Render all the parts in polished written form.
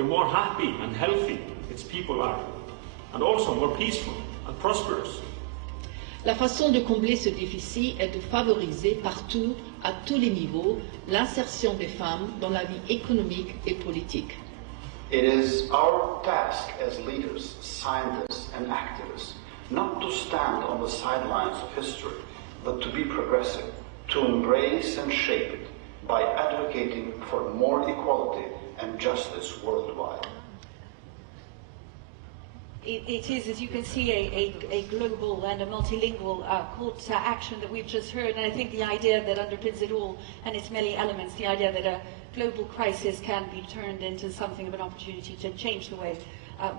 the more happy and healthy its people are, and also more peaceful and prosperous. La façon de combler ce déficit est de favoriser partout, à tous les niveaux, l'insertion des femmes dans la vie économique et politique. It is our task as leaders, scientists and activists not to stand on the sidelines of history, but to be progressive, to embrace and shape it by advocating for more equality and justice worldwide. It is, as you can see, a global and a multilingual call to action that we've just heard, and I think the idea that underpins it all and its many elements, the idea that a global crisis can be turned into something of an opportunity to change the way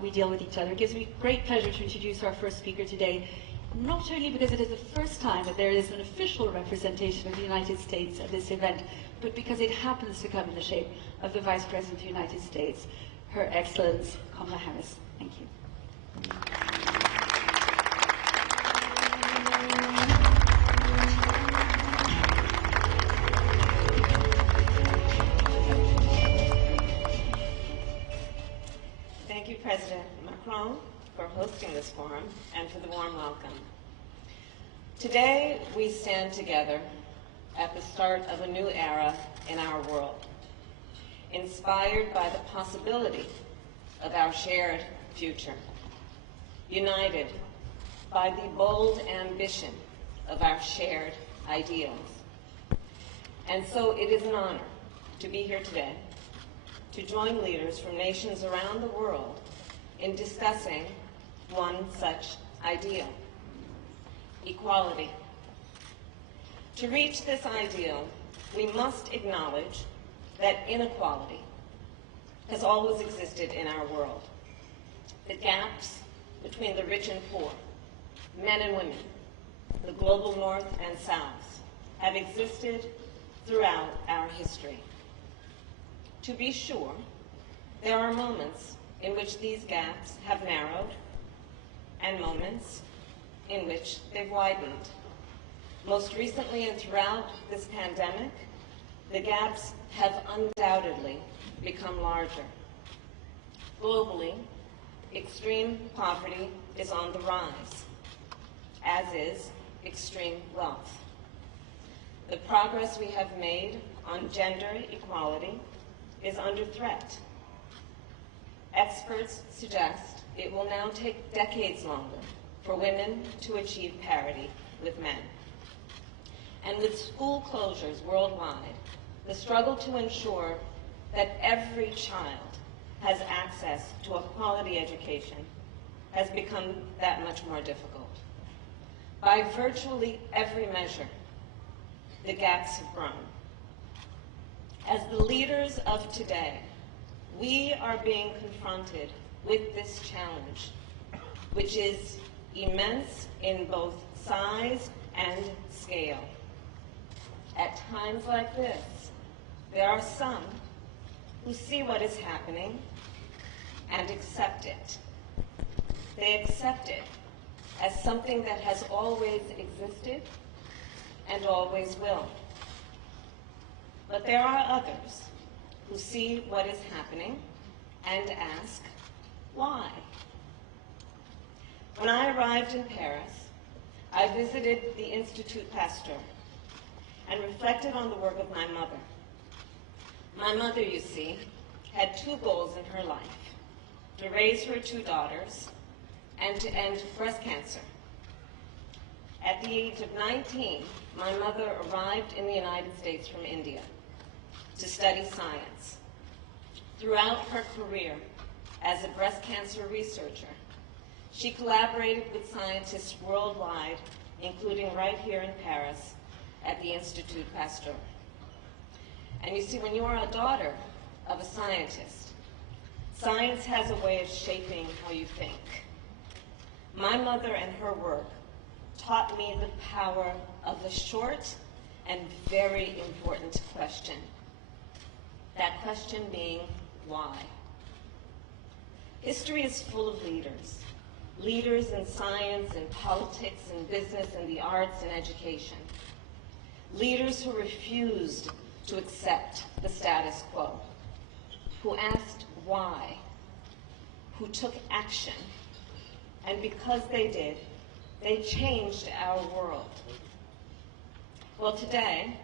we deal with each other. It gives me great pleasure to introduce our first speaker today, not only because it is the first time that there is an official representation of the United States at this event, but because it happens to come in the shape of the Vice President of the United States, Her Excellency Kamala Harris. Thank you. Thank you, President Macron, for hosting this forum and for the warm welcome. Today, we stand together at the start of a new era in our world, inspired by the possibility of our shared future, united by the bold ambition of our shared ideals. And so it is an honor to be here today to join leaders from nations around the world in discussing one such ideal: equality. To reach this ideal, we must acknowledge that inequality has always existed in our world. The gaps between the rich and poor, men and women, the global north and south, have existed throughout our history. To be sure, there are moments in which these gaps have narrowed and moments in which they've widened. Most recently and throughout this pandemic, the gaps have undoubtedly become larger. Globally, extreme poverty is on the rise, as is extreme wealth. The progress we have made on gender equality is under threat. Experts suggest it will now take decades longer for women to achieve parity with men. And with school closures worldwide, the struggle to ensure that every child has access to a quality education has become that much more difficult. By virtually every measure, the gaps have grown. As the leaders of today, we are being confronted with this challenge, which is immense in both size and scale. At times like this, there are some who see what is happening and accept it. They accept it as something that has always existed and always will. But there are others who see what is happening and ask, why? When I arrived in Paris, I visited the Institut Pasteur and reflected on the work of my mother. My mother, you see, had two goals in her life: to raise her two daughters and to end breast cancer. At the age of 19, my mother arrived in the United States from India to study science. Throughout her career as a breast cancer researcher, she collaborated with scientists worldwide, including right here in Paris at the Institut Pasteur. And you see, when you are a daughter of a scientist, science has a way of shaping how you think. My mother and her work taught me the power of the short and very important question. That question being, why? History is full of leaders. Leaders in science and politics and business and the arts and education. Leaders who refused to accept the status quo, who asked why, who took action, and because they did, they changed our world. Well, today,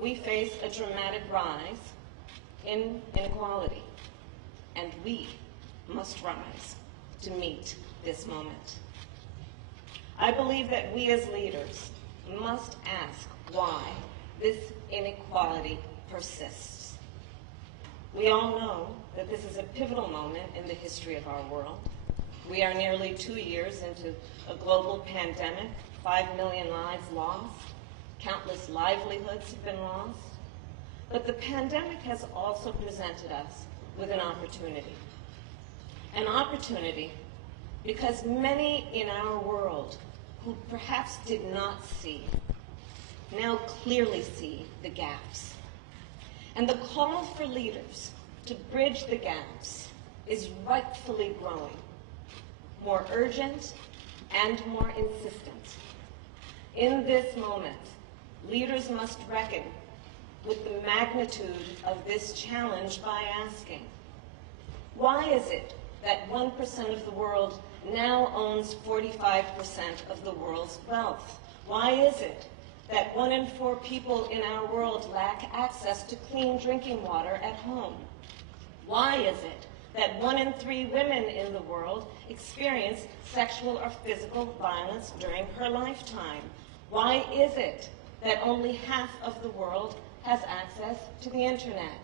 we face a dramatic rise in inequality, and we must rise to meet this moment. I believe that we as leaders must ask why this inequality persists. We all know that this is a pivotal moment in the history of our world. We are nearly 2 years into a global pandemic, 5 million lives lost, countless livelihoods have been lost. But the pandemic has also presented us with an opportunity. An opportunity because many in our world who perhaps did not see, now clearly see the gaps. And the call for leaders to bridge the gaps is rightfully growing, more urgent and more insistent. In this moment, leaders must reckon with the magnitude of this challenge by asking, why is it that 1% of the world now owns 45% of the world's wealth? Why is it that 1 in 4 people in our world lack access to clean drinking water at home? Why is it that 1 in 3 women in the world experience sexual or physical violence during her lifetime? Why is it that only half of the world has access to the internet?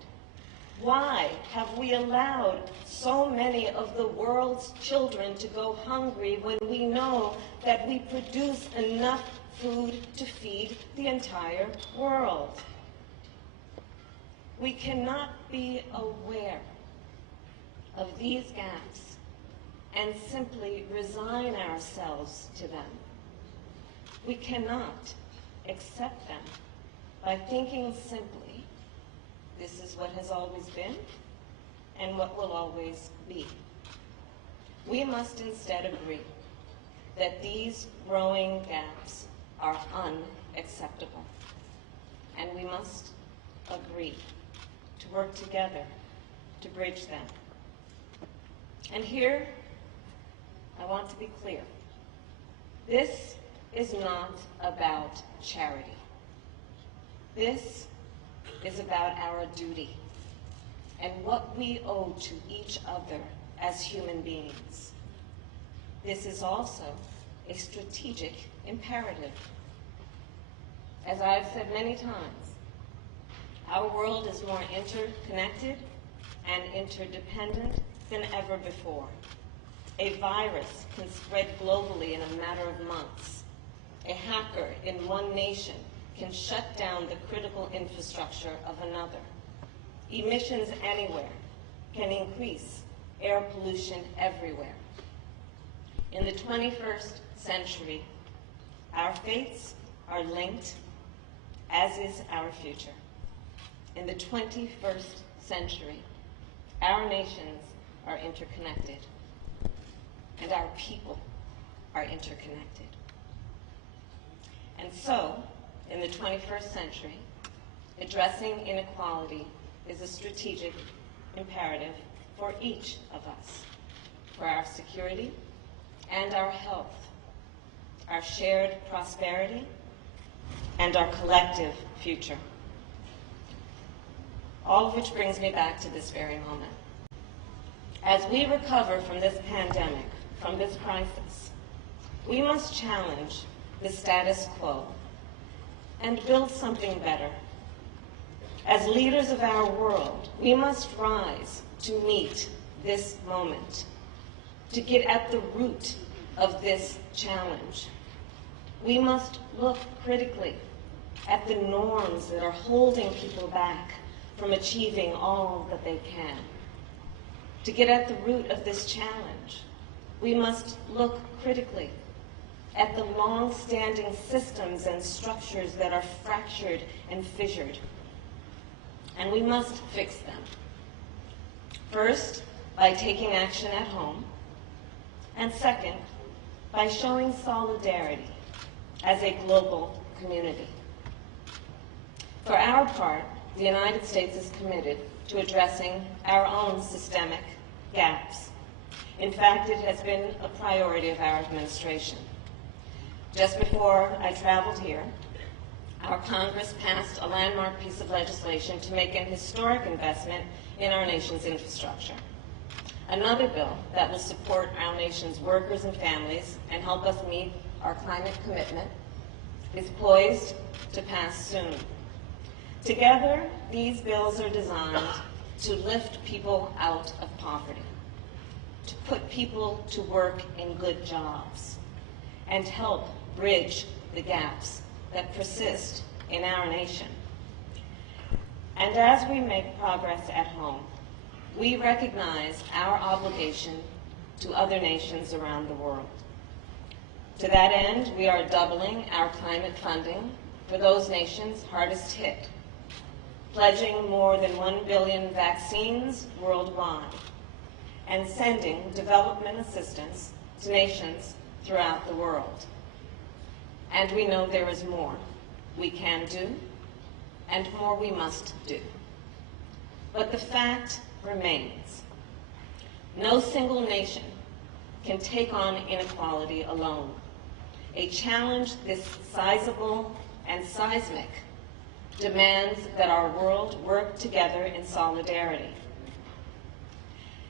Why have we allowed so many of the world's children to go hungry when we know that we produce enough food to feed the entire world? We cannot be aware of these gaps and simply resign ourselves to them. We cannot accept them by thinking simply, this is what has always been and what will always be. We must instead agree that these growing gaps are unacceptable, and we must agree to work together to bridge them. And here, I want to be clear. This is not about charity. This is about our duty and what we owe to each other as human beings. This is also a strategic imperative. As I've said many times, our world is more interconnected and interdependent than ever before. A virus can spread globally in a matter of months. A hacker in one nation can shut down the critical infrastructure of another. Emissions anywhere can increase air pollution everywhere. In the 21st century, our fates are linked, as is our future. In the 21st century, our nations are interconnected, and our people are interconnected. And so, in the 21st century, addressing inequality is a strategic imperative for each of us, for our security and our health, our shared prosperity, and our collective future. All of which brings me back to this very moment. As we recover from this pandemic, from this crisis, we must challenge the status quo and build something better. As leaders of our world, we must rise to meet this moment, to get at the root of this challenge. We must look critically at the norms that are holding people back from achieving all that they can. To get at the root of this challenge, we must look critically at the long-standing systems and structures that are fractured and fissured. And we must fix them. First, by taking action at home, and second, by showing solidarity as a global community. For our part, the United States is committed to addressing our own systemic gaps, In fact, it has been a priority of our administration. Just before I traveled here, our Congress passed a landmark piece of legislation to make an historic investment in our nation's infrastructure. Another bill that will support our nation's workers and families and help us meet our climate commitment is poised to pass soon. Together, these bills are designed to lift people out of poverty, to put people to work in good jobs, and help bridge the gaps that persist in our nation. And as we make progress at home, we recognize our obligation to other nations around the world. To that end, we are doubling our climate funding for those nations hardest hit, pledging more than 1 billion vaccines worldwide, and sending development assistance to nations throughout the world. And we know there is more we can do, and more we must do. But the fact remains, no single nation can take on inequality alone. A challenge this sizable and seismic demands that our world work together in solidarity.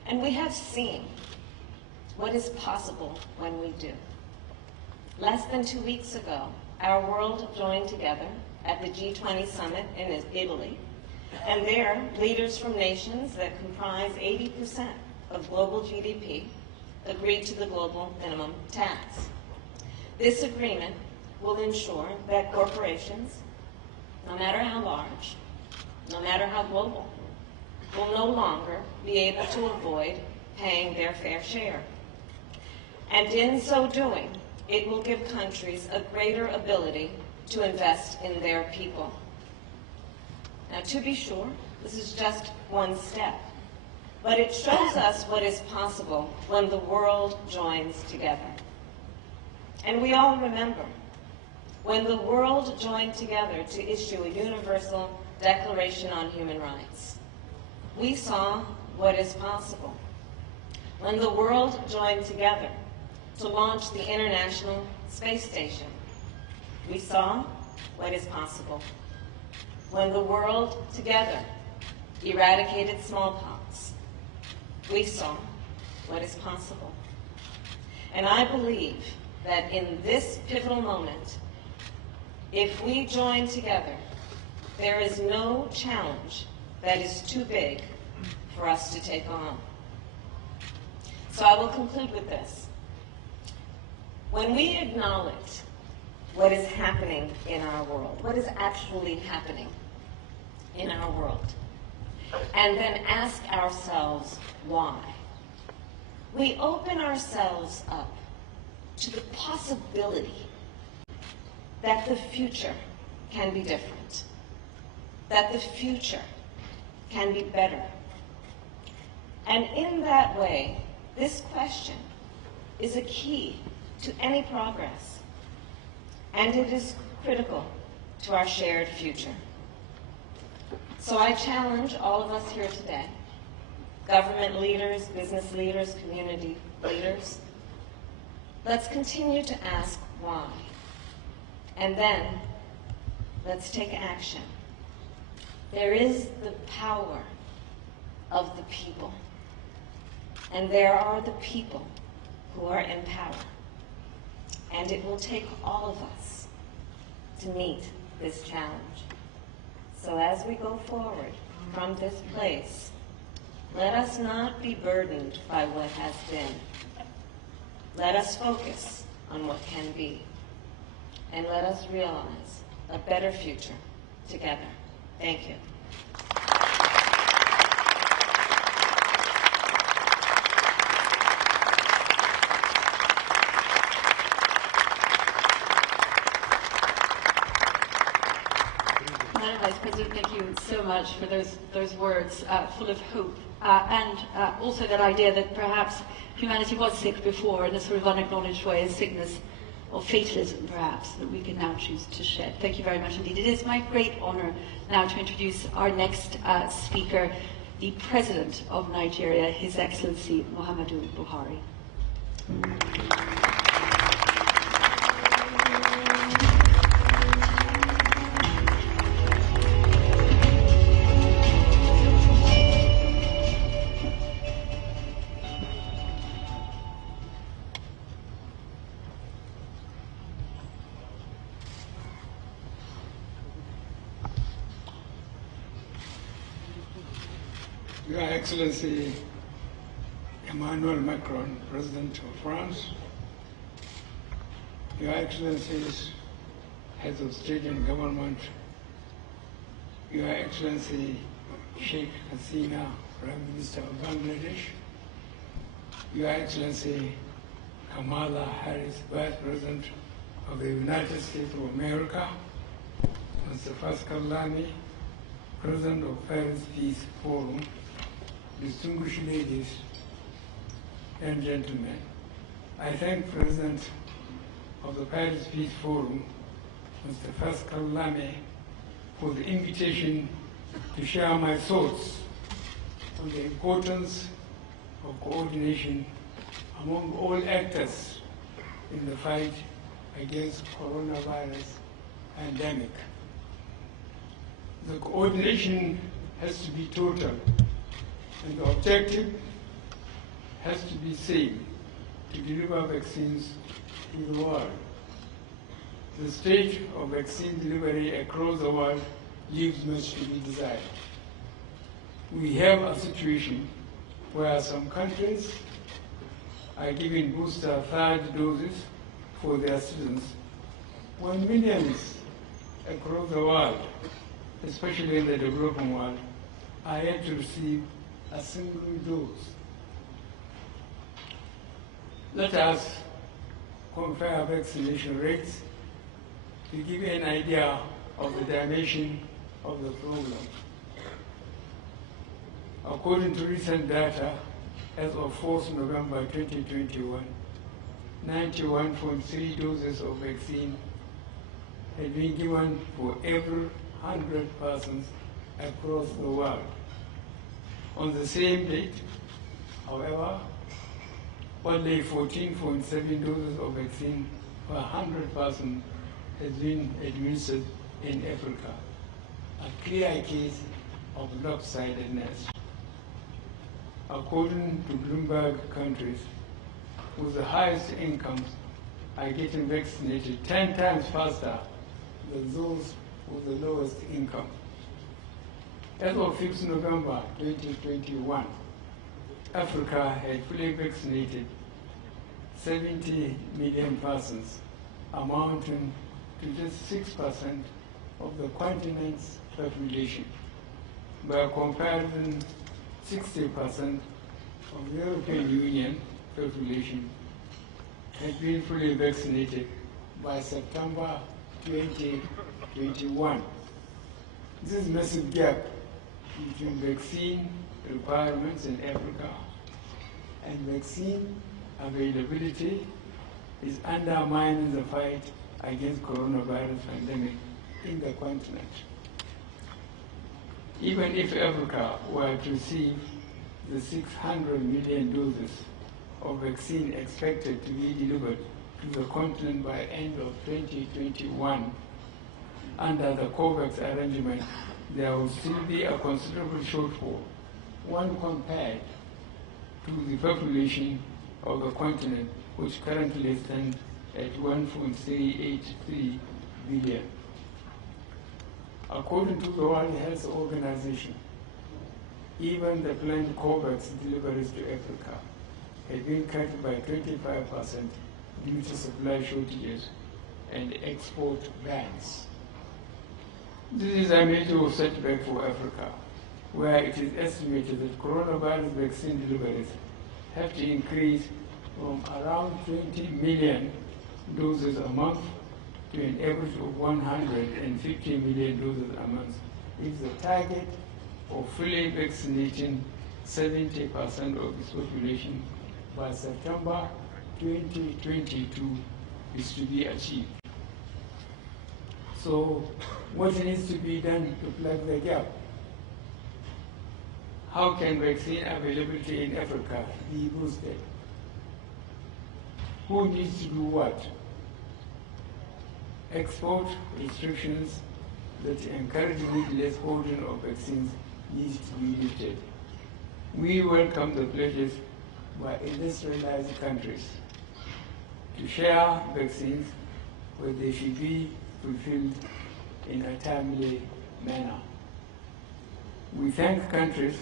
And we have seen what is possible when we do. Less than 2 weeks ago, our world joined together at the G20 summit in Italy, and there, leaders from nations that comprise 80% of global GDP agreed to the global minimum tax. This agreement will ensure that corporations, no matter how large, no matter how global, will no longer be able to avoid paying their fair share. And in so doing, it will give countries a greater ability to invest in their people. Now, to be sure, this is just one step, but it shows us what is possible when the world joins together. And we all remember when the world joined together to issue a universal Declaration on Human Rights. We saw what is possible when the world joined together to launch the International Space Station. We saw what is possible when the world together eradicated smallpox. We saw what is possible. And I believe that in this pivotal moment, if we join together, there is no challenge that is too big for us to take on. So I will conclude with this. When we acknowledge what is happening in our world, what is actually happening in our world, and then ask ourselves why, we open ourselves up to the possibility that the future can be different, that the future can be better. And in that way, this question is a key to any progress, and it is critical to our shared future. So I challenge all of us here today, government leaders, business leaders, community leaders, let's continue to ask why, and then let's take action. There is the power of the people, and there are the people who are in power. And it will take all of us to meet this challenge. So as we go forward from this place, let us not be burdened by what has been. Let us focus on what can be. And let us realize a better future together. Thank you. Vice President, thank you so much for those words full of hope, and also that idea that perhaps humanity was sick before in a sort of unacknowledged way, a sickness of fatalism perhaps that we can now choose to shed. Thank you very much indeed. It is my great honor now to introduce our next speaker, the President of Nigeria, His Excellency Muhammadu Buhari. Your Excellency Emmanuel Macron, President of France, Your Excellencies, Heads of State and Government, Your Excellency Sheikh Hasina, Prime Minister of Bangladesh, Your Excellency Kamala Harris, Vice President of the United States of America, Mr. Pascal Lamy, President of Paris Peace Forum, distinguished ladies and gentlemen, I thank President of the Paris Peace Forum, Mr. Pascal Lamy, for the invitation to share my thoughts on the importance of coordination among all actors in the fight against coronavirus pandemic. The coordination has to be total, and the objective has to be same, to deliver vaccines to the world. The state of vaccine delivery across the world leaves much to be desired. We have a situation where some countries are giving booster third doses for their citizens, while millions across the world, especially in the developing world, are yet to receive a single dose. Let us compare vaccination rates to give you an idea of the dimension of the problem. According to recent data, as of 4th November 2021, 91.3 doses of vaccine had been given for every 100 persons across the world. On the same date, however, only 14.7 doses of vaccine per 100 persons has been administered in Africa, a clear case of lopsidedness. According to Bloomberg, countries with the highest incomes are getting vaccinated 10 times faster than those with the lowest income. As of 5th November 2021, Africa had fully vaccinated 70 million persons, amounting to just 6% of the continent's population. By comparison, 60% of the European Union population had been fully vaccinated by September 2021. This massive gap between vaccine requirements in Africa and vaccine availability is undermining the fight against coronavirus pandemic in the continent. Even if Africa were to receive the 600 million doses of vaccine expected to be delivered to the continent by end of 2021, under the COVAX arrangement, there will still be a considerable shortfall when compared to the population of the continent, which currently stands at 1.383 billion. According to the World Health Organization, even the planned COVAX deliveries to Africa have been cut by 25% due to supply shortages and export bans. This is a major setback for Africa, where it is estimated that coronavirus vaccine deliveries have to increase from around 20 million doses a month to an average of 150 million doses a month if the target of fully vaccinating 70% of its population by September 2022 is to be achieved. So what needs to be done to plug the gap? how can vaccine availability in Africa be boosted? Who needs to do what? Export restrictions that encourage needless holding of vaccines needs to be lifted. We welcome the pledges by industrialized countries to share vaccines where they should be fulfilled in a timely manner. We thank countries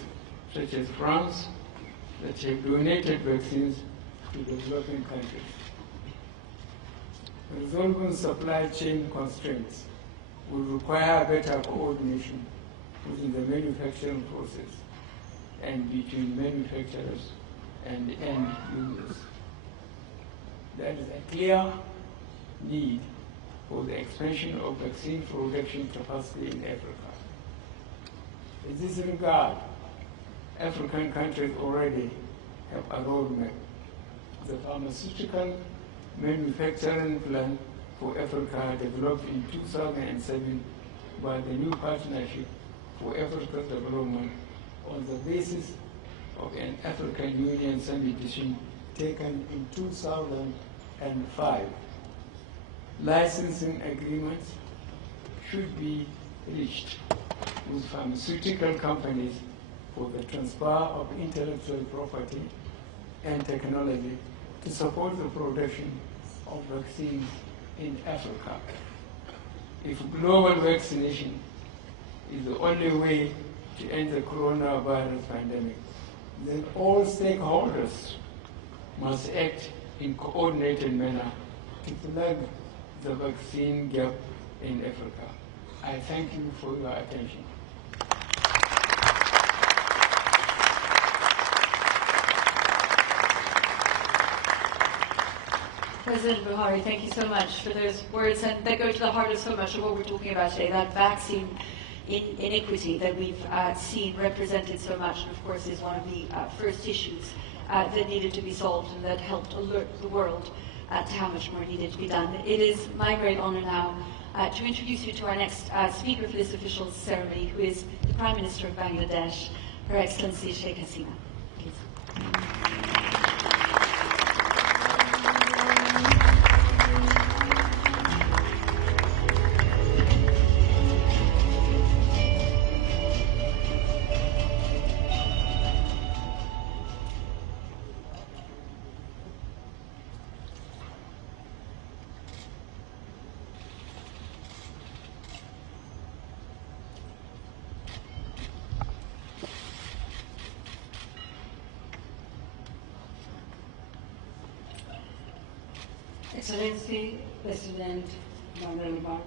such as France that have donated vaccines to developing countries. Resolving supply chain constraints will require better coordination within the manufacturing process and between manufacturers and end users. There is a clear need for the expansion of vaccine production capacity in Africa. In this regard, African countries already have a roadmap. The pharmaceutical manufacturing plan for Africa developed in 2007 by the new Partnership for African Development on the basis of an African Union Summit decision taken in 2005. Licensing agreements should be reached with pharmaceutical companies for the transfer of intellectual property and technology to support the production of vaccines in Africa. If global vaccination is the only way to end the coronavirus pandemic, then all stakeholders must act in coordinated manner to plug the vaccine gap in Africa. I thank you for your attention. President Buhari, thank you so much for those words, and they go to the heart of so much of what we're talking about today, that vaccine inequity that we've seen represented so much, and of course is one of the first issues that needed to be solved and that helped alert the world to how much more needed to be done. It is my great honor now to introduce you to our next speaker for this official ceremony, who is the Prime Minister of Bangladesh, Her Excellency Sheikh Hasina. Please. Excellency President Emmanuel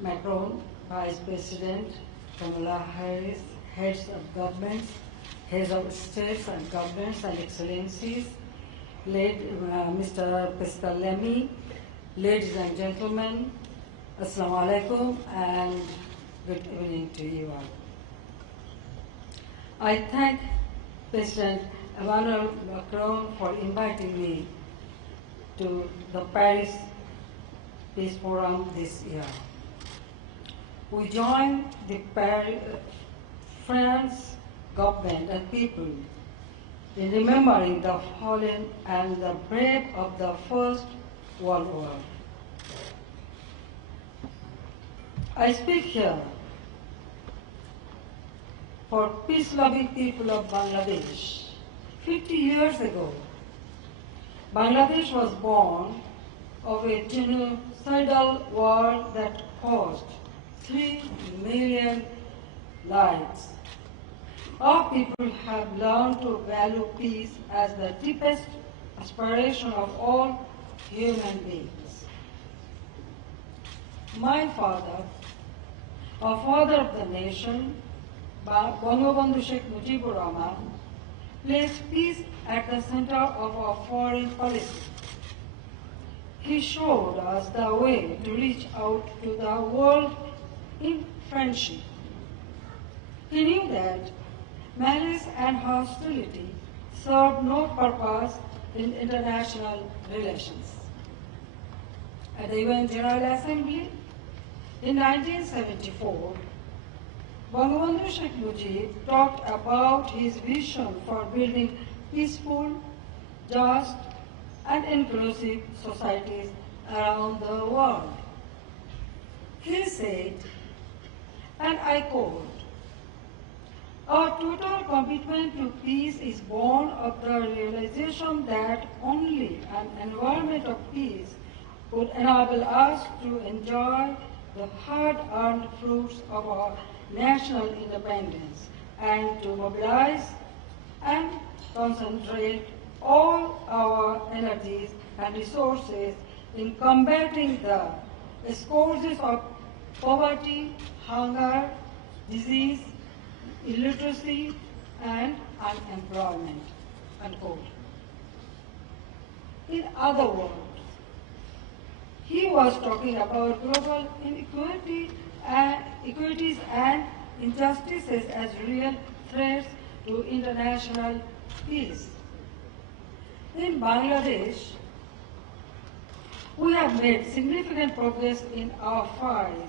Macron, Vice President Kamala Harris, heads of governments, heads of states and governments and excellencies, Mr. Pestalemi, ladies and gentlemen, Assalamu alaikum and good evening to you all. I thank President Emmanuel Macron for inviting me to the Paris Peace Forum this year. We join the France government and people in remembering the fallen and the brave of the First World War. I speak here for peace-loving people of Bangladesh. 50 years ago, Bangladesh was born of a genocidal war that cost 3 million lives. Our people have learned to value peace as the deepest aspiration of all human beings. My father, a father of the nation, Bangabandhu Sheikh Mujibur Rahman, placed peace at the center of our foreign policy. He showed us the way to reach out to the world in friendship. He knew that malice and hostility served no purpose in international relations. At the UN General Assembly in 1974, Bangabandhu Sheikh Mujib talked about his vision for building peaceful, just, and inclusive societies around the world. He said, and I quote, "Our total commitment to peace is born of the realization that only an environment of peace would enable us to enjoy the hard-earned fruits of our national independence and to mobilize and concentrate all our energies and resources in combating the scourges of poverty, hunger, disease, illiteracy, and unemployment," unquote. In other words, he was talking about global inequalities and injustices as real threats to international peace. In Bangladesh, we have made significant progress in our fight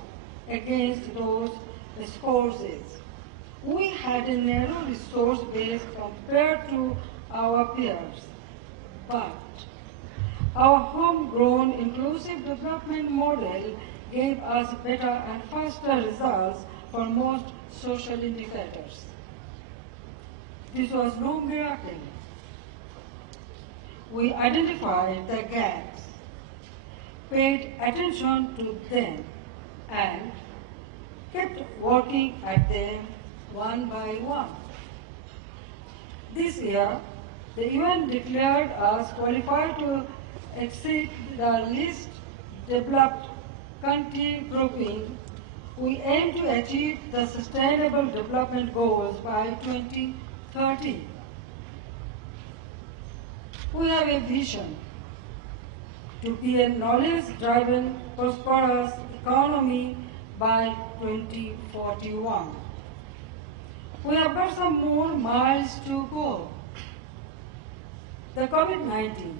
against those scourges. We had a narrow resource base compared to our peers, but our homegrown inclusive development model gave us better and faster results for most social indicators. This was no miracle. We identified the gaps, paid attention to them, and kept working at them one by one. This year, the UN declared us qualified to exceed the least developed country grouping. We aim to achieve the Sustainable Development Goals by 2030. We have a vision to be a knowledge-driven, prosperous economy by 2041. We have got some more miles to go. The COVID-19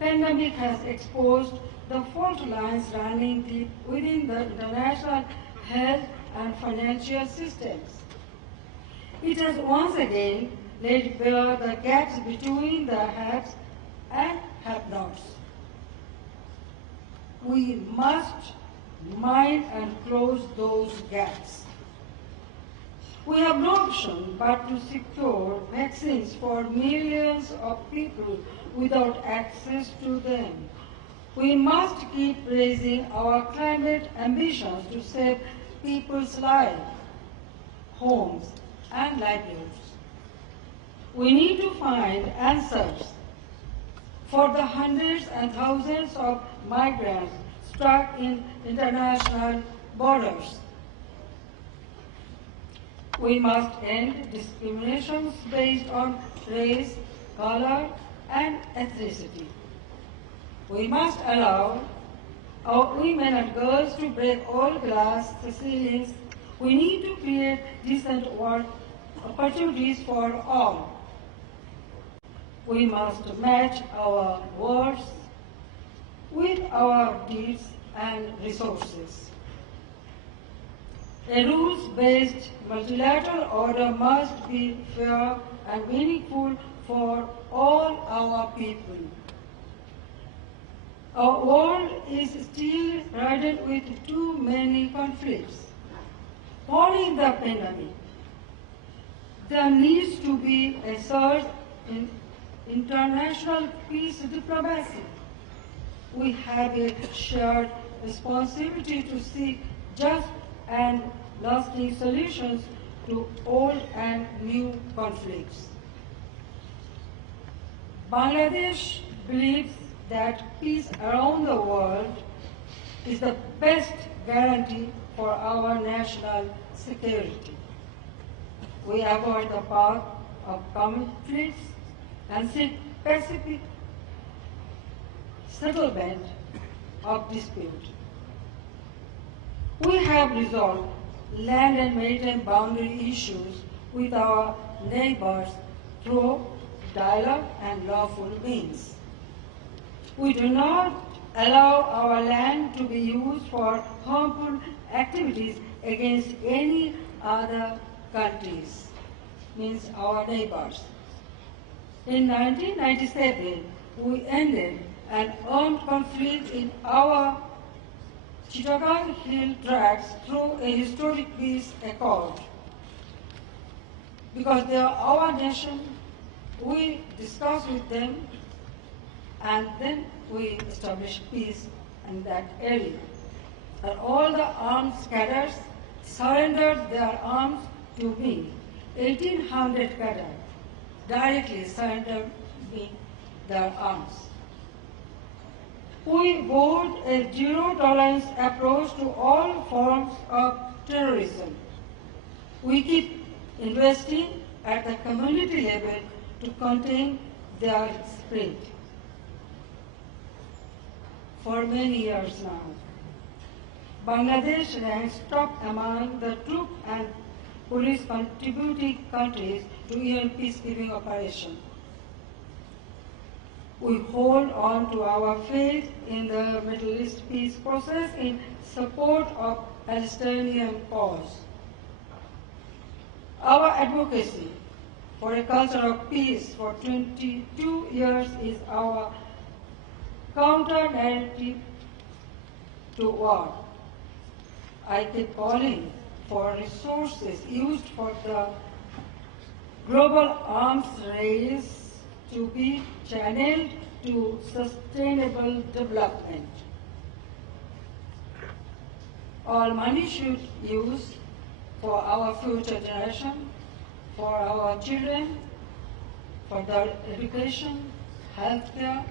pandemic has exposed the fault lines running deep within the international health and financial systems. It has once again laid bare the gaps between the haves and have-nots. We must mine and close those gaps. We have no option but to secure vaccines for millions of people without access to them. We must keep raising our climate ambitions to save people's lives, homes, and livelihoods. We need to find answers for the hundreds and thousands of migrants stuck in international borders. We must end discriminations based on race, color, and ethnicity. We must allow our women and girls to break all glass ceilings. We need to create decent work opportunities for all. We must match our words with our deeds and resources. A rules-based multilateral order must be fair and meaningful for all our people. Our world is still riddled with too many conflicts. Following the pandemic, there needs to be a surge in international peace diplomacy. We have a shared responsibility to seek just and lasting solutions to old and new conflicts. Bangladesh believes that peace around the world is the best guarantee for our national security. We avoid the path of conflicts and seek pacific settlement of dispute. We have resolved land and maritime boundary issues with our neighbors through dialogue and lawful means. We do not allow our land to be used for harmful activities against any other countries, means our neighbors. In 1997, we ended an armed conflict in our Chittagong Hill tracts through a historic peace accord. Because they are our nation, we discussed with them and then we established peace in that area. And all the armed cadres surrendered their arms to me. 1,800 cadres directly surrendered me their arms. We vowed a zero-tolerance approach to all forms of terrorism. We keep investing at the community level to contain their spread. For many years now, Bangladesh ranks top among the troop and police contributing countries to UN peacekeeping operation. We hold on to our faith in the Middle East peace process in support of Palestinian cause. Our advocacy for a culture of peace for 22 years is our counter-narrative to war. I keep calling for resources used for the global arms race to be channeled to sustainable development. All money should use for our future generation, for our children, for their education, healthcare,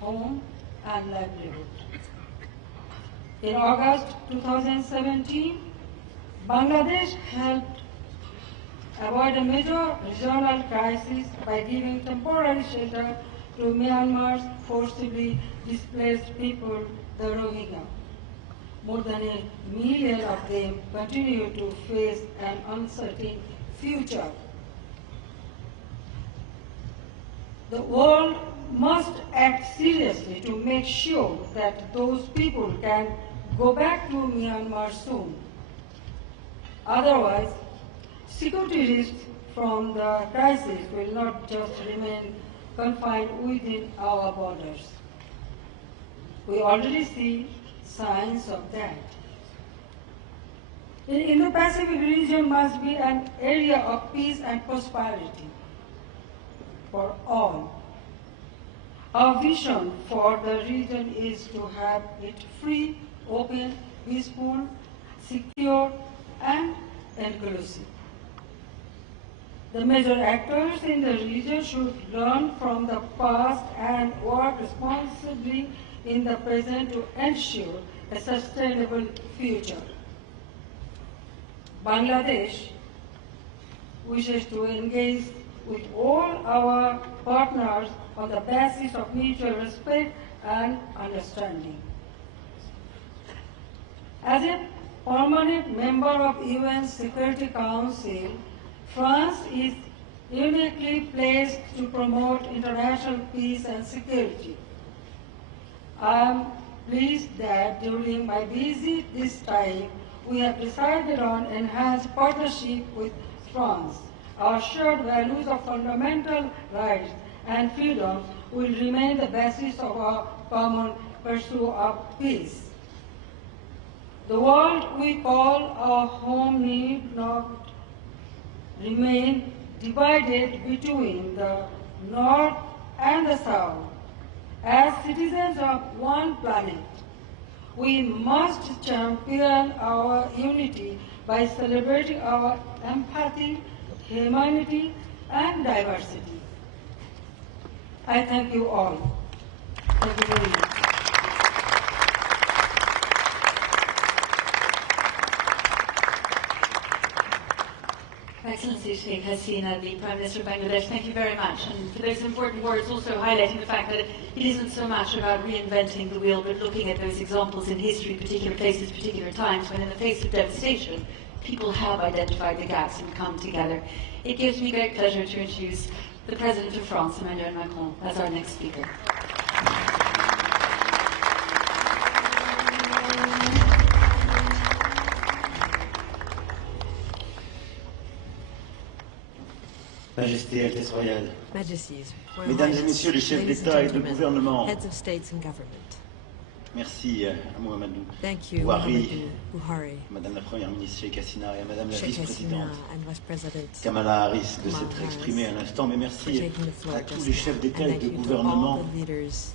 home, and livelihood. In August 2017, Bangladesh helped avoid a major regional crisis by giving temporary shelter to Myanmar's forcibly displaced people, the Rohingya. More than 1 million of them continue to face an uncertain future. The world must act seriously to make sure that those people can go back to Myanmar soon. Otherwise, security risks from the crisis will not just remain confined within our borders. We already see signs of that. The Indo-Pacific region must be an area of peace and prosperity for all. Our vision for the region is to have it free, open, peaceful, secure, and inclusive. The major actors in the region should learn from the past and work responsibly in the present to ensure a sustainable future. Bangladesh wishes to engage with all our partners on the basis of mutual respect and understanding. As a permanent member of UN Security Council, France is uniquely placed to promote international peace and security. I am pleased that during my visit this time, we have decided on enhanced partnership with France. Our shared values of fundamental rights and freedom will remain the basis of our common pursuit of peace. The world we call our home need not remain divided between the North and the South. As citizens of one planet, we must champion our unity by celebrating our empathy, humanity, and diversity. I thank you all. Thank you very much. Excellency Sheikh Hasina, the Prime Minister of Bangladesh, thank you very much. And for those important words, also highlighting the fact that it isn't so much about reinventing the wheel, but looking at those examples in history, particular places, particular times, when in the face of devastation, people have identified the gaps and come together. It gives me great pleasure to introduce the President of France, Emmanuel Macron, as our next speaker. Majesté, Altesse Royale, Majesties, Royal Mesdames et Highness, Messieurs les chefs ladies and d'État et de gentlemen, gouvernement, heads of states and government. merci à Muhammadu, Thank you, Buhari, Buhari, Madame la Première ministre Sheikh Hasina et à Madame la Sheikh Hasina Vice-Présidente and Vice President Kamala Harris de Kamala s'être Harris exprimée à l'instant, mais for merci taking the floor à tous just les now. chefs d'État And et thank de you to all gouvernement the leaders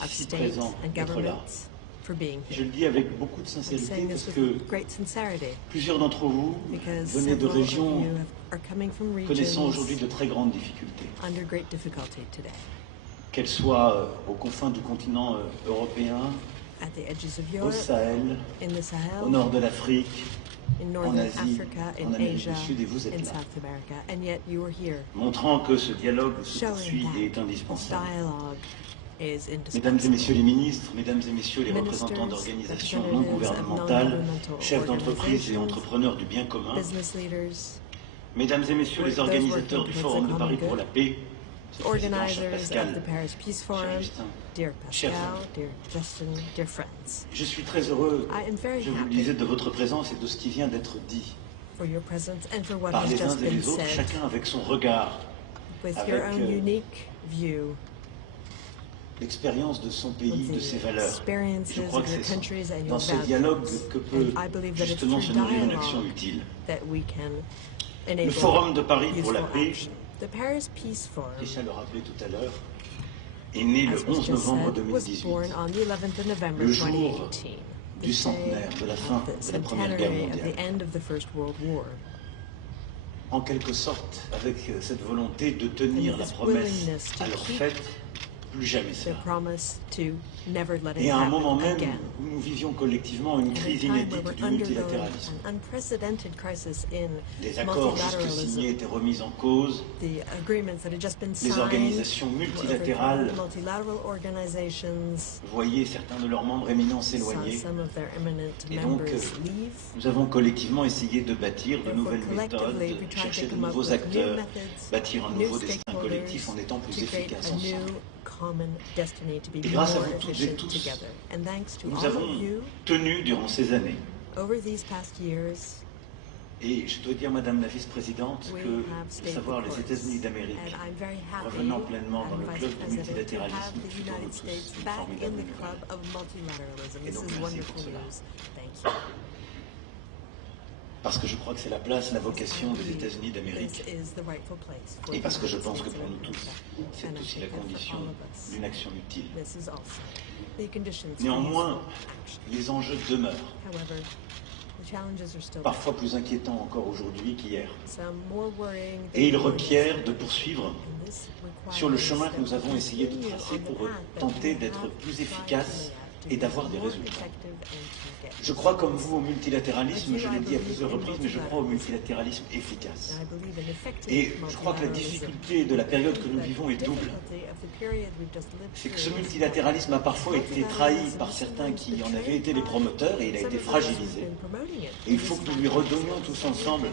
of ici states présents and d'être là. governments for being Je here. le dis avec beaucoup de I'm sincérité saying parce this que with great sincerity plusieurs d'entre vous because venez de several of régions you are coming from connaissant regions aujourd'hui de très grandes difficultés, under great difficulty today. qu'elles soient aux confins du continent européen, At the edges of au Europe, Sahel, in the Sahel, au nord de l'Afrique, in en Northern Asie, Africa, en in Amérique Asia, du Sud, et vous êtes in là, South America, and yet you are here, montrant que ce dialogue se showing poursuit et est that indispensable. dialogue is Mesdames et indispensable. Messieurs les ministres, Mesdames et Messieurs les représentants d'organisations non gouvernementales, chefs d'entreprise et entrepreneurs du bien commun, Business leaders, Mesdames et Messieurs les organisateurs du Forum de Paris pour la paix, organizers of Pascal, the Paris Peace cher Forum, Justin, dear chers Pascal, amis. dear Justin, dear friends, Je suis très heureux, I am very je vous le happy disais, de votre présence et de ce qui vient d'être dit for your presence and for what par has les uns just et been les autres, said chacun avec son regard, with avec your own unique view l'expérience de son pays, with de the ses valeurs. experiences Je crois of que your c'est countries and dans your ce dialogue values. que peut And I believe that it's justement se through nourrir une action dialogue utile. that we can Le enable Forum de Paris pour la useful paix, action. The Paris Peace Forum, Tisha le rappelait tout à l'heure, est né le as was 11 just novembre said, was 2018, born on the 11th of November le jour 2018, du centenaire de la fin the de la Première Guerre centenary of mondiale. the end of the First World War. En quelque sorte, avec cette volonté de tenir la promesse à leur fête, plus jamais Their cela. promise to never let it Et à un moment happen même again. où nous vivions collectivement une At a crise time where inédite we're du undergoing multilatéralisme. an unprecedented crisis in Les accords jusque multilateralism. signés étaient remis en cause, The agreements that had just been les signed organisations were multilatérales overthrown. Multilateral organizations voyaient certains de leurs membres éminents saw s'éloigner. some of their eminent Et donc, members leave. nous avons collectivement essayé de bâtir de Therefore, nouvelles méthodes, collectively, we de tried chercher to de come up nouveaux with new acteurs, methods, bâtir un new nouveau destin collectif en étant plus stakeholders to create efficaces a ensemble. new common destiny to be Et grâce à more vous toutes et efficient tous, together. And thanks to Nous all avons of you, tenu durant ces années, over these past years, et je dois dire, Madame la Vice-Présidente, we que have de stayed savoir the les course. États-Unis d'Amérique And I'm very happy, revenant pleinement dans le and club Vice du President, to have multilatéralisme the fut pour nous United tous States une back in formidable the nouvelle. club of multilateralism. Et This donc, is merci wonderful pour cela. news. Thank you. Parce que je crois que c'est la place, la vocation des États-Unis This d'Amérique. is the rightful place for Et the parce que je United pense que States pour of nous tous, America. c'est And I aussi think la that for condition all of us, d'une action utile. this is also the conditions for Néanmoins, useful action. les enjeux demeurent, However, the challenges are still parfois plus inquiétants encore aujourd'hui qu'hier. some more worrying than Et ils others. requièrent de poursuivre And this sur le requires chemin que that nous avons we essayé de continue tracer on the pour path that tenter we d'être have plus tried to efficaces lay out to et be d'avoir des more résultats. effective and to get Je crois comme vous au results. multilatéralisme, je l'ai dit à plusieurs reprises, mais je crois au multilatéralisme efficace. And I believe in effective Et je crois que la multilateralism. difficulté de la période que nous vivons est double. C'est que ce multilatéralisme a parfois été trahi par certains qui en avaient été les promoteurs et il a été fragilisé. Et il faut que nous lui redonnions tous ensemble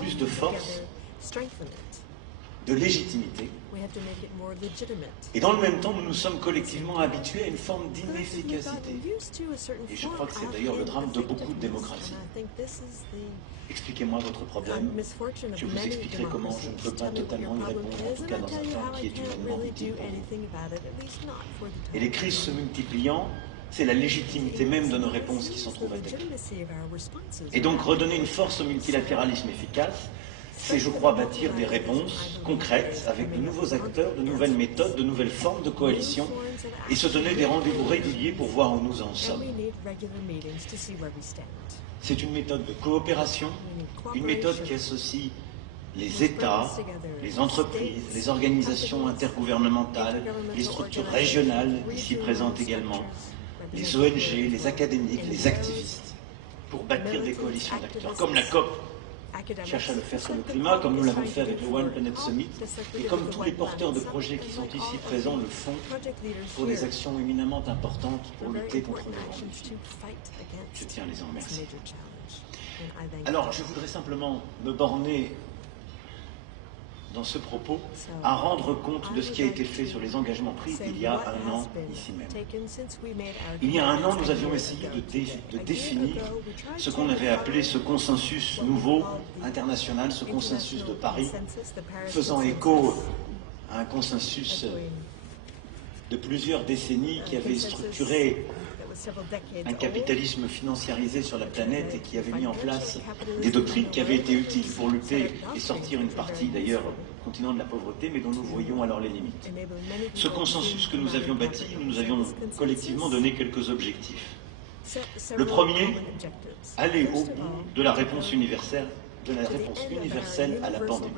plus de force, de légitimité. Et dans le même temps, nous nous sommes collectivement habitués à une forme d'inefficacité. Et je crois que c'est d'ailleurs le drame de beaucoup de démocraties. Expliquez-moi votre problème. Je vous expliquerai comment je ne peux pas totalement y répondre, en tout cas dans un temps qui est humainement utile pour vous. Et les crises se multipliant, c'est la légitimité même de nos réponses qui s'en trouve attaquée. Et donc redonner une force au multilatéralisme efficace, c'est, je crois, bâtir des réponses concrètes avec de nouveaux acteurs, de nouvelles méthodes, de nouvelles formes de coalition et se donner des rendez-vous réguliers pour voir où nous en sommes. C'est une méthode de coopération, une méthode qui associe les États, les entreprises, les organisations intergouvernementales, les structures régionales, ici présentes également, les ONG, les académiques, les activistes, pour bâtir des coalitions d'acteurs, comme la COP cherche à le faire sur le climat, comme nous l'avons fait avec le One Planet Summit, et comme tous les porteurs de projets qui sont ici présents le font pour des actions éminemment importantes pour lutter contre le grand défi. Je tiens à les en remercier. Alors, je voudrais simplement me borner dans ce propos à rendre compte de ce qui a été fait sur les engagements pris il y a un an ici même. Il y a un an, nous avions essayé de définir ce qu'on avait appelé ce consensus nouveau international, ce consensus de Paris, faisant écho à un consensus de plusieurs décennies qui avait structuré un capitalisme financiarisé sur la planète et qui avait mis en place des doctrines qui avaient été utiles pour lutter et sortir une partie, d'ailleurs, continent de la pauvreté, mais dont nous voyons alors les limites. Ce consensus que nous avions bâti, nous nous avions collectivement donné quelques objectifs. Le premier, aller au bout de la réponse universelle, à la pandémie.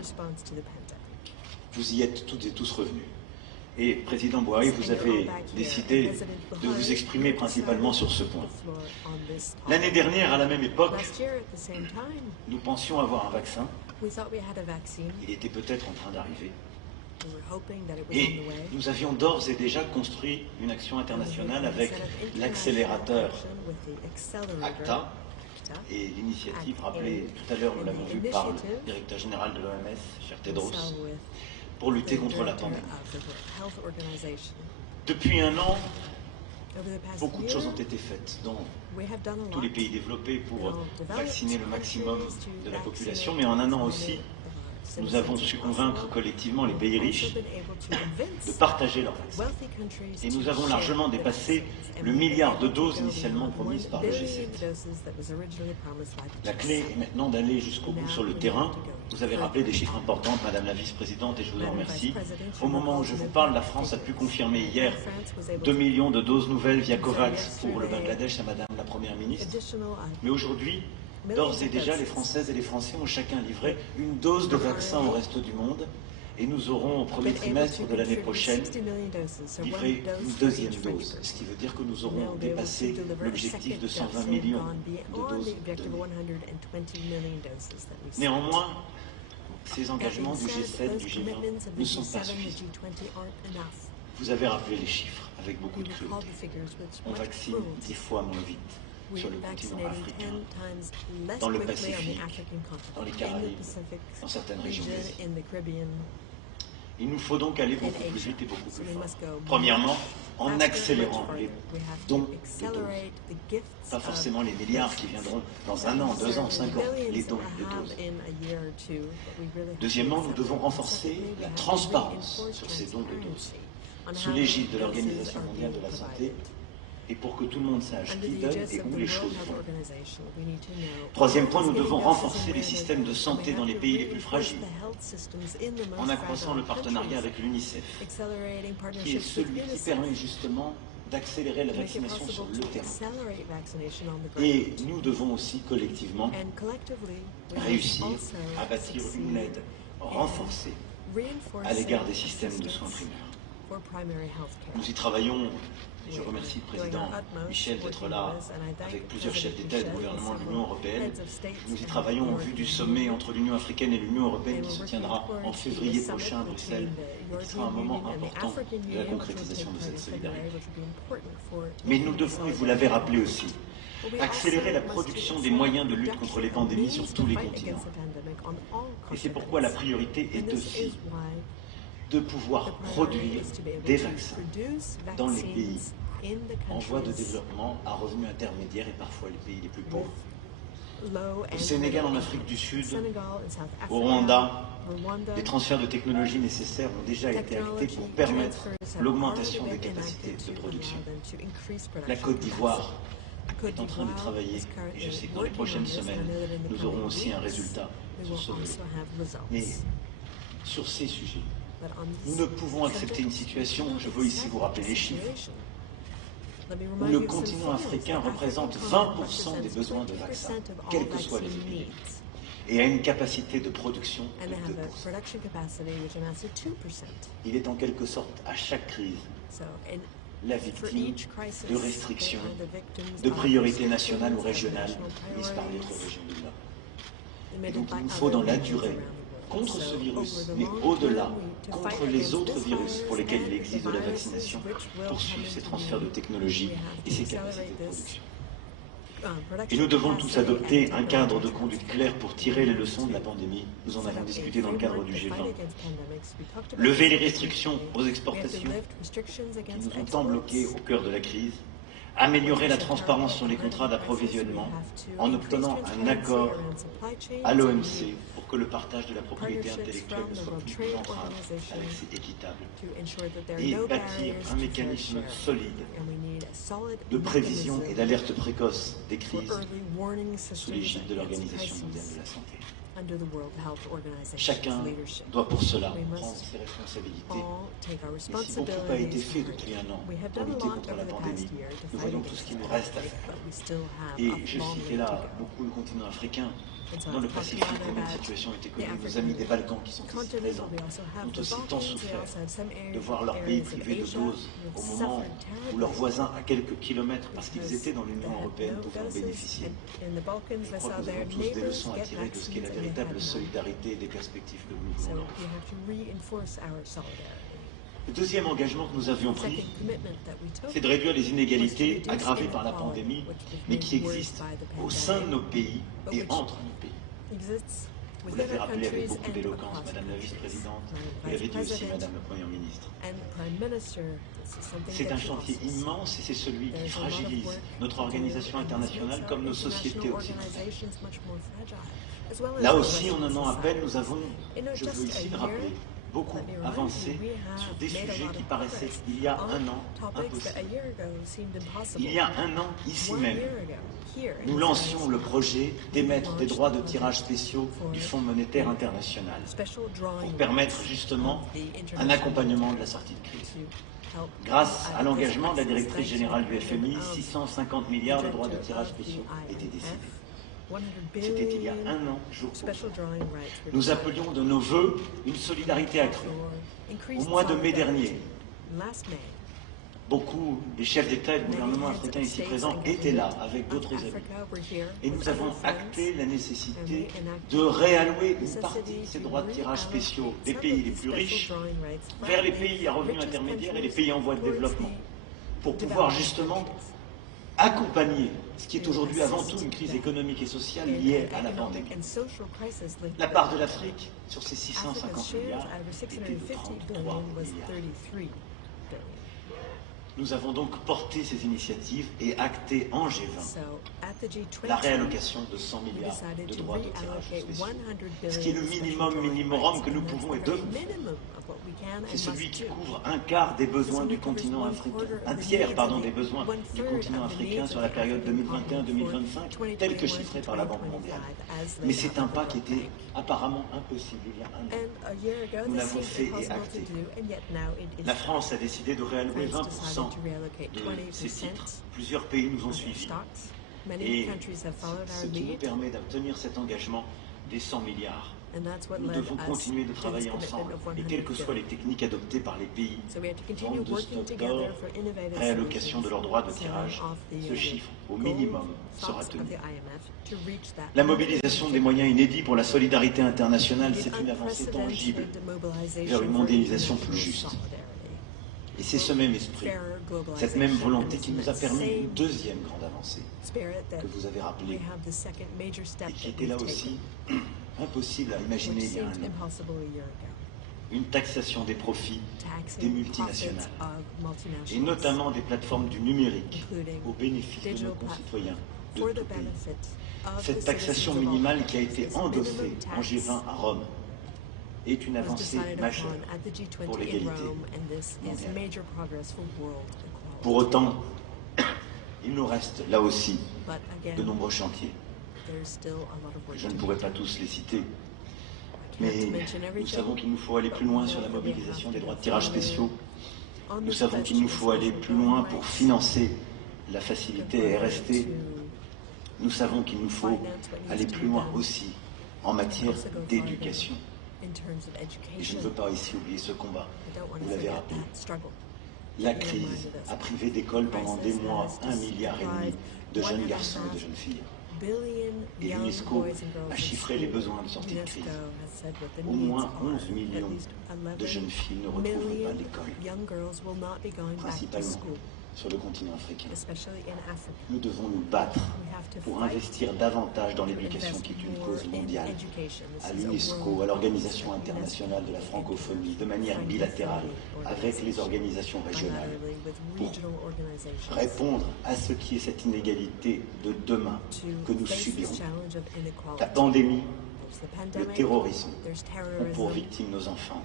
Vous y êtes toutes et tous revenus. Et, Président Buhari, vous avez décidé de vous exprimer principalement sur ce point. L'année dernière, à la même époque, nous pensions avoir un vaccin. Il était peut-être en train d'arriver. Et nous avions d'ores et déjà construit une action internationale avec l'accélérateur ACTA et l'initiative rappelée tout à l'heure, nous l'avons vu par le directeur général de l'OMS, cher Tedros, pour lutter contre la pandémie. Depuis un an, beaucoup de choses ont été faites dans tous les pays développés pour vacciner le maximum de la population, mais en un an aussi, nous avons su convaincre collectivement les pays riches de partager leurs vaccins. Et nous avons largement dépassé le milliard de doses initialement promises par le G7. La clé est maintenant d'aller jusqu'au bout sur le terrain. Vous avez rappelé des chiffres importants, Madame la Vice-Présidente, et je vous en remercie. Au moment où je vous parle, la France a pu confirmer hier 2 millions de doses nouvelles via COVAX pour le Bangladesh à Madame la Première ministre. Mais aujourd'hui, d'ores et déjà, les Françaises et les Français ont chacun livré une dose de vaccin au reste du monde et nous aurons au premier trimestre de l'année prochaine livré une deuxième dose, ce qui veut dire que nous aurons dépassé l'objectif de 120 millions de doses données. Néanmoins, ces engagements du G7, du G20 ne sont pas suffisants. Vous avez rappelé les chiffres avec beaucoup de cruauté. On vaccine 10 fois moins vite sur le continent africain, dans le Pacifique, dans les Caraïbes, dans certaines régions d'Asie. Il nous faut donc aller beaucoup plus vite et beaucoup plus fort. Premièrement, en accélérant les dons de doses. Pas forcément les milliards qui viendront dans 1 an, 2 ans, 5 ans, les dons de doses. Deuxièmement, nous devons renforcer la transparence sur ces dons de doses, sous l'égide de l'Organisation mondiale de la santé, et pour que tout le monde sache qui donne et où les choses vont. Troisième point, nous devons renforcer les systèmes de santé dans les pays les plus fragiles, en accroissant le partenariat avec l'UNICEF, qui est celui qui permet justement d'accélérer la vaccination sur le terrain. Et nous devons aussi collectivement réussir à bâtir une aide renforcée à l'égard des systèmes de soins primaires. Nous y travaillons. Je remercie le président Michel d'être là avec plusieurs chefs d'État et de gouvernement de l'Union européenne. Nous y travaillons en vue du sommet entre l'Union africaine et l'Union européenne qui se tiendra en février prochain à Bruxelles et qui sera un moment important de la concrétisation de cette solidarité. Mais nous devons, et vous l'avez rappelé aussi, accélérer la production des moyens de lutte contre les pandémies sur tous les continents. Et c'est pourquoi la priorité est aussi de pouvoir produire des vaccins dans les pays en voie de développement à revenus intermédiaires et parfois les pays les plus pauvres. Au Sénégal, en Afrique du Sud, au Rwanda, les transferts de technologies nécessaires ont déjà été actés pour permettre l'augmentation des capacités de production. La Côte d'Ivoire est en train de travailler et je sais que dans les prochaines semaines, nous aurons aussi un résultat sur ce volet. Mais sur ces sujets, nous ne pouvons accepter une situation, je veux ici vous rappeler les chiffres, où le continent africain représente 20% des besoins de vaccins, quelles que soient les épidémies, et a une capacité de production de 2%. Il est en quelque sorte à chaque crise la victime de restrictions, de priorités nationales ou régionales mises par d'autres régions du globe. Et donc il nous faut dans la durée, contre ce virus, mais au-delà, contre les autres virus pour lesquels il existe de la vaccination, poursuivre ces transferts de technologie et ces capacités de production. Et nous devons tous adopter un cadre de conduite clair pour tirer les leçons de la pandémie. Nous en avons discuté dans le cadre du G20. Lever les restrictions aux exportations qui nous ont tant bloqués au cœur de la crise. Améliorer la transparence sur les contrats d'approvisionnement en obtenant un accord à l'OMC pour que le partage de la propriété intellectuelle ne soit plus une entrave à l'accès équitable. Et bâtir un mécanisme solide de prévision et d'alerte précoce des crises sous l'égide de l'Organisation mondiale de la santé. Chacun doit pour cela prendre ses responsabilités. Et si beaucoup a été fait depuis un an pour lutter contre la pandémie, nous voyons tout ce qu'il nous reste à faire. Et je citais là beaucoup le continent africain. Dans le Pacifique, la même situation était connue. Nos amis des Balkans qui sont ici présents ont aussi tant souffert de voir leur pays privé de doses au moment où leurs voisins à quelques kilomètres, parce qu'ils étaient dans l'Union européenne, pouvaient en bénéficier. Je crois que nous avons tous des leçons à tirer de ce qu'est la véritable solidarité et des perspectives que nous voulons leur offrir. Le deuxième engagement que nous avions pris, c'est de réduire les inégalités aggravées par la pandémie, mais qui existent au sein de nos pays et entre nos pays. Vous l'avez rappelé avec beaucoup d'éloquence, Madame la Vice-Présidente, vous l'avez dit aussi, Madame la Première Ministre. C'est un chantier immense et c'est celui qui fragilise notre organisation internationale comme nos sociétés occidentales. Là aussi, en un an à peine, nous avons, je veux ici le rappeler, beaucoup avancé sur des sujets qui paraissaient, il y a un an, impossibles. Il y a un an, ici même, nous lancions le projet d'émettre des droits de tirage spéciaux du Fonds monétaire international pour permettre justement un accompagnement de la sortie de crise. Grâce à l'engagement de la directrice générale du FMI, 650 milliards de droits de tirage spéciaux étaient décidés. C'était il y a un an, jour pour jour. Nous appelions de nos voeux une solidarité accrue. Au mois de mai dernier, beaucoup des chefs d'État et de gouvernement africains ici présents étaient là avec d'autres amis. Et nous avons acté la nécessité de réallouer une partie de ces droits de tirage spéciaux des pays les plus riches vers les pays à revenus intermédiaires et les pays en voie de développement, pour pouvoir justement accompagner ce qui est aujourd'hui avant tout une crise économique et sociale liée à la pandémie. La part de l'Afrique sur ces 650 milliards était de 33 milliards. Nous avons donc porté ces initiatives et acté en G20 la réallocation de 100 milliards de droits de tirage spéciaux. Ce qui est le minimum que nous pouvons et devons faire. C'est celui qui couvre un quart des besoins du continent africain, un tiers, des besoins du continent africain sur la période 2021-2025, tel que chiffré par la Banque mondiale. Mais c'est un pas qui était apparemment impossible il y a un an. Nous l'avons fait et acté. La France a décidé de réallouer 20% de ces titres. Plusieurs pays nous ont suivis. Et ce qui nous permet d'obtenir cet engagement des 100 milliards. Nous devons continuer de travailler ensemble, et quelles que soient les techniques adoptées par les pays, vente de stock d'or, réallocation de leurs droits de tirage, ce chiffre, au minimum, sera tenu. La mobilisation des moyens inédits pour la solidarité internationale, c'est une avancée tangible vers une mondialisation plus juste. Et c'est ce même esprit, cette même volonté qui nous a permis une deuxième grande avancée, que vous avez rappelée, et qui était là aussi impossible à imaginer il y a un an. Une taxation des profits des multinationales, et notamment des plateformes du numérique, au bénéfice de nos concitoyens de tout pays. Cette taxation minimale qui a été endossée en G20 à Rome est une avancée majeure pour l'égalité mondiale. Pour autant, il nous reste là aussi de nombreux chantiers. Je ne pourrais pas tous les citer, mais nous savons qu'il nous faut aller plus loin sur la mobilisation des droits de tirage spéciaux. Nous savons qu'il nous faut aller plus loin pour financer la facilité RST. Nous savons qu'il nous faut aller plus loin aussi en matière d'éducation. Et je ne veux pas ici oublier ce combat, vous l'avez rappelé. La crise a privé d'école pendant des mois 1,5 milliard de jeunes garçons et de jeunes filles. Et l'UNESCO a chiffré les besoins de sortie de crise. Au moins 11 millions de jeunes filles ne retrouvent pas l'école, principalement sur le continent africain. especially in Africa. Nous devons nous battre We have to pour fight investir davantage dans to l'éducation invest qui est une more cause in mondiale, education. This à is a l'UNESCO, world à l'Organisation cause. internationale de la UNESCO, francophonie, de manière bilatérale, avec les organisations régionales, bilaterally with pour regional organizations, répondre à ce qui est cette inégalité de demain que to nous face this subirons. challenge of inequality. La pandémie, There's the le pandemic, terrorisme there's ont pour terrorism, victimes nos enfants.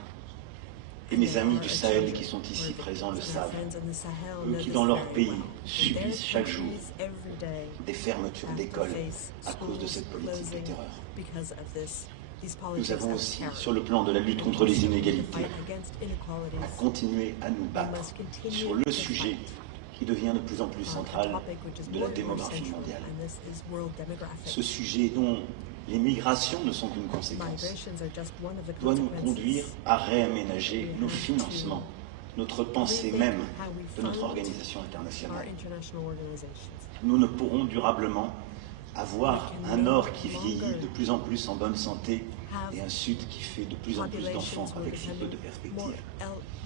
Et mes amis du Sahel qui sont ici présents le and our savent, friends in the Sahel eux know qui this dans leur very pays well. subissent Their chaque jour countries every day des fermetures have to d'écoles face à cause de schools cette politique de closing terreur. because of these Nous policies avons of aussi, terror. sur le plan de la lutte contre les To inégalités, fight against inequalities, à continuer à nous battre sur le sujet qui devient de plus en plus central topic which is de more la and more démographie central, mondiale. and this is world demographics. Ce sujet dont les migrations ne sont qu'une conséquence Migrations are just one of the doit nous consequences. conduire à réaménager nos financements, notre pensée même de notre organisation Our internationale. international organizations. Nous ne pourrons durablement avoir un Nord qui vieillit de plus en plus en bonne santé et un Sud qui fait de plus en plus d'enfants avec si peu de perspectives.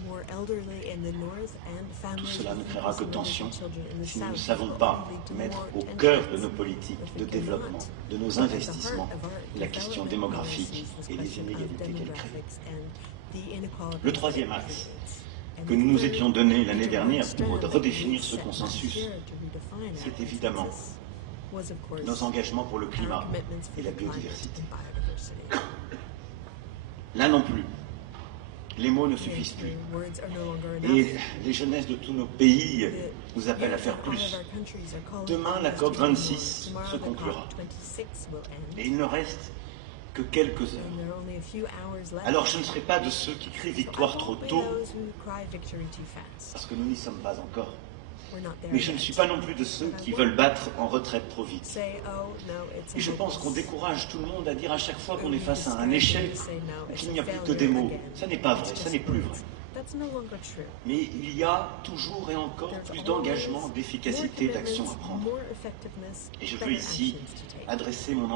More elderly in the north and families Tout cela ne with créera que less tension children in the si nous ne south savons will pas only lead to mettre more au tensions cœur de nos politiques if de we développement, cannot de nos put at the heart investissements, of our la question development démographique policies, this et les question of inégalités qu'elle crée. demographics and the inequalities Le that troisième it axe creates. And que the nous nous third étions donné l'année major dernière pour strand that redéfinir we ce set consensus, last year to redefine our c'est évidemment consensus was, of course, nos engagements pour le our climat commitments for et la the climate biodiversité. and biodiversity. Là non plus, les mots ne suffisent plus. Words are no longer Et enough. les jeunesses de tous nos pays nous appellent à faire plus. Demain, la COP 26 se conclura. Et il ne reste que quelques heures. Alors je ne serai pas de ceux qui crient victoire trop tôt, parce que nous n'y sommes pas encore. Mais je ne suis pas non plus de ceux qui veulent battre en retraite trop vite. Et je pense qu'on décourage tout le monde à dire à chaque fois qu'on est face à un échec qu'il n'y a plus que des mots. Ça n'est pas vrai, ça n'est plus vrai. Mais il y a toujours et encore plus d'engagement, d'efficacité, d'action à prendre. Et je veux ici adresser mon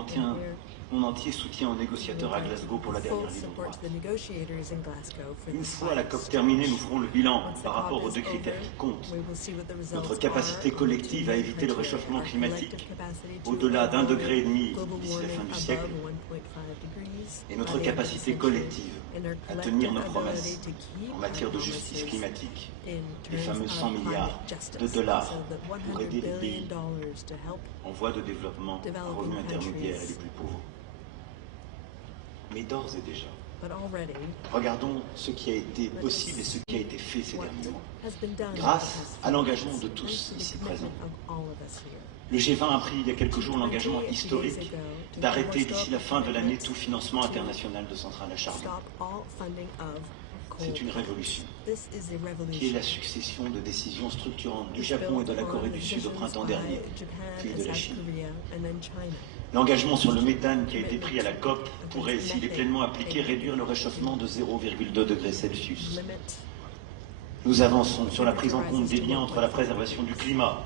entier soutien aux négociateurs à Glasgow pour la dernière ligne droite. Une fois la COP terminée, nous ferons le bilan par rapport aux deux critères qui comptent. Notre capacité collective à éviter le réchauffement climatique au-delà d'1,5 degré d'ici la fin du siècle et notre capacité collective à tenir nos promesses en matière de justice climatique, les fameux 100 milliards de dollars pour aider les pays en voie de développement à revenus intermédiaires et les plus pauvres. Mais d'ores et déjà, regardons ce qui a été possible et ce qui a été fait ces derniers mois, grâce à l'engagement de tous ici présents. Le G20 a pris il y a quelques jours l'engagement historique d'arrêter d'ici la fin de l'année tout financement international de centrales à charbon. C'est une révolution qui est la succession de décisions structurantes du Japon et de la Corée du Sud au printemps dernier, puis de la Chine. L'engagement sur le méthane qui a été pris à la COP pourrait, s'il est pleinement appliqué, réduire le réchauffement de 0,2 degrés Celsius. Nous avançons sur la prise en compte des liens entre la préservation du climat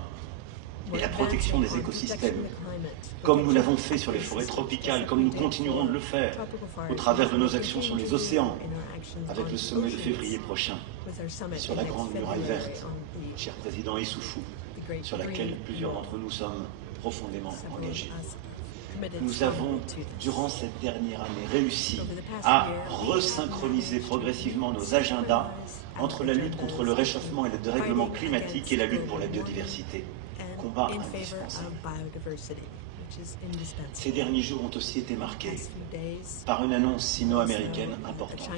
et la protection des écosystèmes, comme nous l'avons fait sur les forêts tropicales, comme nous continuerons de le faire au travers de nos actions sur les océans, avec le sommet de février prochain, sur la Grande Muraille Verte, cher président Issoufou, sur laquelle plusieurs d'entre nous sommes profondément engagés. Nous avons, durant cette dernière année, réussi à resynchroniser progressivement nos agendas entre la lutte contre le réchauffement et le dérèglement climatique et la lutte pour la biodiversité. Combat indispensable. Ces derniers jours ont aussi été marqués par une annonce sino-américaine importante,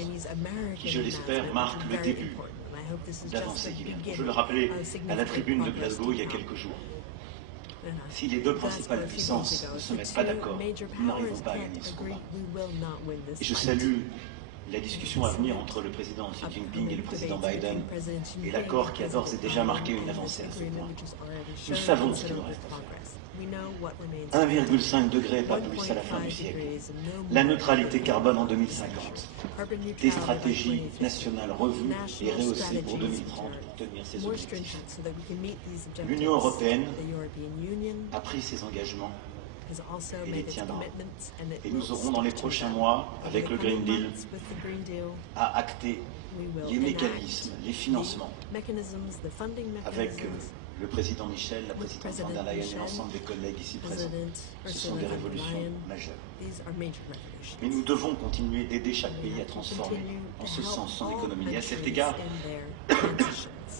qui, je l'espère, marque le début d'avancées qui viennent. Je le rappelais à la tribune de Glasgow il y a quelques jours. Si les deux principales puissances ne se mettent pas d'accord, nous n'arrivons pas à gagner ce combat. Et je salue la discussion à venir entre le président Xi Jinping et le président Biden et l'accord qui a d'ores et déjà marqué une avancée à ce point. Nous savons ce qu'il nous reste à faire. 1,5 degré, pas plus à la fin du siècle. La neutralité carbone en 2050. Des stratégies nationales revues et rehaussées pour 2030 pour tenir ces objectifs. L'Union européenne a pris ses engagements has also et les made its tiendra. commitments, and it Et will nous aurons stick dans les to prochains them. mois, In avec the le Green coming Deal, months, with the Green Deal, à acter we will les enact mécanismes, les financements, the mechanisms, the funding avec mechanisms. le président Michel, la With présidente von der President Leyen et Michel, l'ensemble des collègues ici présents. President Ce sont Ursula des von der révolutions Leyen. majeures. These are major revolutions. Mais nous devons continuer d'aider chaque pays à transformer en ce sens son économie. Et à cet égard,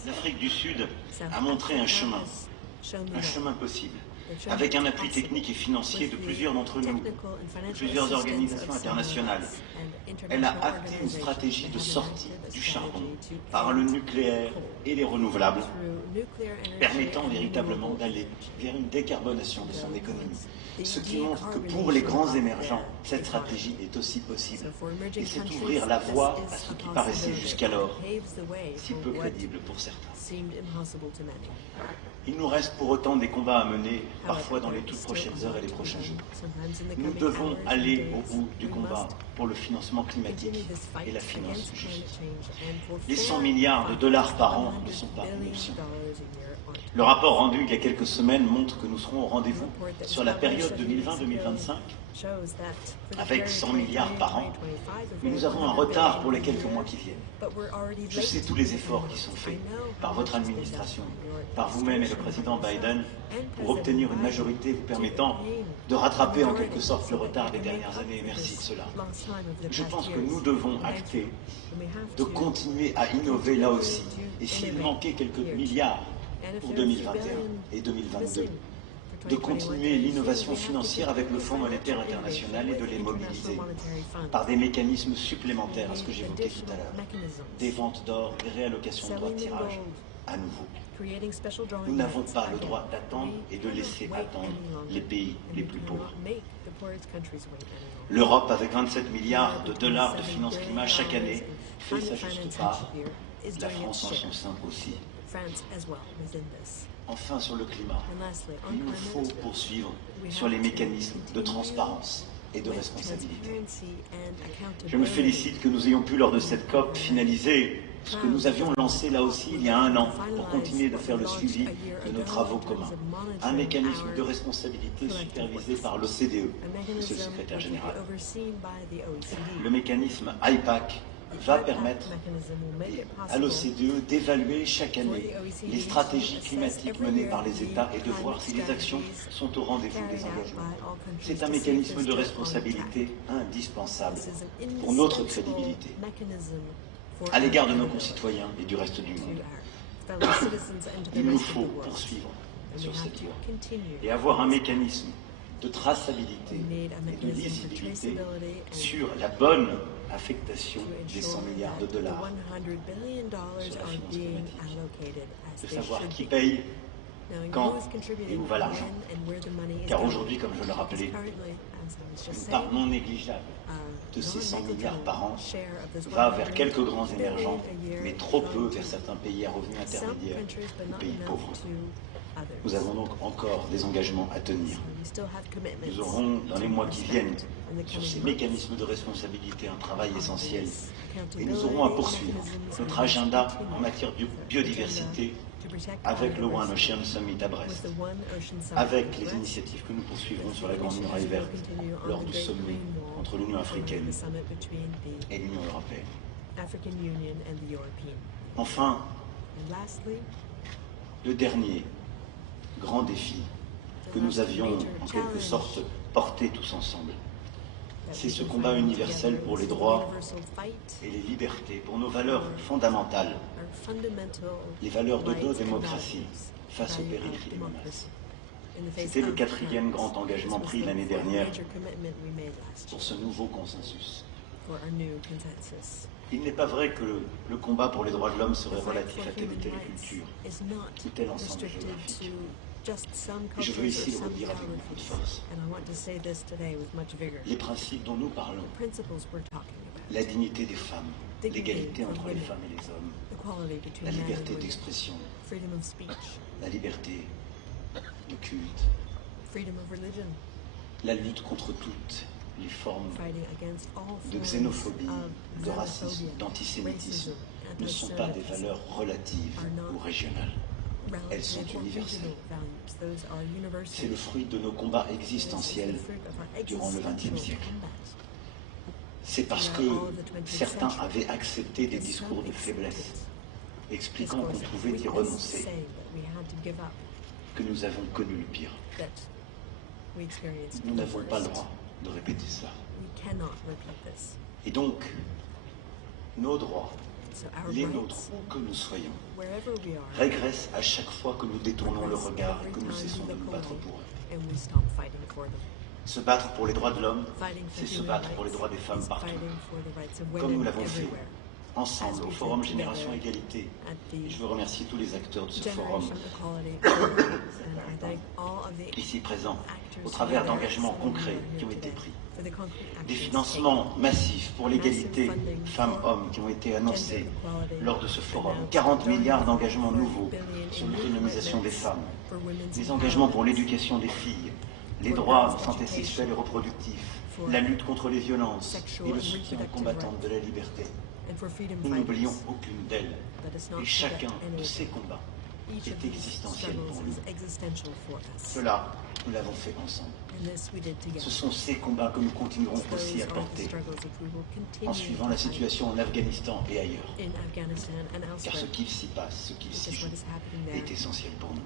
l'Afrique du Sud a montré un chemin possible, avec un appui technique et financier de plusieurs d'entre nous, de plusieurs organisations internationales. Elle a acté une stratégie de sortie du charbon par le nucléaire et les renouvelables, permettant véritablement d'aller vers une décarbonation de son économie. Ce qui montre que pour les grands émergents, cette stratégie est aussi possible. Et c'est ouvrir la voie à ce qui paraissait jusqu'alors si peu crédible pour certains. Il nous reste pour autant des combats à mener, parfois dans les toutes prochaines heures et les prochains jours. Nous devons aller au bout du combat pour le financement climatique et la finance juste. Les 100 milliards de dollars par an ne sont pas une option. Le rapport rendu il y a quelques semaines montre que nous serons au rendez-vous sur la période 2020-2025 avec 100 milliards par an, mais nous avons un retard pour les quelques mois qui viennent. Je sais tous les efforts qui sont faits par votre administration, par vous-même et le président Biden, pour obtenir une majorité vous permettant de rattraper en quelque sorte le retard des dernières années, et merci de cela. Je pense que nous devons acter de continuer à innover là aussi, et s'il manquait quelques milliards pour 2021 et 2022, de continuer l'innovation financière avec le Fonds monétaire international et de les mobiliser par des mécanismes supplémentaires à ce que j'évoquais tout à l'heure, des ventes d'or, des réallocations de droits de tirage à nouveau. Nous n'avons pas le droit d'attendre et de laisser attendre les pays les plus pauvres. L'Europe, avec 27 milliards de dollars de finances climat chaque année, fait sa juste part. La France en son sein aussi. Enfin, sur le climat, il nous faut poursuivre sur les mécanismes de transparence et de responsabilité. Je me félicite que nous ayons pu, lors de cette COP, finaliser ce que nous avions lancé là aussi il y a un an pour continuer de faire le suivi de nos travaux communs. Un mécanisme de responsabilité supervisé par l'OCDE, Monsieur le Secrétaire Général. Le mécanisme IPAC va permettre à l'OCDE d'évaluer chaque année les stratégies climatiques menées par les États et de voir si les actions sont au rendez-vous des engagements. C'est un mécanisme de responsabilité indispensable pour notre crédibilité à l'égard de nos concitoyens et du reste du monde. Il nous faut poursuivre sur cette voie et avoir un mécanisme de traçabilité et de lisibilité sur la bonne affectation des 100 milliards de dollars sur la finance climatique. De savoir qui paye, quand et où va l'argent. Car aujourd'hui, comme je le rappelais, une part non négligeable de ces 100 milliards par an va vers quelques grands émergents, mais trop peu vers certains pays à revenus intermédiaires ou pays pauvres. Nous avons donc encore des engagements à tenir. Nous aurons, dans les mois qui viennent, sur ces mécanismes de responsabilité, un travail essentiel. Et nous aurons à poursuivre notre agenda en matière de biodiversité avec le One Ocean Summit à Brest, avec les initiatives que nous poursuivrons sur la Grande Muraille Verte lors du sommet entre l'Union africaine et l'Union européenne. Enfin, le dernier grand défi que nous avions en quelque sorte porté tous ensemble, c'est ce combat universel pour les droits et les libertés, pour nos valeurs fondamentales, les valeurs de nos démocraties face au péril qui les menace. C'était le 4e grand engagement pris l'année dernière pour ce nouveau consensus. Il n'est pas vrai que le combat pour les droits de l'homme serait relatif à telle ou telle culture, ou tel ensemble géographique. Et je veux ici le redire avec beaucoup de force. Les principes dont nous parlons, la dignité des femmes, l'égalité entre les femmes et les hommes, la liberté d'expression, la liberté de culte, la lutte contre toutes les formes de xénophobie, de racisme, d'antisémitisme ne sont pas des valeurs relatives ou régionales. elles sont universelles. C'est le fruit de nos combats existentiels durant le XXe siècle. C'est parce que certains avaient accepté des discours de faiblesse, expliquant qu'on pouvait y renoncer, que nous avons connu le pire. Nous n'avons pas le droit de répéter cela. Et donc, nos droits, les nôtres, où que nous soyons, régressent à chaque fois que nous détournons le regard et que nous cessons de nous battre pour eux. Se battre pour les droits de l'homme, c'est se battre pour les droits des femmes partout, comme nous l'avons fait ensemble au Forum Génération Égalité. Et je veux remercier tous les acteurs de ce forum, ici présents, au travers d'engagements concrets qui ont été pris. Des financements massifs pour l'égalité femmes-hommes qui ont été annoncés lors de ce forum. 40 milliards d'engagements nouveaux sur l'autonomisation des femmes. Des engagements pour l'éducation des filles, les droits de santé sexuelle et reproductive, la lutte contre les violences et le soutien aux combattantes de la liberté. Nous n'oublions aucune d'elles, et chacun de ces combats est existentiel pour nous. Cela, nous l'avons fait ensemble. Ce sont ces combats que nous continuerons aussi à porter en suivant la situation en Afghanistan et ailleurs. Car ce qu'il s'y passe, ce qu'il s'y joue, est essentiel pour nous.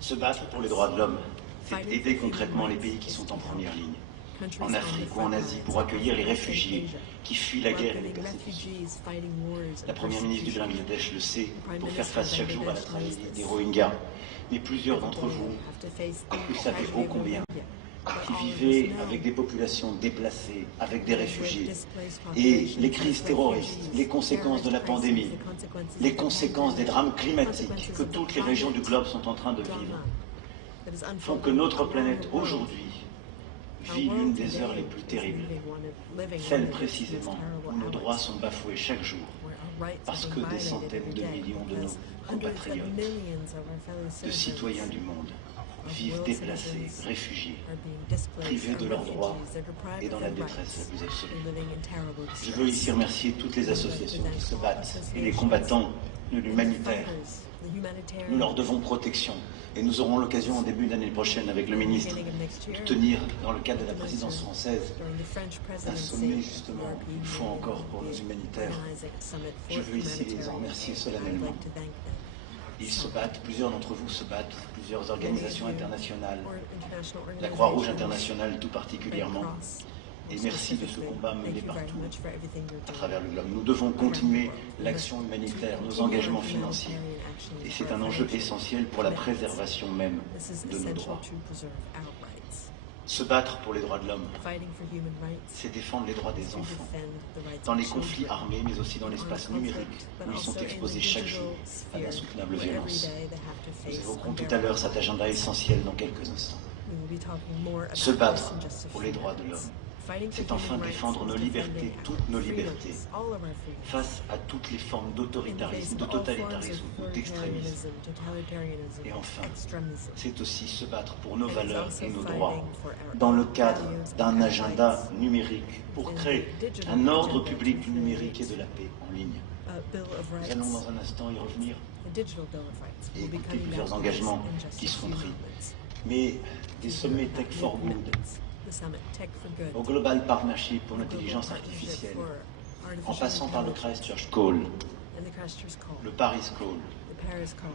Se battre pour les droits de l'homme, c'est aider concrètement les pays qui sont en première ligne, en Afrique ou en Asie, pour accueillir les réfugiés qui fuient la guerre et les persécutions. La première ministre du Bangladesh le sait, pour faire face chaque jour à la tragédie des Rohingyas. Mais plusieurs d'entre vous savez ô combien, qui vivaient avec des populations déplacées, avec des réfugiés. Et les crises terroristes, les conséquences de la pandémie, les conséquences des drames climatiques que toutes les régions du globe sont en train de vivre, font que notre planète aujourd'hui vit l'une des heures les plus terribles, celle précisément où nos droits sont bafoués chaque jour, parce que des centaines de millions de nos compatriotes, de citoyens du monde, vivent déplacés, réfugiés, privés de leurs droits et dans la détresse la plus absolue. Je veux ici remercier toutes les associations qui se battent et les combattants de l'humanitaire. Nous leur devons protection et nous aurons l'occasion en début d'année prochaine avec le ministre de tenir, dans le cadre de la présidence française, un sommet justement une fois encore pour nos humanitaires. Je veux ici les en remercier solennellement. Ils se battent, plusieurs d'entre vous se battent, plusieurs organisations internationales, la Croix-Rouge internationale tout particulièrement. Et merci de ce combat mené partout à travers le globe. Nous devons continuer l'action humanitaire, nos engagements financiers. Et c'est un enjeu essentiel pour la préservation même de nos droits. Se battre pour les droits de l'homme, c'est défendre les droits des enfants, dans les conflits armés, mais aussi dans l'espace numérique, où ils sont exposés chaque jour à d'insoutenables violences. Nous évoquerons tout à l'heure cet agenda essentiel dans quelques instants. Se battre pour les droits de l'homme, c'est enfin défendre nos libertés, toutes nos libertés, face à toutes les formes d'autoritarisme, de totalitarisme ou d'extrémisme. Et enfin, c'est aussi se battre pour nos valeurs et nos droits, dans le cadre d'un agenda numérique, pour créer un ordre public du numérique et de la paix en ligne. Nous allons dans un instant y revenir et écouter plusieurs engagements qui seront pris. Mais des sommets Tech for Good, au Global Partnership pour l'intelligence artificielle, en passant par le Christchurch Call, le Paris Call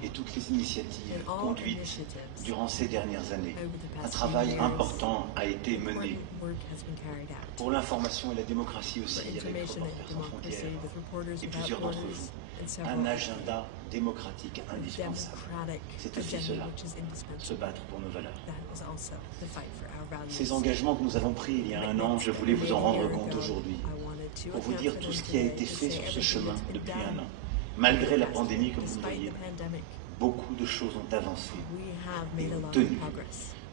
et toutes les initiatives conduites durant ces dernières années. Un travail important a été mené pour l'information et la démocratie aussi, avec Reporters sans frontières et plusieurs d'entre vous. Un agenda démocratique indispensable. C'est aussi cela, se battre pour nos valeurs. Ces engagements que nous avons pris il y a un an, je voulais vous en rendre compte aujourd'hui, pour vous dire tout ce qui a été fait sur ce chemin depuis un an. Malgré la pandémie, comme vous le voyez, beaucoup de choses ont avancé et ont tenu.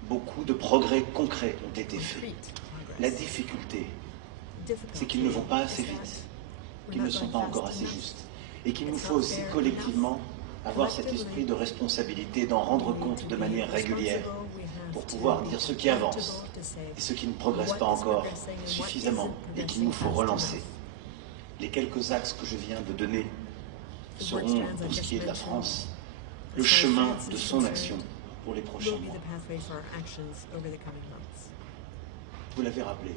Beaucoup de progrès concrets ont été faits. La difficulté, c'est qu'ils ne vont pas assez vite, qu'ils ne sont pas encore assez justes, et qu'il nous faut aussi collectivement avoir cet esprit de responsabilité, d'en rendre compte de manière régulière, pour pouvoir dire ce qui avance et ce qui ne progresse pas encore suffisamment et qu'il nous faut relancer. Les quelques axes que je viens de donner seront, pour ce qui est de la France, le chemin de son action pour les prochains will be mois. the pathway for our actions over the coming months. Vous l'avez rappelé,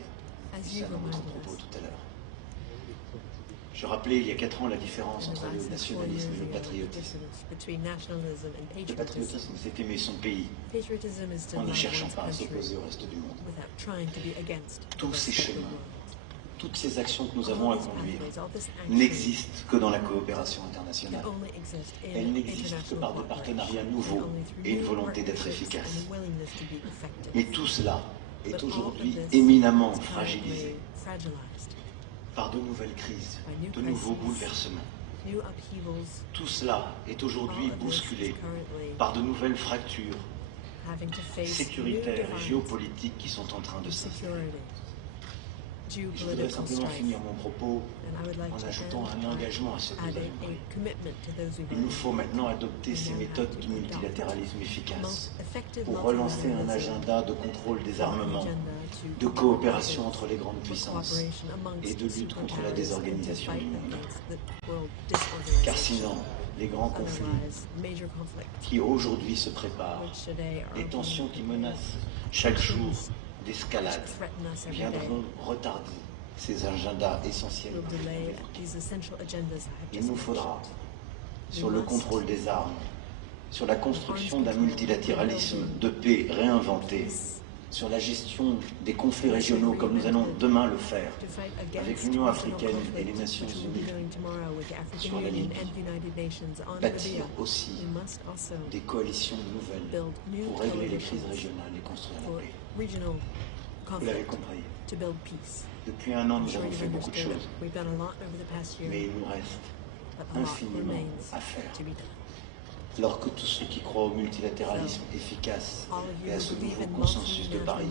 As c'est you ça dans votre reminded propos us, tout à l'heure. Je rappelais il y a 4 ans la différence entre le nationalisme et le patriotisme. Le patriotisme, c'est aimer son pays en ne cherchant pas à s'opposer au reste du monde. Tous ces chemins, toutes ces actions que nous avons à conduire n'existent que dans la coopération internationale. Elles n'existent que par des partenariats nouveaux et une volonté d'être efficace. Mais tout cela est aujourd'hui éminemment fragilisé par de nouvelles crises, de nouveaux bouleversements. Tout cela est aujourd'hui bousculé par de nouvelles fractures sécuritaires et géopolitiques qui sont en train de s'installer. Je voudrais simplement finir mon propos en ajoutant un engagement à ceux que nous avons pris. Il nous faut maintenant adopter ces méthodes du multilatéralisme efficace pour relancer un agenda de contrôle des armements, de coopération entre les grandes puissances et de lutte contre la désorganisation du monde. Car sinon, les grands conflits qui aujourd'hui se préparent, les tensions qui menacent chaque jour d'escalade viendront retarder ces agendas essentiels. Il nous faudra, sur le contrôle des armes, sur la construction d'un multilatéralisme de paix réinventé, sur la gestion des conflits régionaux comme nous allons demain le faire avec l'Union africaine et les Nations unies, sur la Libye, bâtir aussi des coalitions nouvelles pour régler les crises régionales et construire la paix. Vous l'avez compris. Depuis 1 an, nous avons fait beaucoup de choses, mais il nous reste infiniment à faire. Alors que tous ceux qui croient au multilatéralisme efficace et à ce nouveau consensus de Paris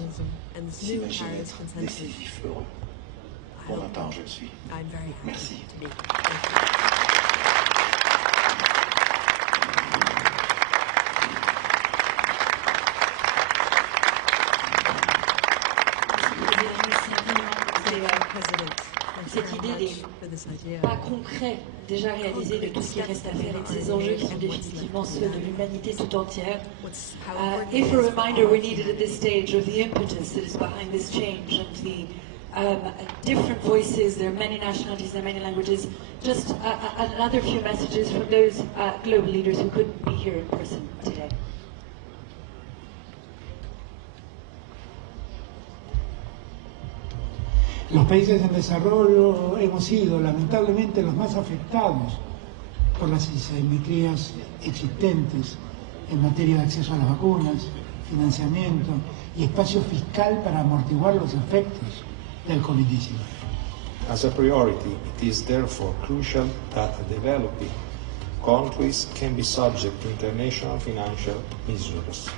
s'imaginent être décisifs, heureux. Pour ma part, je le suis. Merci. Cette idée des pas concrets déjà réalisés de tout ce qui reste à faire et de ces enjeux qui sont définitivement ceux de l'humanité tout entière. If a reminder were needed at this stage of the impetus that is behind this change and the different voices, there are many nationalities, there are many languages, just another few messages from those global leaders who couldn't be here in person today. Los países en desarrollo hemos sido lamentablemente los más afectados por las asimetrías existentes en materia de acceso a las vacunas, financiamiento y espacio fiscal para amortiguar los efectos del COVID-19. As a priority, it is therefore crucial that developing countries can be subject to international financial measures.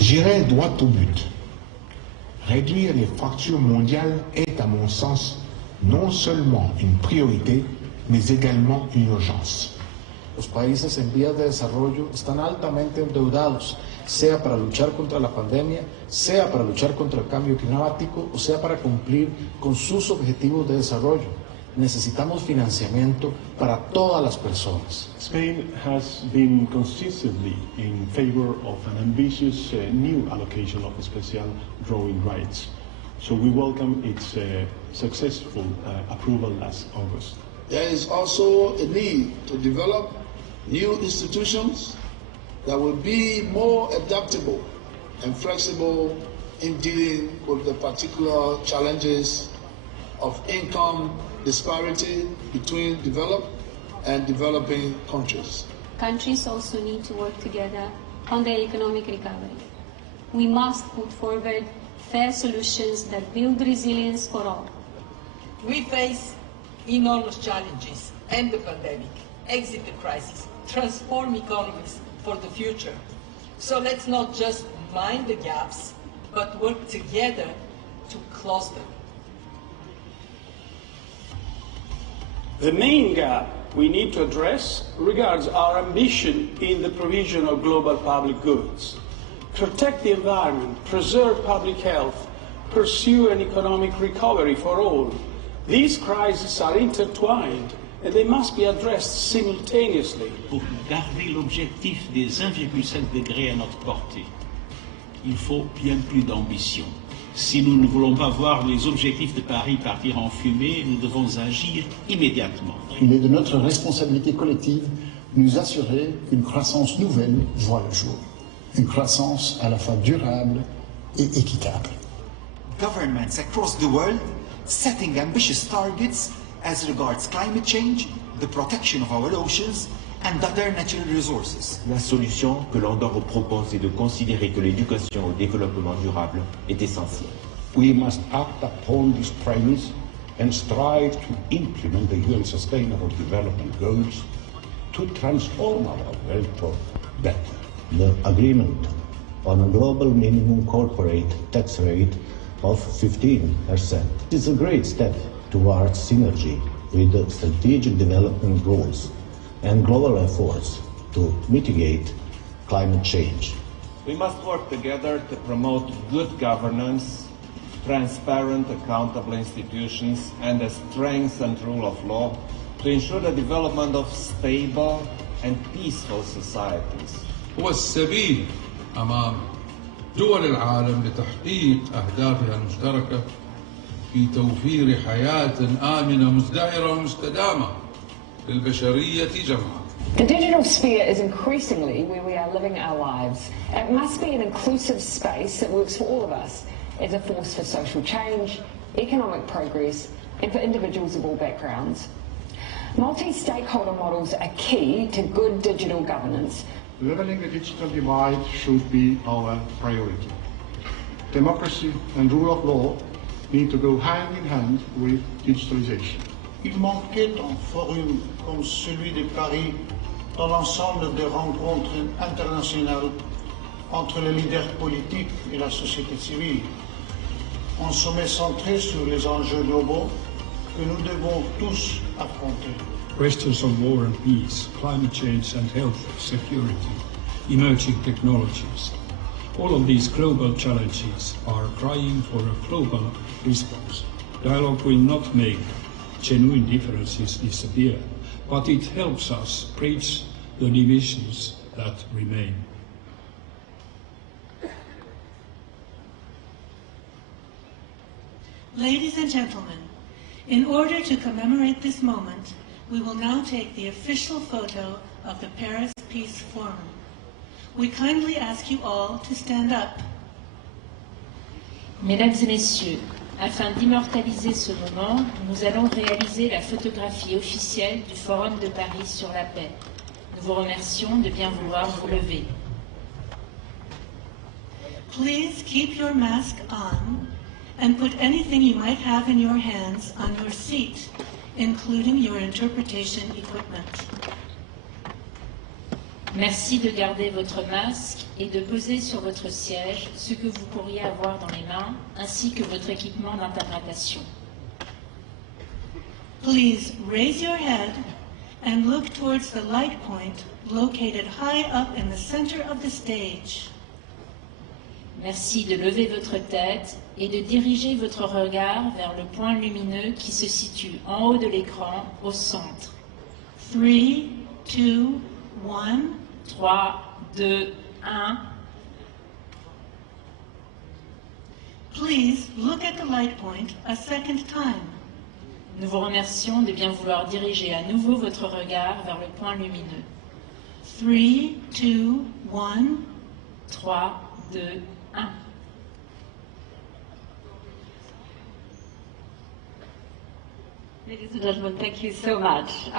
J'irai droit au but. Réduire les fractures mondiales est, à mon sens, non seulement une priorité, mais également une urgence. Los países en vías de desarrollo están altamente endeudados, sea para luchar contra la pandemia, sea para luchar contra el cambio climático o sea para cumplir con sus objetivos de desarrollo. Necesitamos financiamiento para todas las personas. Spain has been consistently in favor of an ambitious new allocation of special drawing rights. So we welcome its successful approval last August. There is also a need to develop new institutions that will be more adaptable and flexible in dealing with the particular challenges of income disparity between developed and developing countries. Countries also need to work together on their economic recovery. We must put forward fair solutions that build resilience for all. We face enormous challenges: end the pandemic, exit the crisis, transform economies for the future. So let's not just mind the gaps, but work together to close them. The main gap we need to address regards our ambition in the provision of global public goods. Protect the environment, preserve public health, pursue an economic recovery for all. These crises are intertwined and they must be addressed simultaneously. Pour garder l'objectif des 1,5 degrés à notre portée, il faut bien plus d'ambition. Si nous ne voulons pas voir les objectifs de Paris partir en fumée, nous devons agir immédiatement. Il est de notre responsabilité collective de nous assurer qu'une croissance nouvelle voit le jour. Une croissance à la fois durable et équitable. Governments across the world setting ambitious targets as regards climate change, the protection of our oceans, and other natural resources. La solution que l'on doit propose est de considérer que l'éducation au développement durable est essentielle. We must act upon this premise and strive to implement the UN Sustainable Development Goals to transform our world for better. The agreement on a global minimum corporate tax rate of 15% is a great step towards synergy with the strategic development goals and global efforts to mitigate climate change. We must work together to promote good governance, transparent, accountable institutions, and a strengthened rule of law to ensure the development of stable and peaceful societies. هو السبيل أمام دول العالم لتحقيق أهدافها المشتركة في توفير حياة آمنة مزدهرة ومستدامة للبشرية جمعاء. The digital sphere is increasingly where we are living our lives. It must be an inclusive space that works for all of us as a force for social change, economic progress, and for individuals of all backgrounds. Multi-stakeholder models are key to good digital governance. Leveling the digital divide should be our priority. Democracy and rule of law need to go hand in hand with digitalization. Il manquait un forum comme celui de Paris dans l'ensemble des rencontres internationales entre les leaders politiques et la société civile. Un sommet centré sur les enjeux globaux que nous devons tous affronter. Questions of war and peace, climate change and health security, emerging technologies. All of these global challenges are crying for a global response. Dialogue will not make genuine differences disappear, but it helps us bridge the divisions that remain. Ladies and gentlemen, in order to commemorate this moment, we will now take the official photo of the Paris Peace Forum. We kindly ask you all to stand up. Mesdames et messieurs, afin d'immortaliser ce moment, nous allons réaliser la photographie officielle du Forum de Paris sur la paix. Nous vous remercions de bien vouloir vous lever. Please keep your mask on and put anything you might have in your hands on your seat, including your interpretation equipment. Merci de garder votre masque et de poser sur votre siège ce que vous pourriez avoir dans les mains, ainsi que votre équipement d'interprétation. Please raise your head and look towards the light point located high up in the center of the stage. Merci de lever votre tête et de diriger votre regard vers le point lumineux qui se situe en haut de l'écran, au centre. 3, 2, 1. 3, 2, 1. Please look at the light point a second time. Nous vous remercions de bien vouloir diriger à nouveau votre regard vers le point lumineux. 3, 2, 1. 3, 2, 1. Ladies and gentlemen, thank you so much.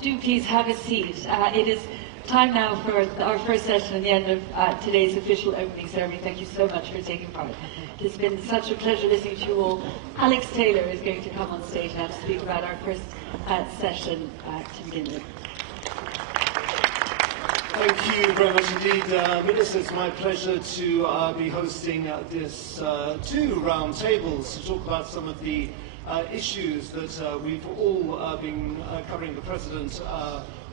Do please have a seat. It is time now for our first session at the end of today's official opening ceremony. Thank you so much for taking part. It's been such a pleasure listening to you all. Alex Taylor is going to come on stage now to speak about our first session to begin with. Thank you very much indeed, Minister. It's my pleasure to be hosting this two round tables to talk about some of the issues that we've all been covering. The President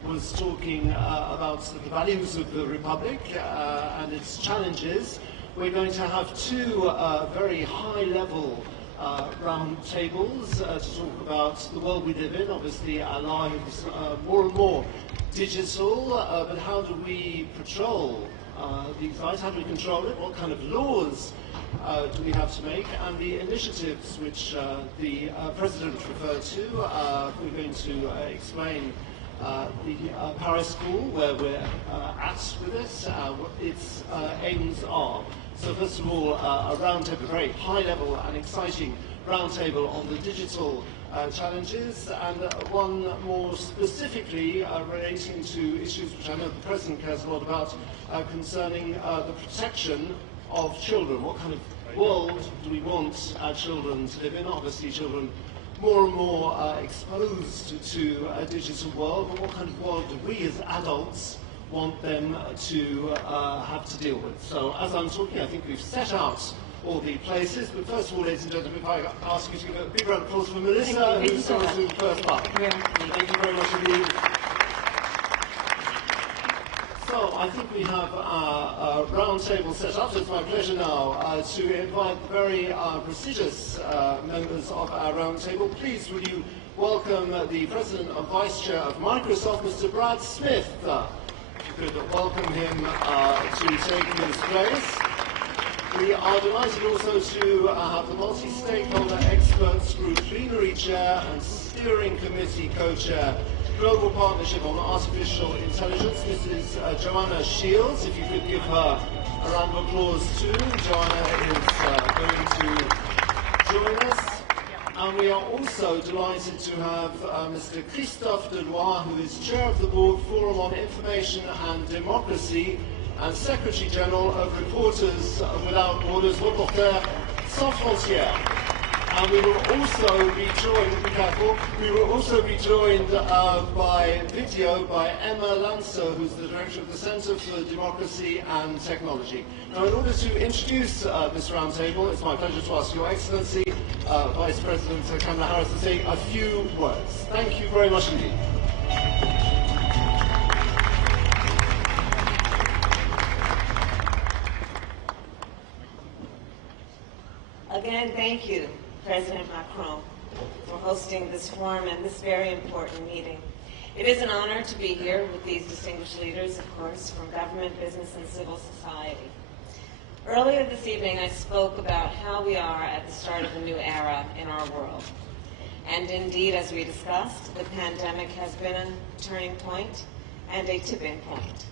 was talking about the values of the Republic and its challenges. We're going to have two very high-level roundtables to talk about the world we live in. Obviously, our lives more and more digital, but how do we patrol the anxiety? How do we control it? What kind of laws do we have to make? And the initiatives which the President referred to, we're going to explain the Paris School, where we're at with this, what its aims are. So first of all, a roundtable, a very high-level and exciting roundtable on the digital challenges, and one more specifically relating to issues which I know the President cares a lot about, concerning the protection of children. What kind of world do we want our children to live in? Obviously, children more and more exposed to a digital world, but what kind of world do we as adults want them to have to deal with? So as I'm talking, I think we've set out all the places, but first of all, ladies and gentlemen, if I ask you to give a big round of applause for Melissa, who's going to the first part. Thank you very much indeed. So I think we have a round table set up, so it's my pleasure now to invite the very prestigious members of our round table. Please would you welcome the President and Vice Chair of Microsoft, Mr. Brad Smith. If you could welcome him to take his place. We are delighted also to have the Multi-Stakeholder Experts Group Plenary Chair and Steering Committee Co-Chair, Global Partnership on Artificial Intelligence, Mrs. Joanna Shields. If you could give her a round of applause too. Joanna is going to join us. And we are also delighted to have Mr. Christophe Deloy, who is Chair of the Board Forum on Information and Democracy and Secretary General of Reporters Without Borders, Reporters Sans Frontières. And we will also be joined, by video by Emma Lancer, who's the Director of the Centre for Democracy and Technology. Now, in order to introduce this roundtable, it's my pleasure to ask Your Excellency, Vice President Kamala Harris, to say a few words. Thank you very much indeed. Again, thank you, President Macron, for hosting this forum and this very important meeting. It is an honor to be here with these distinguished leaders, of course, from government, business, and civil society. Earlier this evening, I spoke about how we are at the start of a new era in our world. And indeed, as we discussed, the pandemic has been a turning point and a tipping point.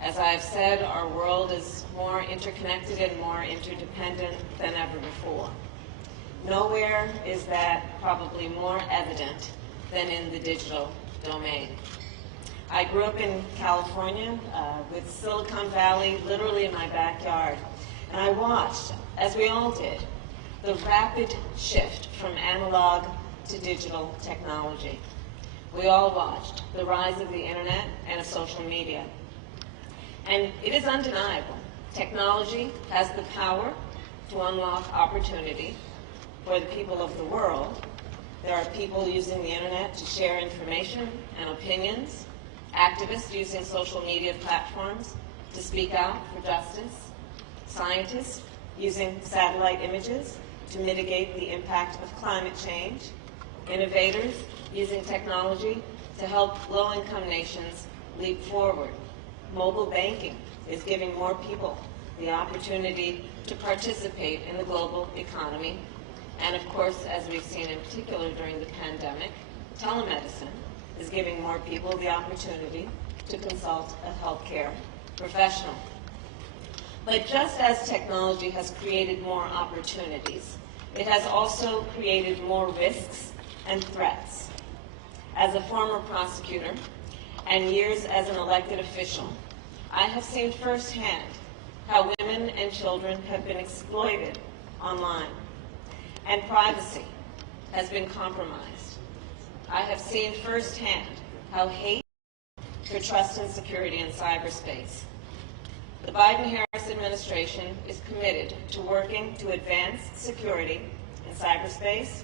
As I have said, our world is more interconnected and more interdependent than ever before. Nowhere is that probably more evident than in the digital domain. I grew up in California with Silicon Valley literally in my backyard, and I watched, as we all did, the rapid shift from analog to digital technology. We all watched the rise of the internet and of social media. And it is undeniable. Technology has the power to unlock opportunity for the people of the world. There are people using the internet to share information and opinions, activists using social media platforms to speak out for justice, scientists using satellite images to mitigate the impact of climate change, innovators using technology to help low-income nations leap forward. Mobile banking is giving more people the opportunity to participate in the global economy. And of course, as we've seen in particular during the pandemic, telemedicine is giving more people the opportunity to consult a healthcare professional. But just as technology has created more opportunities, it has also created more risks and threats. As a former prosecutor, and years as an elected official, I have seen firsthand how women and children have been exploited online, and privacy has been compromised. I have seen firsthand how hate for trust and security in cyberspace. The Biden-Harris administration is committed to working to advance security in cyberspace,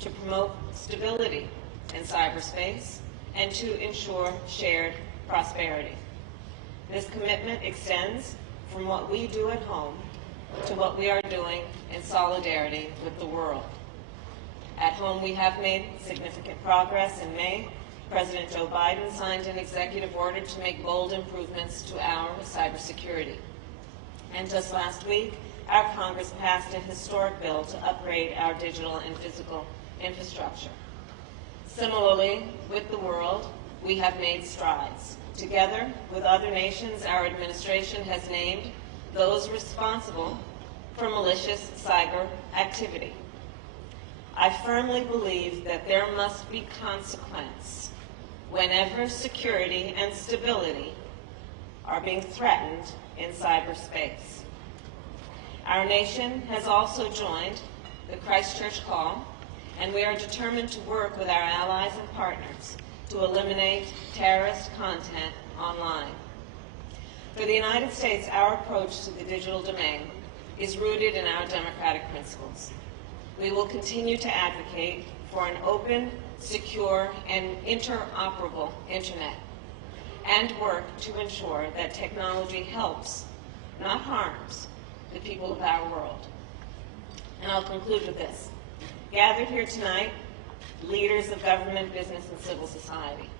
to promote stability in cyberspace, and to ensure shared prosperity. This commitment extends from what we do at home to what we are doing in solidarity with the world. At home, we have made significant progress. In May, President Joe Biden signed an executive order to make bold improvements to our cybersecurity. And just last week, our Congress passed a historic bill to upgrade our digital and physical infrastructure. Similarly, with the world, we have made strides. Together with other nations, our administration has named those responsible for malicious cyber activity. I firmly believe that there must be consequence whenever security and stability are being threatened in cyberspace. Our nation has also joined the Christchurch Call, and we are determined to work with our allies and partners to eliminate terrorist content online. For the United States, our approach to the digital domain is rooted in our democratic principles. We will continue to advocate for an open, secure, and interoperable Internet, and work to ensure that technology helps, not harms, the people of our world. And I'll conclude with this. Gathered here tonight, leaders of government, business, and civil society.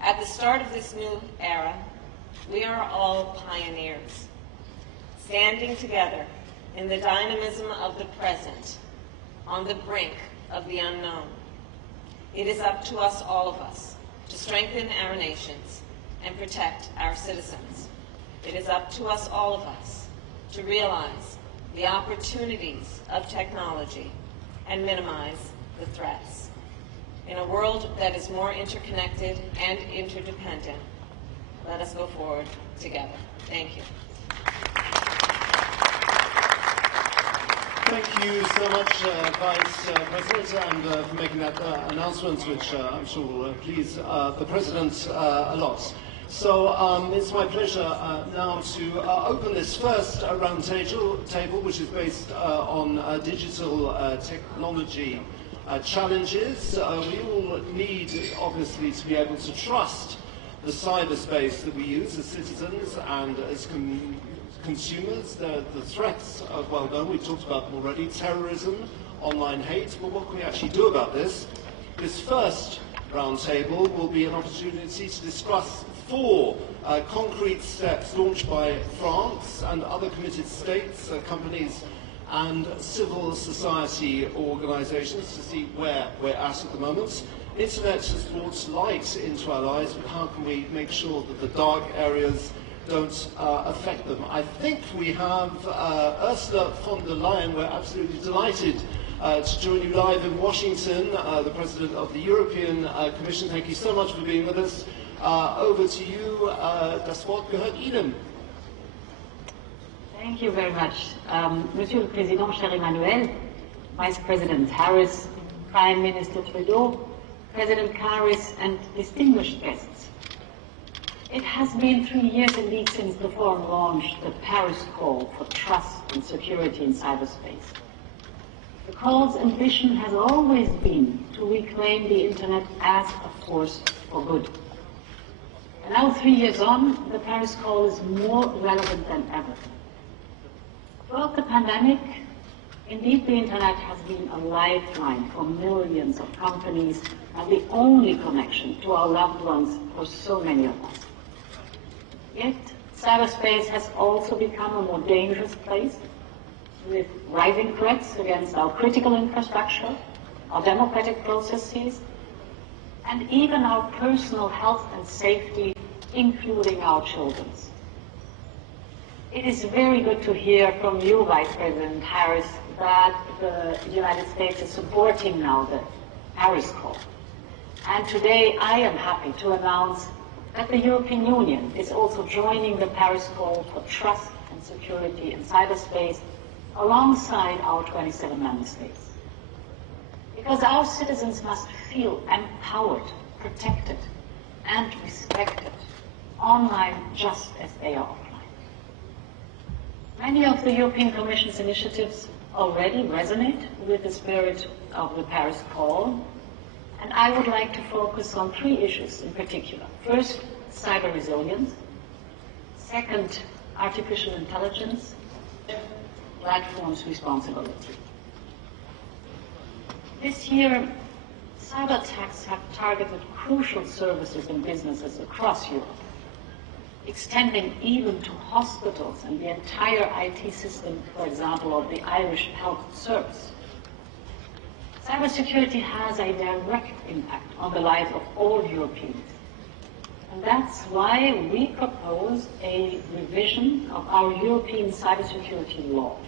At the start of this new era, we are all pioneers, standing together in the dynamism of the present, on the brink of the unknown. It is up to us, all of us, to strengthen our nations and protect our citizens. It is up to us, all of us, to realize the opportunities of technology and minimize the threats. In a world that is more interconnected and interdependent, let us go forward together. Thank you. Thank you so much, Vice President, and for making that announcement, which I'm sure will please the President a lot. So it's my pleasure now to open this first round table, which is based on digital technology challenges. We all need, obviously, to be able to trust the cyberspace that we use as citizens and as consumers. The threats are well known. We've talked about them already. Terrorism, online hate. But what can we actually do about this? This first roundtable will be an opportunity to discuss 4 concrete steps launched by France and other committed states, companies, and civil society organizations to see where we're at the moment. Internet has brought light into our lives, but how can we make sure that the dark areas don't affect them? I think we have Ursula von der Leyen. We're absolutely delighted to join you live in Washington, the President of the European Commission. Thank you so much for being with us. Over to you. Das Wort gehört Ihnen. Thank you very much. Monsieur le Président, cher Emmanuel, Vice President Harris, Prime Minister Trudeau, President Harris, and distinguished guests. It has been 3 years indeed since the Forum launched the Paris Call for Trust and Security in Cyberspace. The call's ambition has always been to reclaim the Internet as a force for good. And now, 3 years on, the Paris Call is more relevant than ever. Throughout the pandemic, indeed, the Internet has been a lifeline for millions of companies and the only connection to our loved ones for so many of us. Yet, cyberspace has also become a more dangerous place, with rising threats against our critical infrastructure, our democratic processes, and even our personal health and safety, including our children's. It is very good to hear from you, Vice President Harris, that the United States is supporting now the Paris Call. And today I am happy to announce that the European Union is also joining the Paris Call for Trust and Security in Cyberspace alongside our 27 member states. Because our citizens must feel empowered, protected, and respected online just as they are offline. Many of the European Commission's initiatives already resonate with the spirit of the Paris Call, and I would like to focus on 3 issues in particular. First, cyber resilience. Second, artificial intelligence. platforms' responsibility. This year, cyber attacks have targeted crucial services and businesses across Europe, extending even to hospitals and the entire IT system, for example, of the Irish Health Service. Cybersecurity has a direct impact on the lives of all Europeans. And that's why we propose a revision of our European cybersecurity law.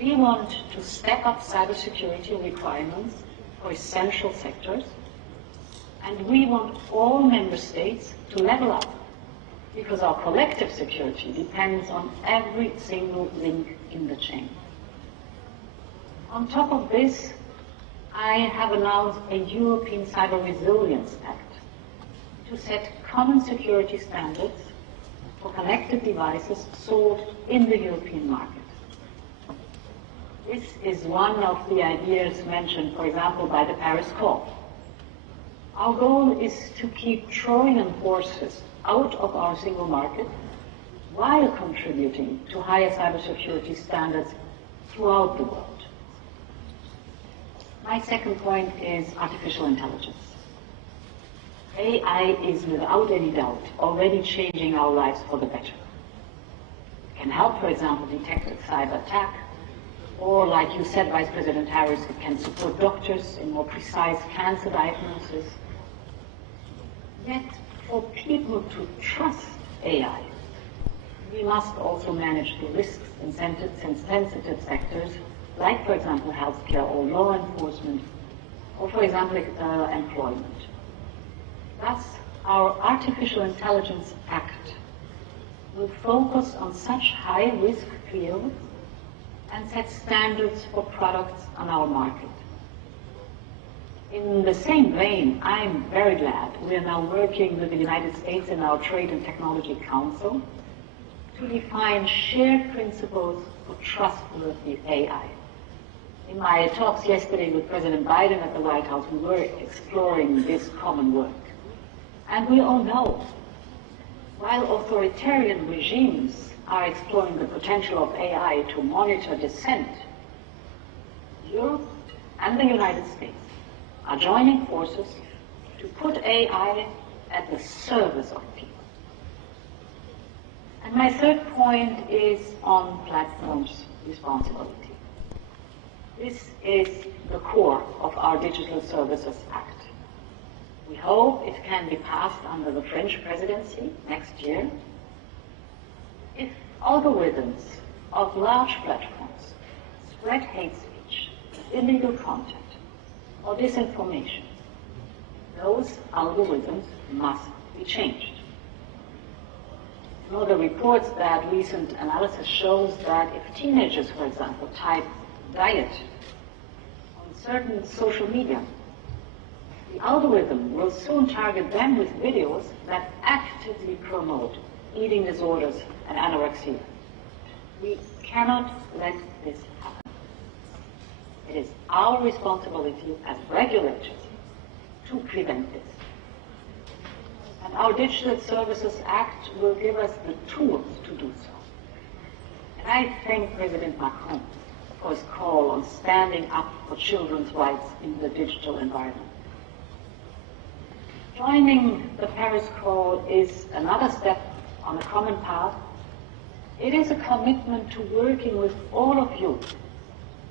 We want to step up cybersecurity requirements for essential sectors, and we want all member states to level up, because our collective security depends on every single link in the chain. On top of this, I have announced a European Cyber Resilience Act to set common security standards for connected devices sold in the European market. This is one of the ideas mentioned, for example, by the Paris Call. Our goal is to keep Trojan horses out of our single market while contributing to higher cybersecurity standards throughout the world. My second point is artificial intelligence. AI is without any doubt already changing our lives for the better. It can help, for example, detect a cyber attack, or like you said, Vice President Harris, it can support doctors in more precise cancer diagnosis. Yet, for people to trust AI, we must also manage the risks in sensitive sectors, like, for example, healthcare or law enforcement, or, for example, employment. Thus, our Artificial Intelligence Act will focus on such high-risk fields and set standards for products on our market. In the same vein, I'm very glad we are now working with the United States in our Trade and Technology Council to define shared principles for trustworthy AI. In my talks yesterday with President Biden at the White House, we were exploring this common work. And we all know, while authoritarian regimes are exploring the potential of AI to monitor dissent, Europe and the United States are joining forces to put AI at the service of people. And my third point is on platforms' responsibility. This is the core of our Digital Services Act. We hope it can be passed under the French presidency next year. If algorithms of large platforms spread hate speech, illegal content, or disinformation, those algorithms must be changed. You know, the reports that recent analysis shows that if teenagers, for example, type diet on certain social media, the algorithm will soon target them with videos that actively promote eating disorders and anorexia. We cannot let this happen. It is our responsibility as regulators to prevent this. And our Digital Services Act will give us the tools to do so. And I thank President Macron for his call on standing up for children's rights in the digital environment. Joining the Paris Call is another step on a common path. It is a commitment to working with all of you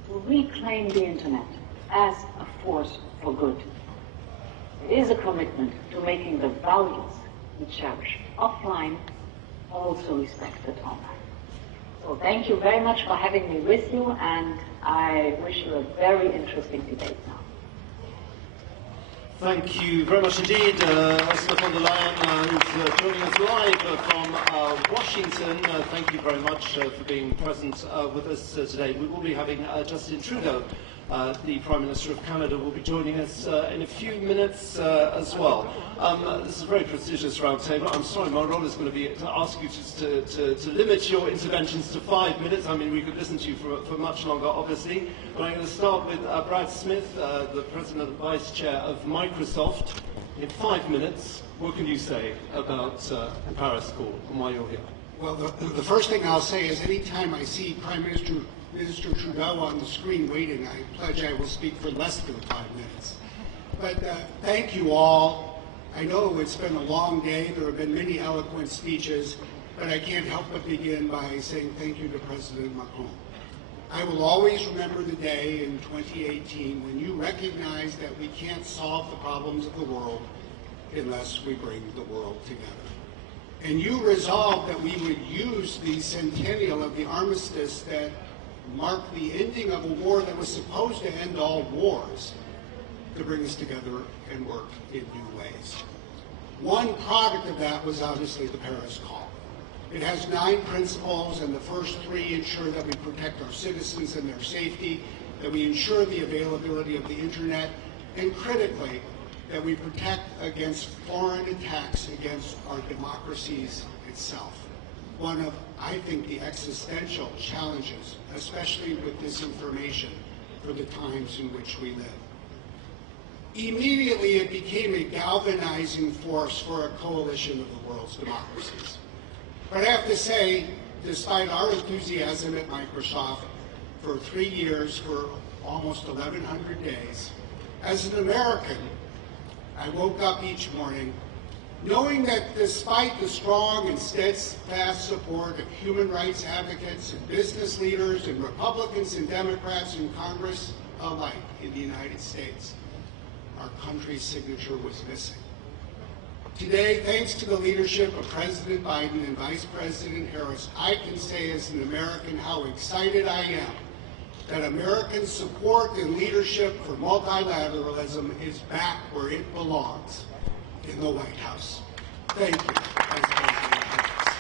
to reclaim the Internet as a force for good. It is a commitment to making the values we cherish offline also respected online. So thank you very much for having me with you, and I wish you a very interesting debate now. Thank you very much indeed, Ursula von der Leyen, who's joining us live from Washington. Thank you very much for being present with us today. We will be having Justin Trudeau, the Prime Minister of Canada, will be joining us in a few minutes as well. This is a very prestigious roundtable. I'm sorry, my role is going to be to ask you just to limit your interventions to 5 minutes. I mean, we could listen to you for much longer, obviously. But I'm going to start with Brad Smith, the President and Vice Chair of Microsoft. In 5 minutes, what can you say about the Paris Call and why you're here? Well, the first thing I'll say is anytime I see Prime Minister Trudeau on the screen waiting, I pledge I will speak for less than 5 minutes. But thank you all. I know it's been a long day. There have been many eloquent speeches, but I can't help but begin by saying thank you to President Macron. I will always remember the day in 2018 when you recognized that we can't solve the problems of the world unless we bring the world together. And you resolved that we would use the centennial of the armistice that marked the ending of a war that was supposed to end all wars to bring us together and work in new ways. One product of that was obviously the Paris Call. It has 9 principles, and the first 3 ensure that we protect our citizens and their safety, that we ensure the availability of the internet, and critically, that we protect against foreign attacks against our democracies itself. One of, I think, the existential challenges, especially with disinformation, for the times in which we live. Immediately, it became a galvanizing force for a coalition of the world's democracies. But I have to say, despite our enthusiasm at Microsoft for 3 years, for almost 1,100 days, as an American, I woke up each morning knowing that despite the strong and steadfast support of human rights advocates and business leaders and Republicans and Democrats in Congress alike in the United States, our country's signature was missing. Today, thanks to the leadership of President Biden and Vice President Harris, I can say as an American how excited I am that American support and leadership for multilateralism is back where it belongs, in the White House. Thank you, Vice President Harris.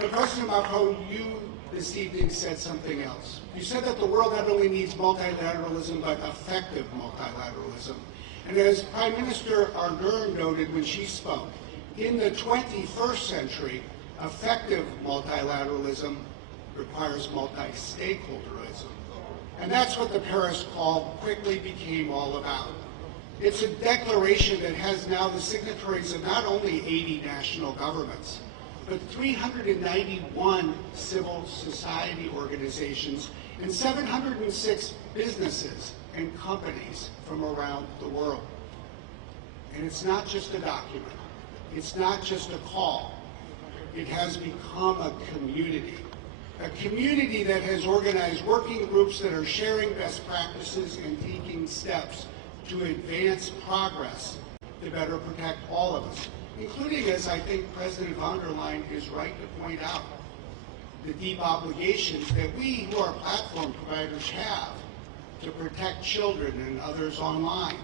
But President Macron, you this evening said something else. You said that the world not only needs multilateralism, but effective multilateralism. And as Prime Minister Ardern noted when she spoke, in the 21st century, effective multilateralism requires multi-stakeholderism. And that's what the Paris Call quickly became all about. It's a declaration that has now the signatories of not only 80 national governments, but 391 civil society organizations and 706 businesses and companies from around the world. And it's not just a document. It's not just a call. It has become a community that has organized working groups that are sharing best practices and taking steps to advance progress to better protect all of us, including, as I think President von der Leyen is right to point out, the deep obligations that we who are platform providers have to protect children and others online,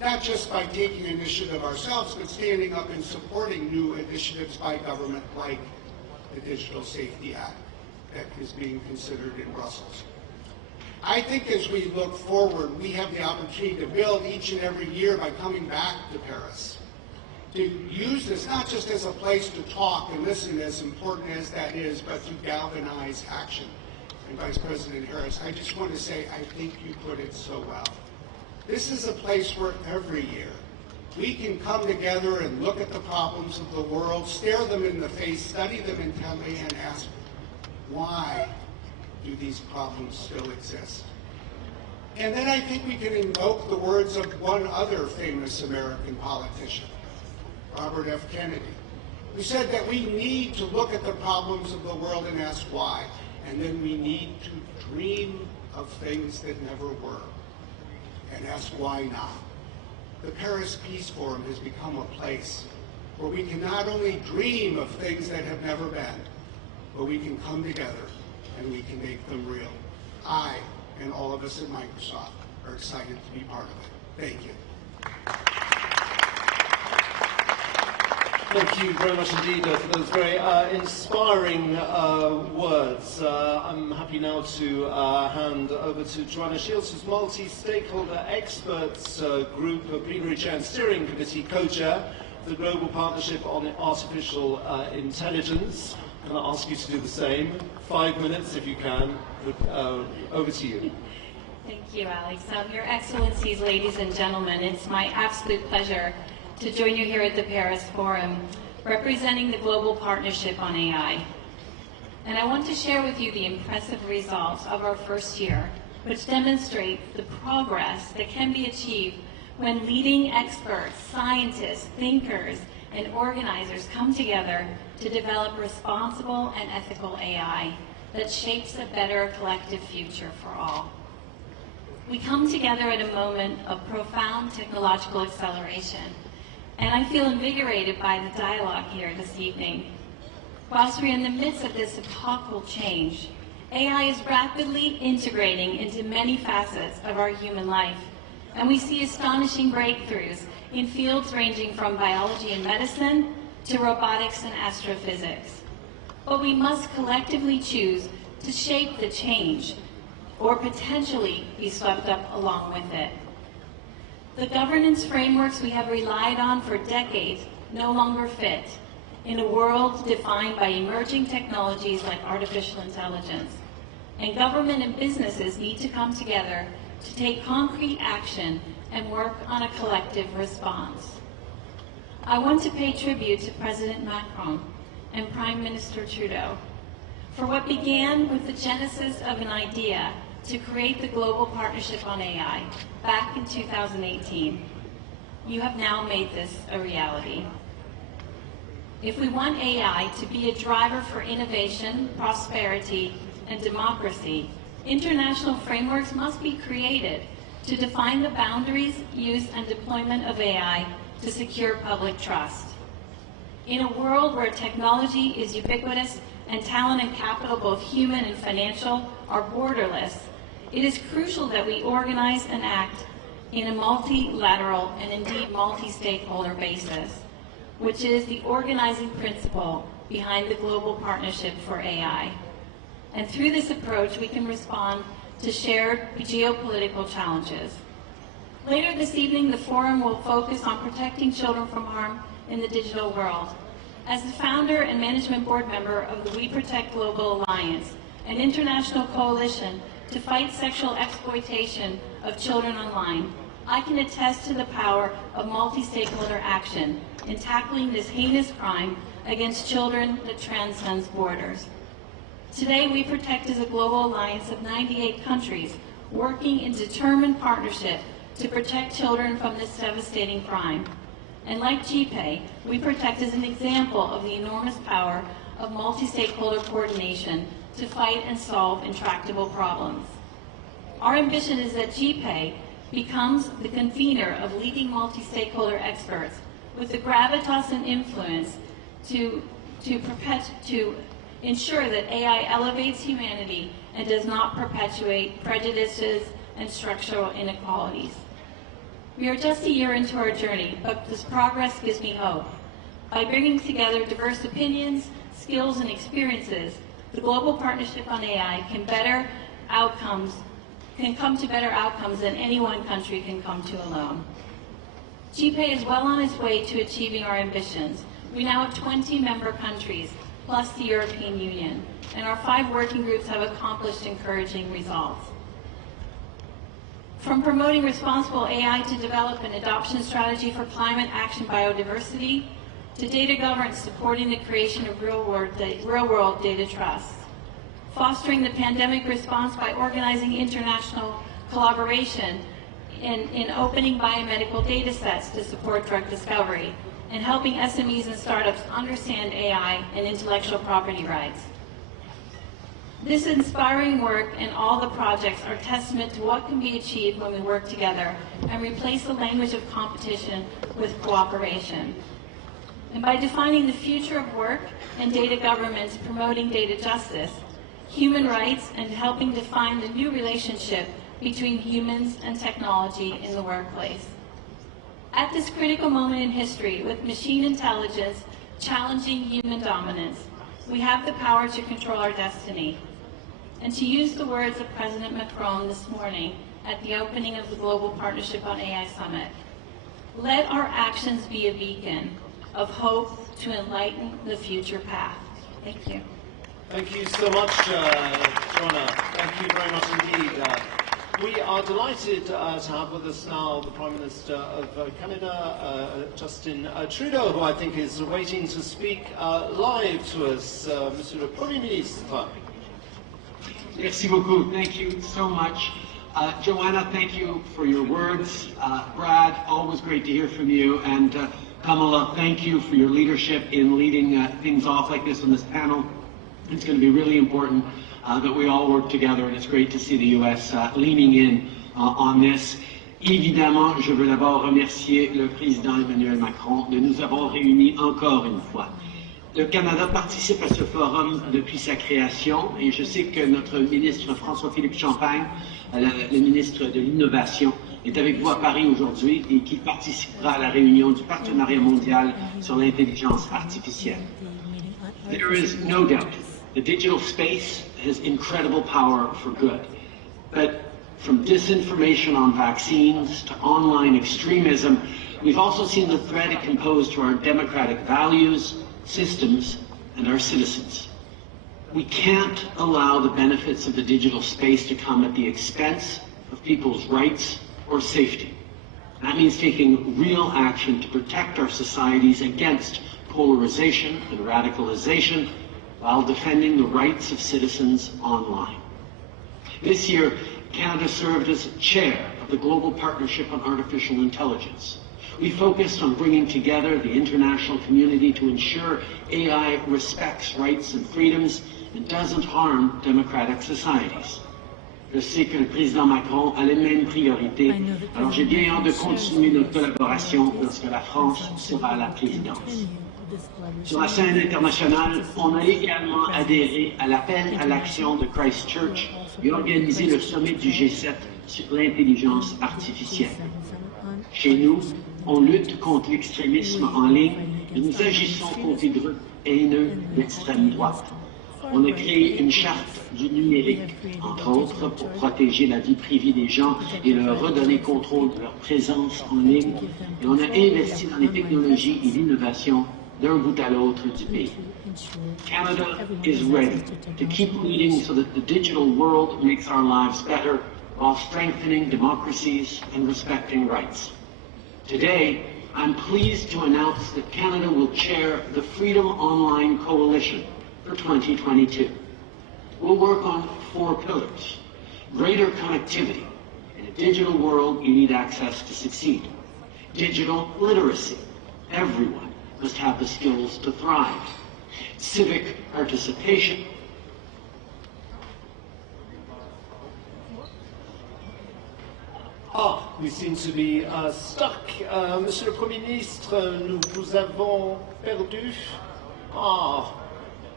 not just by taking initiative ourselves, but standing up and supporting new initiatives by government like the Digital Safety Act that is being considered in Brussels. I think as we look forward, we have the opportunity to build each and every year by coming back to Paris, to use this not just as a place to talk and listen, as important as that is, but to galvanize action. And Vice President Harris, I just want to say, I think you put it so well. This is a place where every year we can come together and look at the problems of the world, stare them in the face, study them intently, and ask, why do these problems still exist? And then I think we can invoke the words of one other famous American politician, Robert F. Kennedy, who said that we need to look at the problems of the world and ask why, and then we need to dream of things that never were and ask why not. The Paris Peace Forum has become a place where we can not only dream of things that have never been, but we can come together and we can make them real. I and all of us at Microsoft are excited to be part of it. Thank you. Thank you very much indeed for those very inspiring words. I'm happy now to hand over to Joanna Shields, who's Multi-Stakeholder Experts Group, Plenary Chair and Steering Committee Co-Chair of the Global Partnership on Artificial Intelligence. Can I ask you to do the same? 5 minutes, if you can. Over to you. Thank you, Alex. Your Excellencies, ladies and gentlemen, it's my absolute pleasure to join you here at the Paris Forum representing the Global Partnership on AI. And I want to share with you the impressive results of our first year, which demonstrate the progress that can be achieved when leading experts, scientists, thinkers, and organizers come together to develop responsible and ethical AI that shapes a better collective future for all. We come together at a moment of profound technological acceleration, and I feel invigorated by the dialogue here this evening. Whilst we're in the midst of this epochal change, AI is rapidly integrating into many facets of our human life, and we see astonishing breakthroughs in fields ranging from biology and medicine to robotics and astrophysics. But we must collectively choose to shape the change or potentially be swept up along with it. The governance frameworks we have relied on for decades no longer fit in a world defined by emerging technologies like artificial intelligence. And government and businesses need to come together to take concrete action and work on a collective response. I want to pay tribute to President Macron and Prime Minister Trudeau for what began with the genesis of an idea to create the Global Partnership on AI back in 2018. You have now made this a reality. If we want AI to be a driver for innovation, prosperity, and democracy, international frameworks must be created to define the boundaries, use, and deployment of AI to secure public trust. In a world where technology is ubiquitous and talent and capital, both human and financial, are borderless, it is crucial that we organize and act in a multilateral and indeed multi-stakeholder basis, which is the organizing principle behind the Global Partnership for AI. And through this approach, we can respond to shared geopolitical challenges. Later this evening, the forum will focus on protecting children from harm in the digital world. As the founder and management board member of the We Protect Global Alliance, an international coalition to fight sexual exploitation of children online, I can attest to the power of multi-stakeholder action in tackling this heinous crime against children that transcends borders. Today, We Protect is a global alliance of 98 countries working in determined partnership to protect children from this devastating crime. And like GPay, We Protect is an example of the enormous power of multi-stakeholder coordination to fight and solve intractable problems. Our ambition is that GPay becomes the convener of leading multi-stakeholder experts with the gravitas and influence to ensure that AI elevates humanity and does not perpetuate prejudices and structural inequalities. We are just a year into our journey, but this progress gives me hope. By bringing together diverse opinions, skills, and experiences, the Global Partnership on AI can come to better outcomes than any one country can come to alone. GPay is well on its way to achieving our ambitions. We now have 20 member countries, plus the European Union, and our 5 working groups have accomplished encouraging results. From promoting responsible AI to develop an adoption strategy for climate action biodiversity, to data governance supporting the creation of real-world data trusts, fostering the pandemic response by organizing international collaboration in opening biomedical data sets to support drug discovery, and helping SMEs and startups understand AI and intellectual property rights. This inspiring work and all the projects are testament to what can be achieved when we work together and replace the language of competition with cooperation. And by defining the future of work and data governance, promoting data justice, human rights, and helping define the new relationship between humans and technology in the workplace. At this critical moment in history, with machine intelligence challenging human dominance, we have the power to control our destiny. And to use the words of President Macron this morning at the opening of the Global Partnership on AI Summit, let our actions be a beacon of hope to enlighten the future path. Thank you. Thank you so much, Joanna. Thank you very much indeed. We are delighted to have with us now the Prime Minister of Canada, Justin Trudeau, who I think is waiting to speak live to us. Monsieur le Premier Ministre. Merci beaucoup. Thank you so much. Joanna, thank you for your words. Brad, always great to hear from you. And Kamala, thank you for your leadership in leading things off like this on this panel. It's going to be really important that we all work together, and it's great to see the U.S. leaning in on this. Évidemment, je veux d'abord remercier le président Emmanuel Macron de nous avoir réunis encore une fois. Le Canada participe à ce forum depuis sa création, et je sais que notre ministre François-Philippe Champagne, le ministre de l'Innovation, est avec vous à Paris aujourd'hui et qui participera à la réunion du partenariat mondial sur l'intelligence artificielle. There is no doubt the digital space has incredible power for good. But from disinformation on vaccines to online extremism, we've also seen the threat it can pose to our democratic values, systems, and our citizens. We can't allow the benefits of the digital space to come at the expense of people's rights or safety. That means taking real action to protect our societies against polarization and radicalization, while defending the rights of citizens online. This year, Canada served as chair of the Global Partnership on Artificial Intelligence. We focused on bringing together the international community to ensure AI respects rights and freedoms and doesn't harm democratic societies. Je sais que le président Macron a les mêmes priorités, alors j'ai bien hâte de continuer notre collaboration lorsque la France sera à la présidence. Sur la scène internationale, on a également adhéré à l'appel à l'action de Christchurch et organisé le sommet du G7 sur l'intelligence artificielle. Chez nous, on lutte contre l'extrémisme en ligne et nous agissons contre les groupes haineux d'extrême droite. On a créé une charte du numérique, entre autres, pour protéger la vie privée des gens et leur redonner contrôle de leur présence en ligne. Et on a investi dans les technologies et l'innovation d'un bout à l'autre du pays. Canada is ready to keep leading so that the digital world makes our lives better while strengthening democracies and respecting rights. Today, I'm pleased to announce that Canada will chair the Freedom Online Coalition for 2022. We'll work on 4 pillars: greater connectivity. In a digital world, you need access to succeed. Digital literacy. Everyone must have the skills to thrive. Civic participation. We seem to be stuck. Monsieur le Premier Ministre, nous vous avons perdu.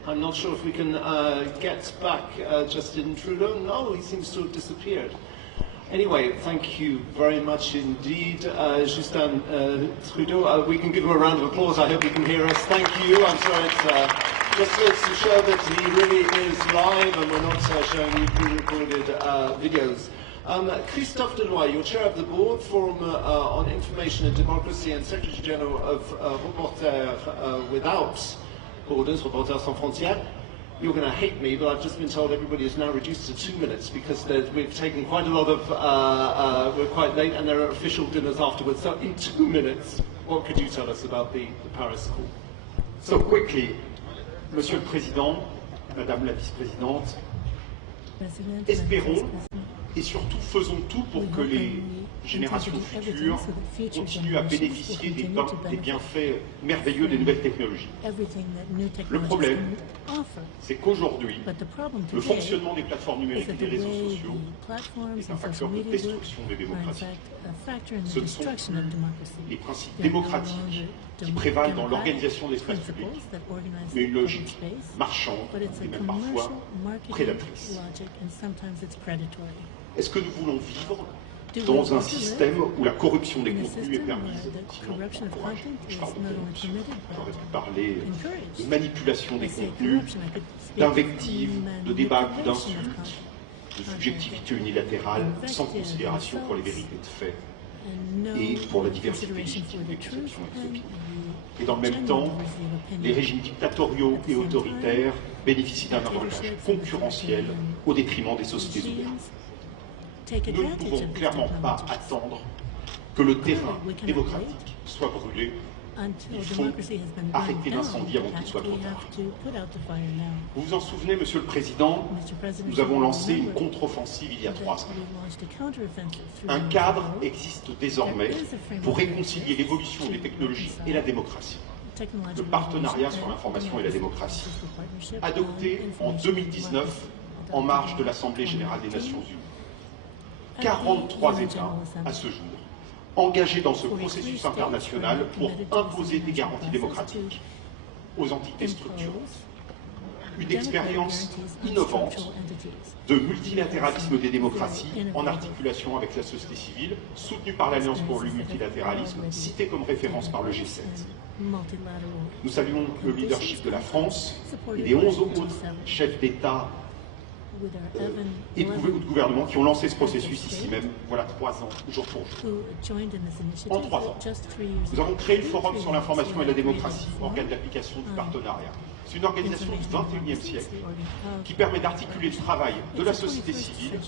I'm not sure if we can get back Justin Trudeau. No, he seems to have disappeared. Anyway, thank you very much indeed, Justin Trudeau. We can give him a round of applause. I hope he can hear us. Thank you. I'm sorry, it's just to show that he really is live and we're not showing you pre-recorded videos. Christophe Deloy, you're chair of the board, Forum on Information and Democracy, and Secretary General of Reporters Without Borders, Reporters Sans Frontières. You're going to hate me, but I've just been told everybody is now reduced to 2 minutes because we've taken quite a lot of, we're quite late and there are official dinners afterwards. So in 2 minutes, what could you tell us about the Paris call? So quickly, Monsieur le Président, Madame la Vice-Présidente, espérons et surtout faisons tout pour que les générations futures continuent à bénéficier des bienfaits merveilleux des nouvelles technologies. Le problème, c'est qu'aujourd'hui, le fonctionnement des plateformes numériques et des réseaux sociaux est un facteur de destruction des démocraties. Ce ne sont plus les principes démocratiques qui prévalent dans l'organisation de l'espace public, mais une logique marchande et même parfois prédatrice. Est-ce que nous voulons vivre dans un système où la corruption des contenus est permise, sinon encouragée? Je parle de corruption. J'aurais pu parler de manipulation des contenus, d'invectives, de débats ou d'insultes, de subjectivité unilatérale, sans considération pour les vérités de fait et pour la diversité légitime des conceptions et des opinions. Et dans le même temps, les régimes dictatoriaux et autoritaires bénéficient d'un avantage concurrentiel au détriment des sociétés ouvertes. Nous ne pouvons clairement pas attendre que le terrain démocratique soit brûlé. Il faut arrêter l'incendie avant qu'il soit trop tard. Vous vous en souvenez, Monsieur le Président, nous avons lancé une contre-offensive il y a 3 ans. Un cadre existe désormais pour réconcilier l'évolution des technologies et la démocratie. Le partenariat sur l'information et la démocratie, adopté en 2019 en marge de l'Assemblée générale des Nations Unies. 43 États, à ce jour, engagés dans ce processus international pour imposer des garanties démocratiques aux entités structurantes. Une expérience innovante de multilatéralisme des démocraties en articulation avec la société civile, soutenue par l'Alliance pour le multilatéralisme, citée comme référence par le G7. Nous saluons le leadership de la France et des 11 autres chefs d'État et de gouvernement qui ont lancé ce processus ici même, voilà 3 ans, jour pour jour. En 3 ans, nous avons créé le Forum sur l'information et la démocratie, organe d'application du partenariat. C'est une organisation du XXIe siècle qui permet d'articuler le travail de la société civile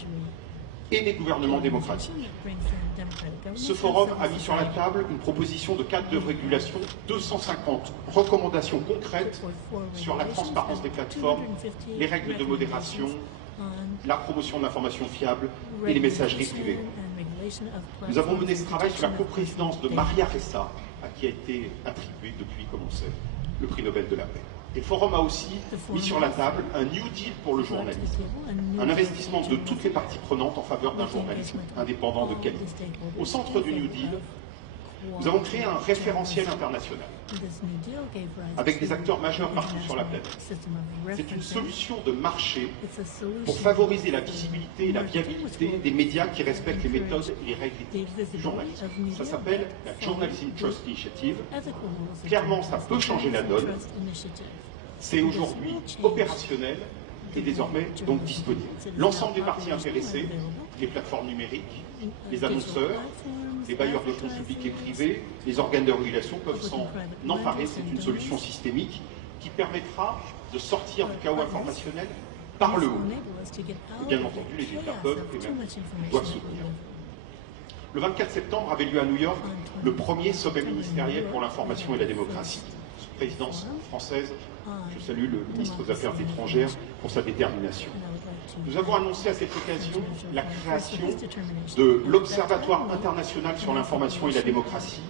et des gouvernements démocratiques. Ce forum a mis sur la table une proposition de cadre de régulation, 250 recommandations concrètes sur la transparence des plateformes, les règles de modération, la promotion de l'information fiable et les messageries privées. Nous avons mené ce travail sous la coprésidence de Maria Ressa, à qui a été attribué depuis, comme on sait, le prix Nobel de la paix. Et le Forum a aussi mis sur la table un New Deal pour le journalisme, un investissement de toutes les parties prenantes en faveur d'un journalisme indépendant de qualité. Au centre du New Deal, nous avons créé un référentiel international avec des acteurs majeurs partout sur la planète. C'est une solution de marché pour favoriser la visibilité et la viabilité des médias qui respectent les méthodes et les règles éthiques du journalisme. Ça s'appelle la Journalism Trust Initiative. Clairement, ça peut changer la donne. C'est aujourd'hui opérationnel et désormais donc disponible. L'ensemble des parties intéressées, les plateformes numériques, les annonceurs, les bailleurs de fonds publics et privés, les organes de régulation peuvent s'en emparer. C'est une solution systémique qui permettra de sortir du chaos informationnel par le haut. Et bien entendu, les États peuvent et même doivent soutenir. Le 24 septembre avait lieu à New York le premier sommet ministériel pour l'information et la démocratie. Sous présidence française, je salue le ministre des Affaires étrangères pour sa détermination. Nous avons annoncé à cette occasion la création de l'Observatoire international sur l'information et la démocratie,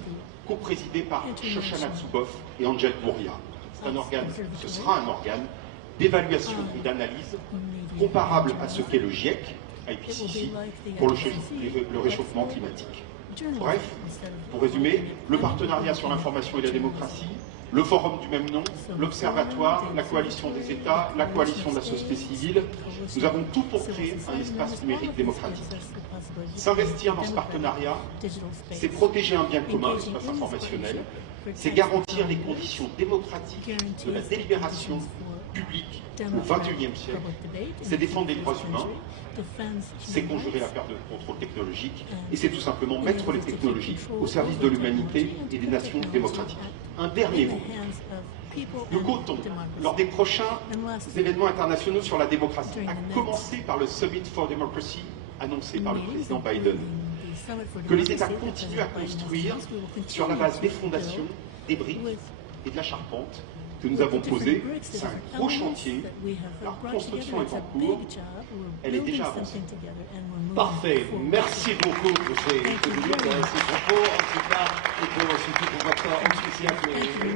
co-présidé par Shoshana Zuboff et Angel Gurria. Ce sera un organe d'évaluation et d'analyse comparable à ce qu'est le GIEC, IPCC, pour le réchauffement climatique. Bref, pour résumer, le partenariat sur l'information et la démocratie, le forum du même nom, l'Observatoire, la coalition des États, la coalition de la société civile, nous avons tout pour créer un espace numérique démocratique. S'investir dans ce partenariat, c'est protéger un bien commun, l'espace informationnel, c'est garantir les conditions démocratiques de la délibération publique au XXIe siècle, c'est défendre les droits humains, c'est conjurer la perte de contrôle technologique et c'est tout simplement mettre les technologies au service de l'humanité et des nations démocratiques. Un dernier mot. Nous comptons, lors des prochains événements internationaux sur la démocratie, à commencer par le Summit for Democracy annoncé par le président Biden, que les États continuent à construire sur la base des fondations, des briques et de la charpente que nous avons posée. C'est un gros chantier, la construction est en cours, elle est déjà avancée. Parfait, merci beaucoup pour ces propos, en tout cas, et surtout pour votre enthousiasme,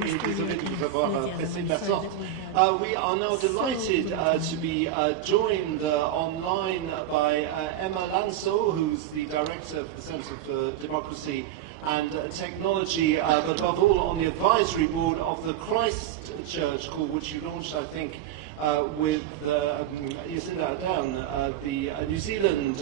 et désolé de vous avoir pressé de la sorte. We are now delighted to be joined online by Emma Lanso, who's the director of the Centre for Democracy and Technology, but above all on the advisory board of the Christchurch Call, which you launched, I think, with Jacinda Ardern, the New Zealand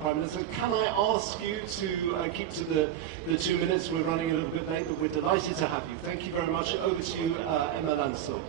Prime Minister. Can I ask you to keep to the 2 minutes? We're running a little bit late, but we're delighted to have you. Thank you very much. Over to you, Emma Lanso.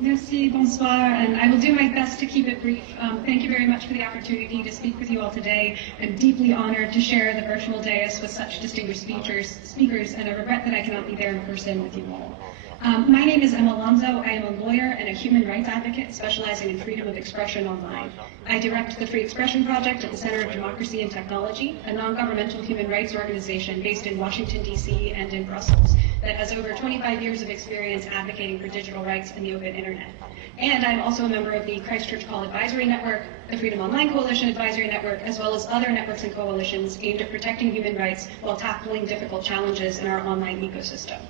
Merci, bonsoir, and I will do my best to keep it brief. Thank you very much for the opportunity to speak with you all today. I'm deeply honored to share the virtual dais with such distinguished speakers, and I regret that I cannot be there in person with you all. My name is Emma Alonzo. I am a lawyer and a human rights advocate specializing in freedom of expression online. I direct the Free Expression Project at the Center of Democracy and Technology, a non-governmental human rights organization based in Washington, D.C. and in Brussels that has over 25 years of experience advocating for digital rights and the open internet. And I'm also a member of the Christchurch Call Advisory Network, the Freedom Online Coalition Advisory Network, as well as other networks and coalitions aimed at protecting human rights while tackling difficult challenges in our online ecosystem.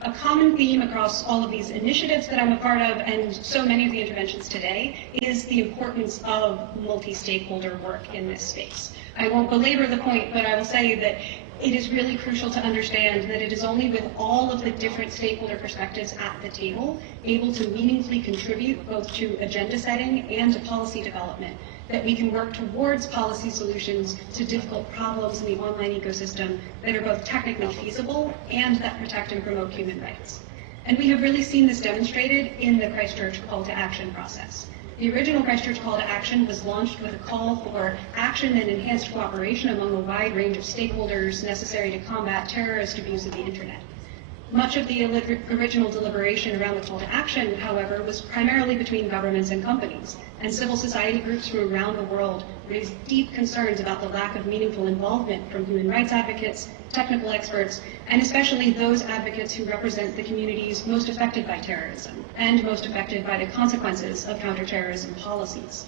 A common theme across all of these initiatives that I'm a part of and so many of the interventions today is the importance of multi-stakeholder work in this space. I won't belabor the point, but I will say that it is really crucial to understand that it is only with all of the different stakeholder perspectives at the table able to meaningfully contribute both to agenda setting and to policy development that we can work towards policy solutions to difficult problems in the online ecosystem that are both technically feasible and that protect and promote human rights. And we have really seen this demonstrated in the Christchurch Call to Action process. The original Christchurch Call to Action was launched with a call for action and enhanced cooperation among a wide range of stakeholders necessary to combat terrorist abuse of the internet. Much of the original deliberation around the call to action, however, was primarily between governments and companies, and civil society groups from around the world raised deep concerns about the lack of meaningful involvement from human rights advocates, technical experts, and especially those advocates who represent the communities most affected by terrorism and most affected by the consequences of counterterrorism policies.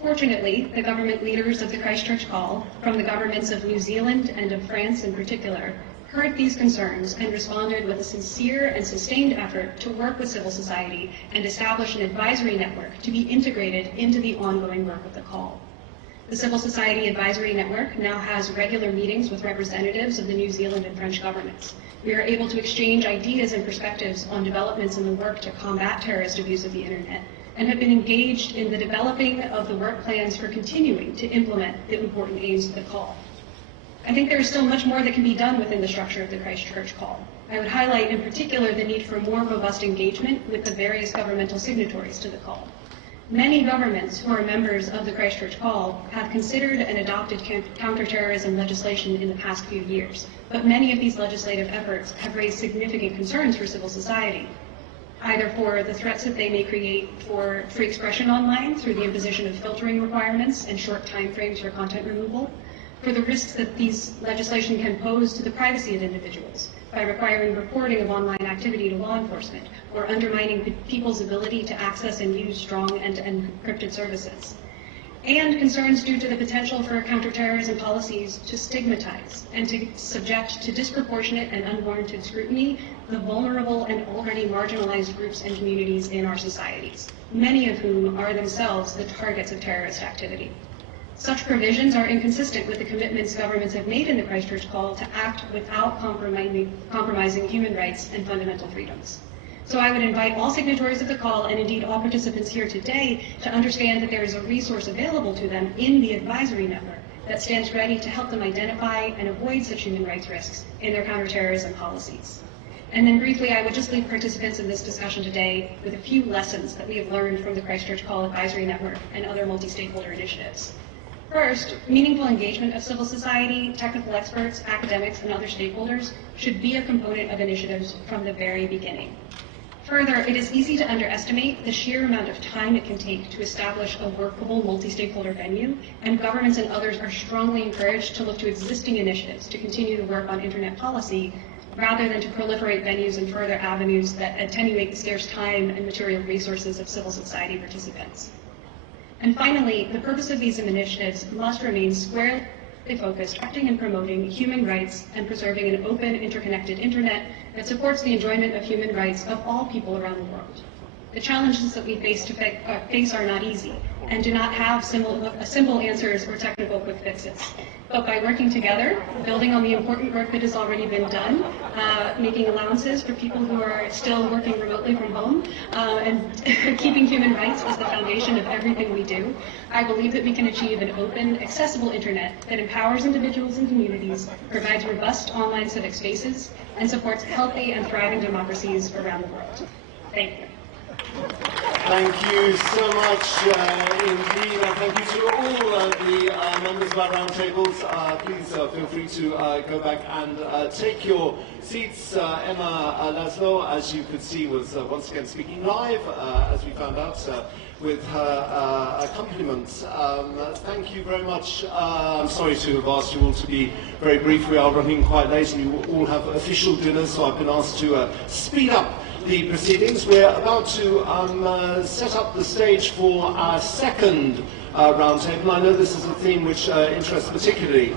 Fortunately, the government leaders of the Christchurch Call, from the governments of New Zealand and of France in particular, heard these concerns and responded with a sincere and sustained effort to work with civil society and establish an advisory network to be integrated into the ongoing work of the call. The Civil Society Advisory Network now has regular meetings with representatives of the New Zealand and French governments. We are able to exchange ideas and perspectives on developments in the work to combat terrorist abuse of the internet, and have been engaged in the developing of the work plans for continuing to implement the important aims of the call. I think there is still much more that can be done within the structure of the Christchurch Call. I would highlight in particular the need for more robust engagement with the various governmental signatories to the call. Many governments who are members of the Christchurch Call have considered and adopted counterterrorism legislation in the past few years, but many of these legislative efforts have raised significant concerns for civil society, either for the threats that they may create for free expression online through the imposition of filtering requirements and short timeframes for content removal, for the risks that these legislation can pose to the privacy of individuals by requiring reporting of online activity to law enforcement or undermining people's ability to access and use strong end-to-end encrypted services, and concerns due to the potential for counterterrorism policies to stigmatize and to subject to disproportionate and unwarranted scrutiny the vulnerable and already marginalized groups and communities in our societies, many of whom are themselves the targets of terrorist activity. Such provisions are inconsistent with the commitments governments have made in the Christchurch Call to act without compromising human rights and fundamental freedoms. So I would invite all signatories of the call, and indeed all participants here today, to understand that there is a resource available to them in the advisory network that stands ready to help them identify and avoid such human rights risks in their counterterrorism policies. And then briefly, I would just leave participants in this discussion today with a few lessons that we have learned from the Christchurch Call Advisory Network and other multi-stakeholder initiatives. First, meaningful engagement of civil society, technical experts, academics, and other stakeholders should be a component of initiatives from the very beginning. Further, it is easy to underestimate the sheer amount of time it can take to establish a workable multi-stakeholder venue, and governments and others are strongly encouraged to look to existing initiatives to continue to work on internet policy, rather than to proliferate venues and further avenues that attenuate the scarce time and material resources of civil society participants. And finally, the purpose of these initiatives must remain squarely focused on protecting and promoting human rights and preserving an open, interconnected internet that supports the enjoyment of human rights of all people around the world. The challenges that we face are not easy and do not have simple answers or technical quick fixes. But by working together, building on the important work that has already been done, making allowances for people who are still working remotely from home, and keeping human rights as the foundation of everything we do, I believe that we can achieve an open, accessible internet that empowers individuals and communities, provides robust online civic spaces, and supports healthy and thriving democracies around the world. Thank you. Thank you so much indeed. Thank you to all the members of our roundtables. Please feel free to go back and take your seats. Emma Laszlo, as you could see, was once again speaking live, as we found out, with her accompaniment. Thank you very much. I'm sorry to have asked you all to be very brief. We are running quite late and you all have official dinners, so I've been asked to speed up the proceedings. We're about to set up the stage for our second roundtable. I know this is a theme which interests particularly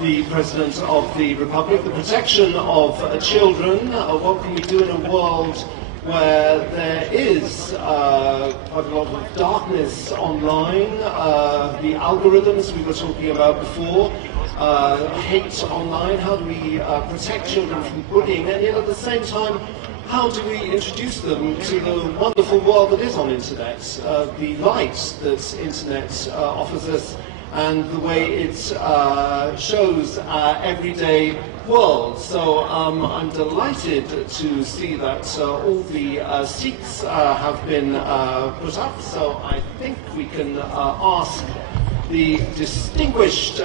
the President of the Republic, the protection of children. What can we do in a world where there is quite a lot of darkness online, the algorithms we were talking about before, hate online? How do we protect children from bullying, and yet at the same time, how do we introduce them to the wonderful world that is on internet, the light that internet offers us, and the way it shows our everyday world? So I'm delighted to see that all the seats have been put up, so I think we can ask the distinguished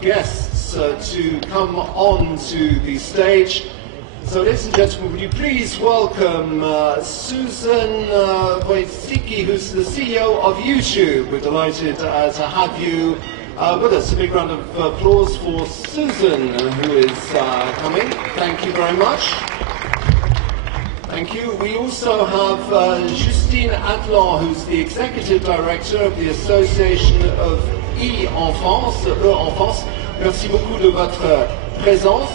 guests to come on to the stage. So, ladies and gentlemen, would you please welcome Susan Wojcicki, who's the CEO of YouTube. We're delighted to have you with us. A big round of applause for Susan, who is coming. Thank you very much. Thank you. We also have Justine Atlan, who's the Executive Director of the Association of E-Enfance, E-Enfance. Merci beaucoup de votre présence.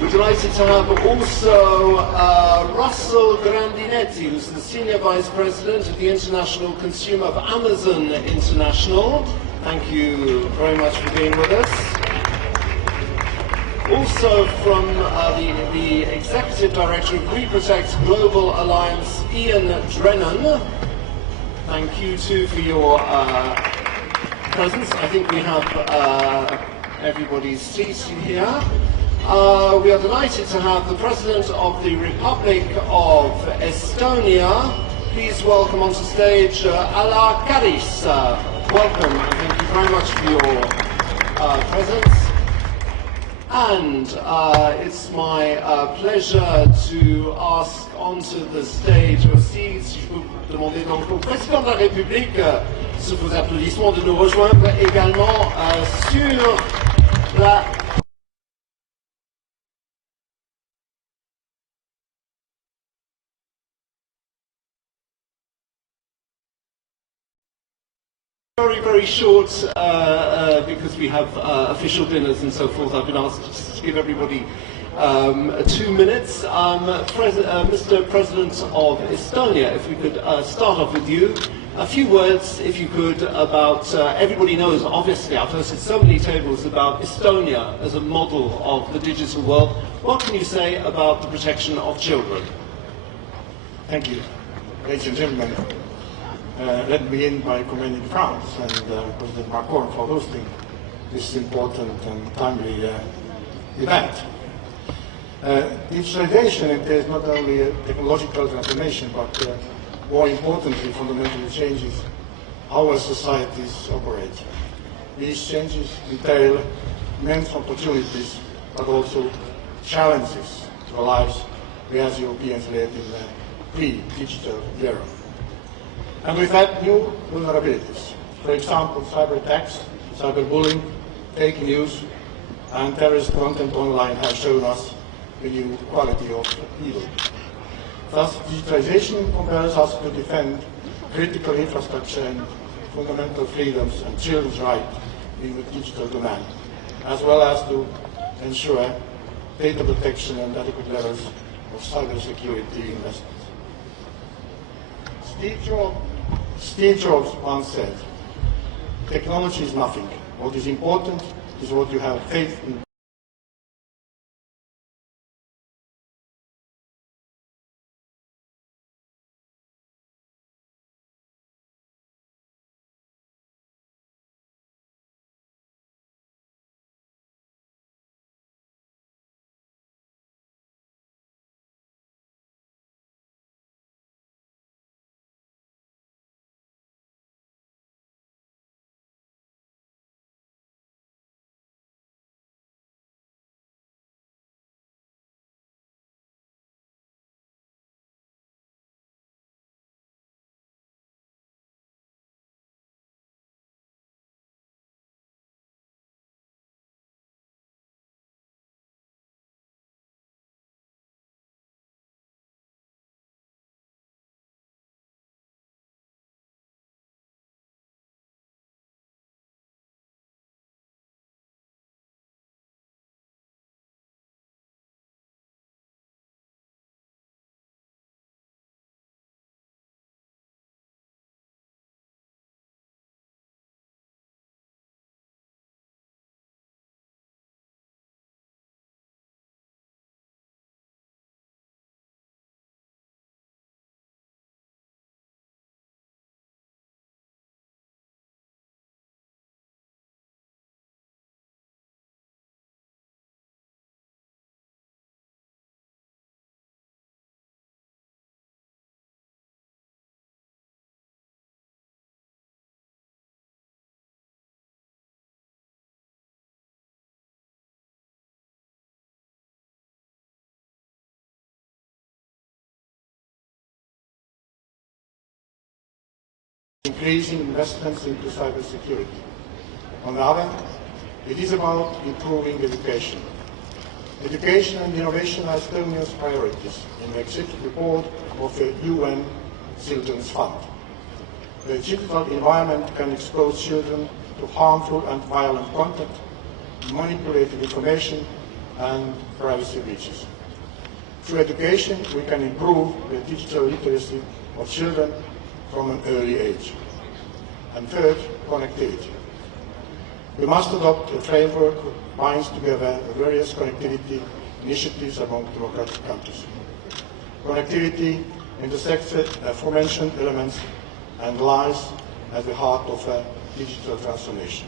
We're delighted to have also Russell Grandinetti, who's the Senior Vice President of the International Consumer of Amazon International. Thank you very much for being with us. Also from the Executive Director of WeProtect Global Alliance, Ian Brennan. Thank you too for your presence. I think we have everybody's seats here. We are delighted to have the President of the Republic of Estonia. Please welcome onto stage Ala Karis. Welcome, and thank you very much for your presence. And it's my pleasure to ask onto the stage aussi, si je peux vous demander donc au Président de la République, sous vos applaudissements, de nous rejoindre également sur la very short, because we have official dinners and so forth. I've been asked to give everybody 2 minutes. Mr. President of Estonia, if we could start off with you. A few words, if you could, about, everybody knows, obviously, I've hosted so many tables about Estonia as a model of the digital world. What can you say about the protection of children? Thank you, ladies and gentlemen. Let me begin by commending France and President Macron for hosting this important and timely event. Digitalization entails not only a technological transformation, but more importantly, fundamentally changes how our societies operate. These changes entail immense opportunities, but also challenges to our lives we as Europeans live in a pre-digital era. And with that, new vulnerabilities. For example, cyber attacks, cyberbullying, fake news, and terrorist content online have shown us the new quality of evil. Thus, digitalization compels us to defend critical infrastructure and fundamental freedoms and children's rights in the digital domain, as well as to ensure data protection and adequate levels of cybersecurity investments. Steve Jobs once said, "Technology is nothing. What is important is what you have faith in." increasing investments into cybersecurity. On the other hand, it is about improving education. Education and innovation are Estonia's priorities in the executive report of the UN Children's Fund. The digital environment can expose children to harmful and violent content, manipulated information, and privacy breaches. Through education, we can improve the digital literacy of children from an early age. And third, connectivity. We must adopt a framework that binds together the various connectivity initiatives among democratic countries. Connectivity intersects the aforementioned elements and lies at the heart of a digital transformation.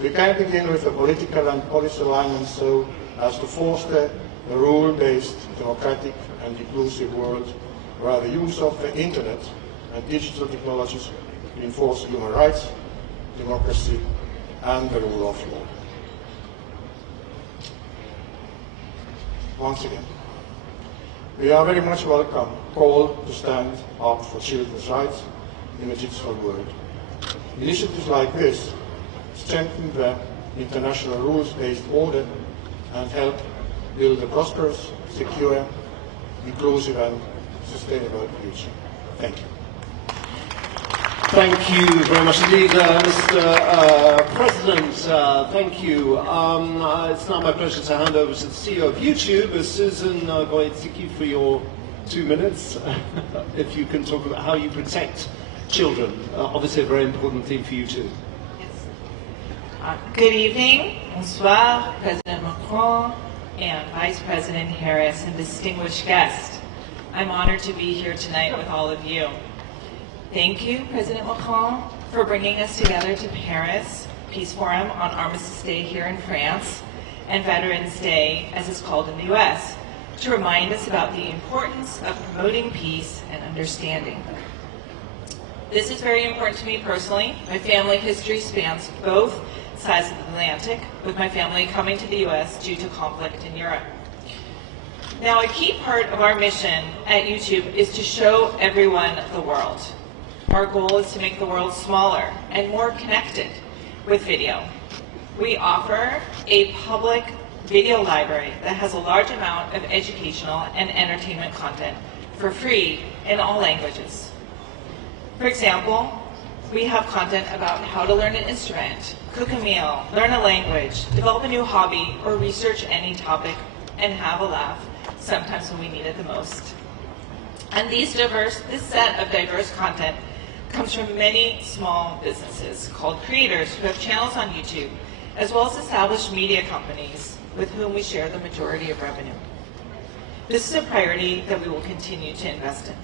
We can begin with a political and policy alignment so as to foster a rule-based, democratic and inclusive world where the use of the internet and digital technologies reinforce human rights, democracy and the rule of law. Once again, we are very much welcome call to stand up for children's rights in the digital world. Initiatives like this strengthen the international rules-based order and help build a prosperous, secure, inclusive and sustainable future. Thank you. Thank you very much indeed, Mr. President. Thank you. It's now my pleasure to hand over to the CEO of YouTube, Susan Goetsiki, for your 2 minutes. If you can talk about how you protect children. Obviously a very important theme for you too. Yes. Good evening. Bonsoir, President Macron and Vice President Harris and distinguished guests. I'm honored to be here tonight with all of you. Thank you, President Macron, for bringing us together to Paris Peace Forum on Armistice Day here in France and Veterans Day, as it's called in the US, to remind us about the importance of promoting peace and understanding. This is very important to me personally. My family history spans both sides of the Atlantic, with my family coming to the US due to conflict in Europe. Now, a key part of our mission at YouTube is to show everyone the world. Our goal is to make the world smaller and more connected with video. We offer a public video library that has a large amount of educational and entertainment content for free in all languages. For example, we have content about how to learn an instrument, cook a meal, learn a language, develop a new hobby, or research any topic and have a laugh, sometimes when we need it the most. And this set of diverse content comes from many small businesses called creators who have channels on YouTube, as well as established media companies with whom we share the majority of revenue. This is a priority that we will continue to invest in.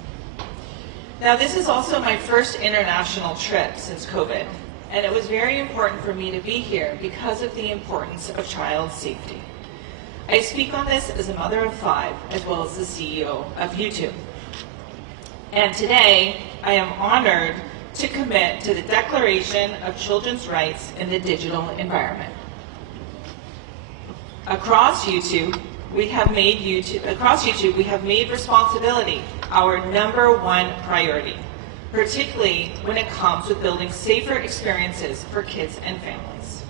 Now, this is also my first international trip since COVID, and it was very important for me to be here because of the importance of child safety. I speak on this as a mother of 5, as well as the CEO of YouTube. And today, I am honored to commit to the Declaration of Children's Rights in the Digital Environment. Across YouTube, we have made responsibility our #1 priority, particularly when it comes with building safer experiences for kids and families.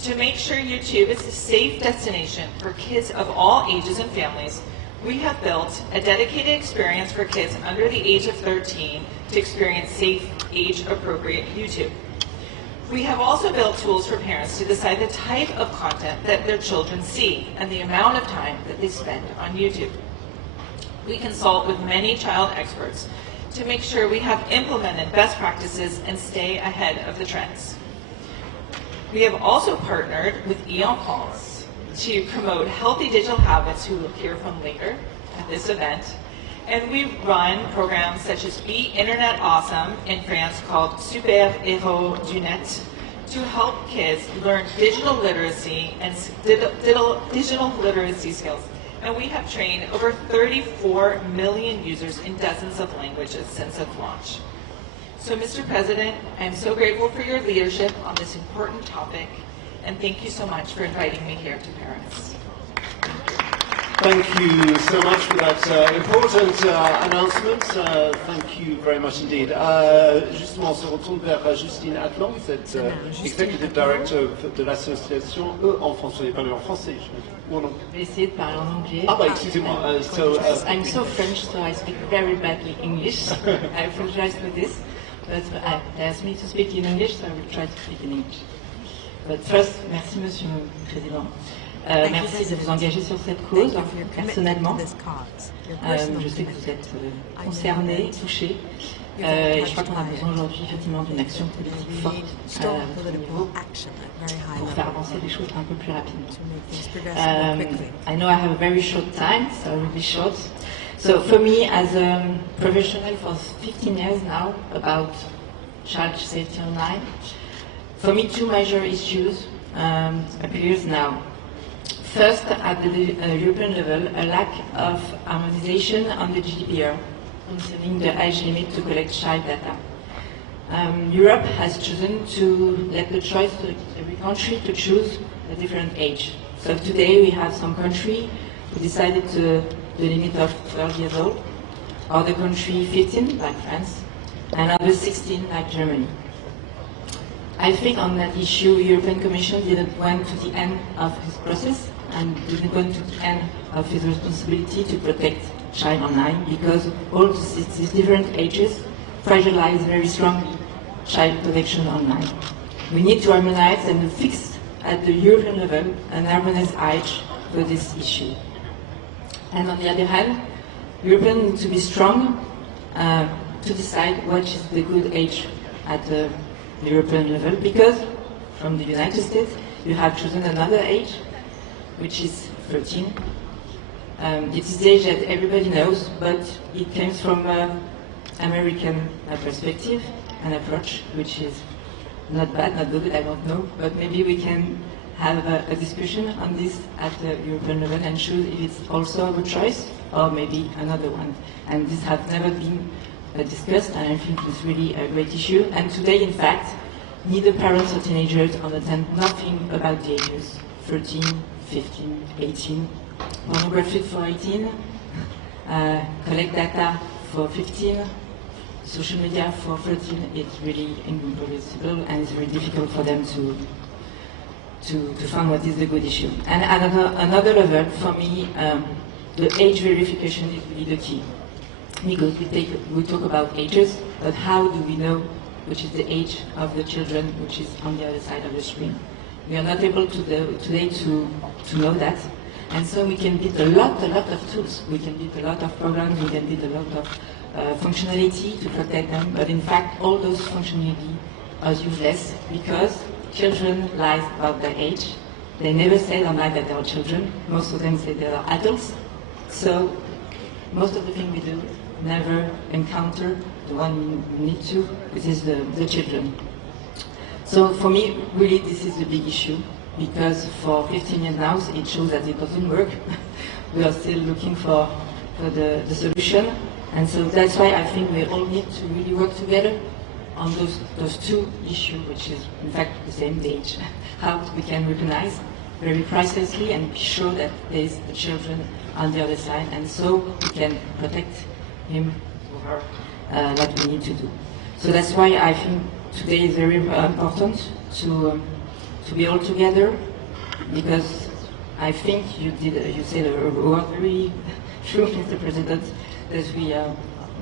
To make sure YouTube is a safe destination for kids of all ages and families, we have built a dedicated experience for kids under the age of 13 to experience safe, age-appropriate YouTube. We have also built tools for parents to decide the type of content that their children see and the amount of time that they spend on YouTube. We consult with many child experts to make sure we have implemented best practices and stay ahead of the trends. We have also partnered with Estonia to promote healthy digital habits, who will hear from later at this event. And we run programs such as Be Internet Awesome in France, called Super Héros du Net, to help kids learn digital literacy and digital literacy skills. And we have trained over 34 million users in dozens of languages since its launch. So, Mr. President, I am so grateful for your leadership on this important topic, and thank you so much for inviting me here to Paris. Thank you so much for that important announcement. Thank you very much indeed. Justement, on se retourne vers Justine Atlan, vous êtes Executive Director de l'association en français. Vous allez parler en français, ou non? Je vais essayer de parler en anglais. Ah bah excusez-moi. I'm so French, so I speak very badly English. I apologize for this, but they asked me to speak in English, so I will try to speak in English. But first, merci Monsieur le Président. Merci de vous engager sur cette cause, personnellement. Je sais que vous êtes concernés, touchés. Et je crois qu'on a besoin aujourd'hui effectivement d'une action politique forte pour faire avancer les choses un peu plus rapidement. I know I have a very short time, so I will be short. So for me, as a professional for 15 years now about child safety online, for me two major issues appears now. First, at the European level, a lack of harmonization on the GDPR concerning the age limit to collect child data. Europe has chosen to let the choice to every country to choose a different age. So today we have some country who decided to the limit of 12 years old, other country 15, like France, and others 16, like Germany. I think on that issue, the European Commission didn't went to the end of his process and didn't go to the end of his responsibility to protect child online, because all these different ages fragilize very strongly child protection online. We need to harmonize and fix at the European level an harmonized age for this issue. And on the other hand, Europeans need to be strong to decide what is the good age at the European level, because from the United States you have chosen another age, which is 13. It is the age that everybody knows, but it comes from an American perspective and approach, which is not bad, not good, I don't know, but maybe we can have a discussion on this at the European level and choose if it's also a choice or maybe another one. And this has never been discussed, and I think it's really a great issue. And today, in fact, neither parents or teenagers understand nothing about the ages, 13, 15, 18, pornography for 18, collect data for 15, social media for 13. It's really incomprehensible, and it's very difficult for them to find what is the good issue. And at another level, for me, the age verification is really the key. Because we talk about ages, but how do we know which is the age of the children which is on the other side of the screen? We are not able today to know that. And so we can build a lot of tools. We can build a lot of programs, we can build a lot of functionality to protect them, but in fact all those functionality are useless because children lie about their age. They never say online that they are children. Most of them say they are adults. So most of the things we do never encounter the one we need to, which is the children. So for me, really, this is the big issue, because for 15 years now, it shows that it doesn't work. We are still looking for the solution, and so that's why I think we all need to really work together on those two issues, which is in fact the same age. How we can recognize very precisely and be sure that there is the children on the other side, and so we can protect him or her like we need to do. So that's why I think today is very important to be all together, because I think you said a word very true, Mr. President, that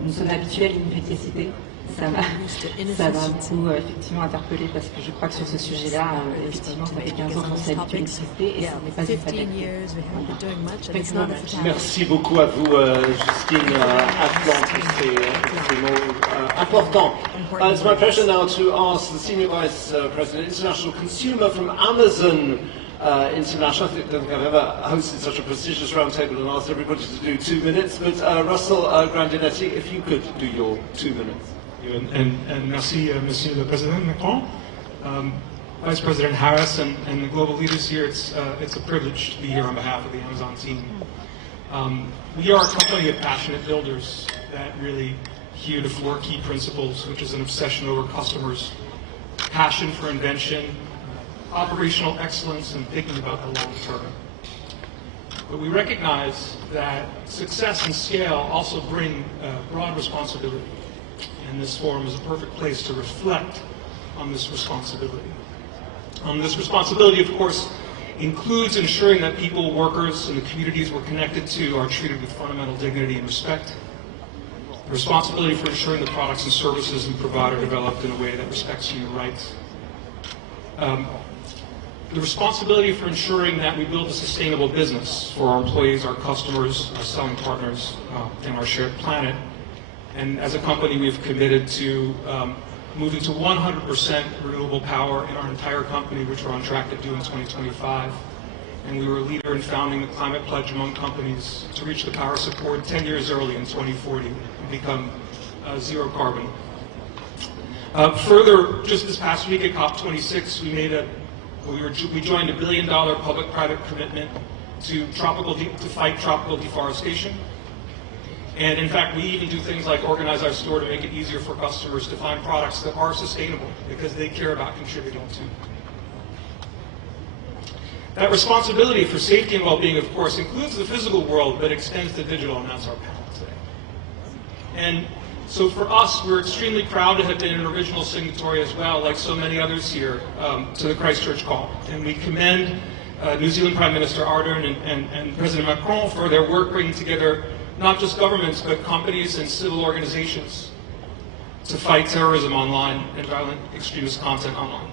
nous sommes habitués à l'inefficacité. Ça m'a beaucoup effectivement interpellé, parce que je crois que sur ce sujet-là, effectivement, ça fait 15 ans qu'on s'est habitué à l'électricité et ce n'est pas une fatalité. Merci beaucoup à vous, Justine Atlan, pour ces mots importants. It's my pleasure now to ask the Senior Vice President, International Consumer from Amazon International. I don't think I've ever hosted such a prestigious roundtable and asked everybody to do 2 minutes, but Russell Grandinetti, if you could do your 2 minutes. And merci, Monsieur le President Macron, Vice President Harris, and the global leaders here. It's a privilege to be here on behalf of the Amazon team. We are a company of passionate builders that really hew to 4 key principles, which is an obsession over customers, passion for invention, operational excellence, and thinking about the long term. But we recognize that success and scale also bring broad responsibility. And this forum is a perfect place to reflect on this responsibility. This responsibility, of course, includes ensuring that people, workers, and the communities we're connected to are treated with fundamental dignity and respect. The responsibility for ensuring the products and services we provide are developed in a way that respects human rights. The responsibility for ensuring that we build a sustainable business for our employees, our customers, our selling partners, and our shared planet. And as a company, we've committed to moving to 100% renewable power in our entire company, which we're on track to do in 2025. And we were a leader in founding the Climate Pledge among companies to reach the Paris Accord 10 years early in 2040 and become zero carbon. Further, just this past week at COP26, we joined $1 billion public-private commitment to fight tropical deforestation. And in fact, we even do things like organize our store to make it easier for customers to find products that are sustainable because they care about contributing to. That responsibility for safety and well-being, of course, includes the physical world, but extends to digital, and that's our panel today. And so for us, we're extremely proud to have been an original signatory as well, like so many others here, to the Christchurch Call. And we commend New Zealand Prime Minister Ardern and President Macron for their work bringing together not just governments, but companies and civil organizations to fight terrorism online and violent extremist content online.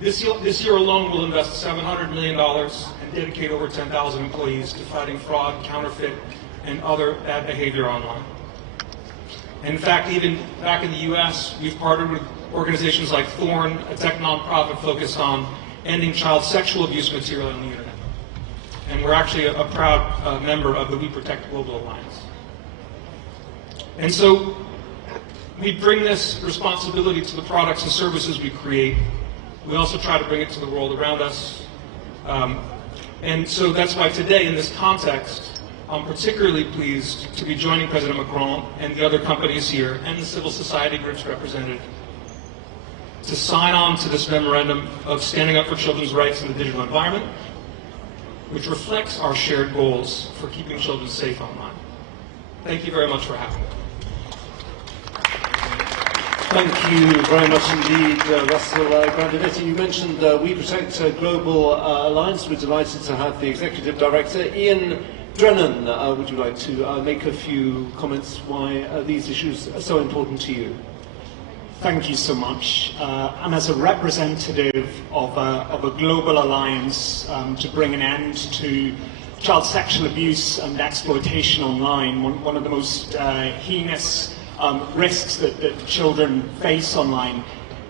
This year alone, we'll invest $700 million and dedicate over 10,000 employees to fighting fraud, counterfeit, and other bad behavior online. And in fact, even back in the US, we've partnered with organizations like Thorn, a tech nonprofit focused on ending child sexual abuse material on the internet. And we're actually a proud member of the We Protect Global Alliance. And so we bring this responsibility to the products and services we create. We also try to bring it to the world around us. And so that's why today, in this context, I'm particularly pleased to be joining President Macron and the other companies here and the civil society groups represented to sign on to this memorandum of standing up for children's rights in the digital environment, which reflects our shared goals for keeping children safe online. Thank you very much for having me. Thank you very much indeed, Russell Grandinetti. You mentioned We Protect Global Alliance. We're delighted to have the Executive Director, Ian Brennan. Would you like to make a few comments why these issues are so important to you? Thank you so much. And as a representative of a global alliance to bring an end to child sexual abuse and exploitation online, one of the most heinous risks that children face online,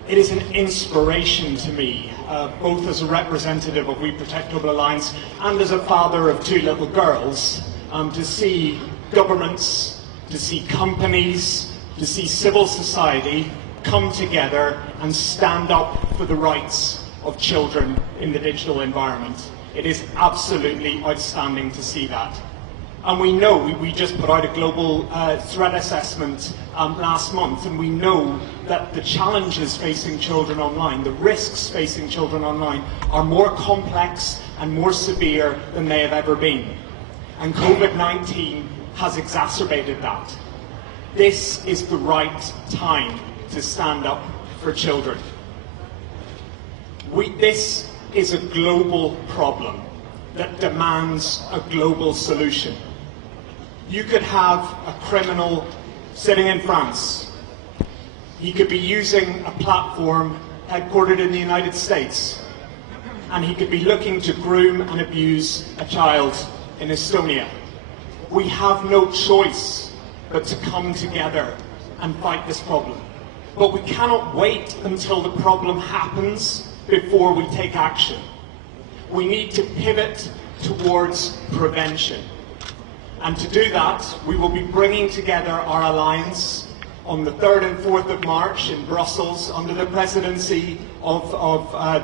it is an inspiration to me, both as a representative of We Protect Global Alliance and as a father of two little girls, to see governments, to see companies, to see civil society come together and stand up for the rights of children in the digital environment. It is absolutely outstanding to see that. And we know, we just put out a global threat assessment last month, and we know that the challenges facing children online, the risks facing children online, are more complex and more severe than they have ever been. And COVID-19 has exacerbated that. This is the right time to stand up for children. This is a global problem that demands a global solution. You could have a criminal sitting in France. He could be using a platform headquartered in the United States, and he could be looking to groom and abuse a child in Estonia. We have no choice but to come together and fight this problem. But we cannot wait until the problem happens before we take action. We need to pivot towards prevention. And to do that, we will be bringing together our alliance on the 3rd and 4th of March in Brussels under the presidency of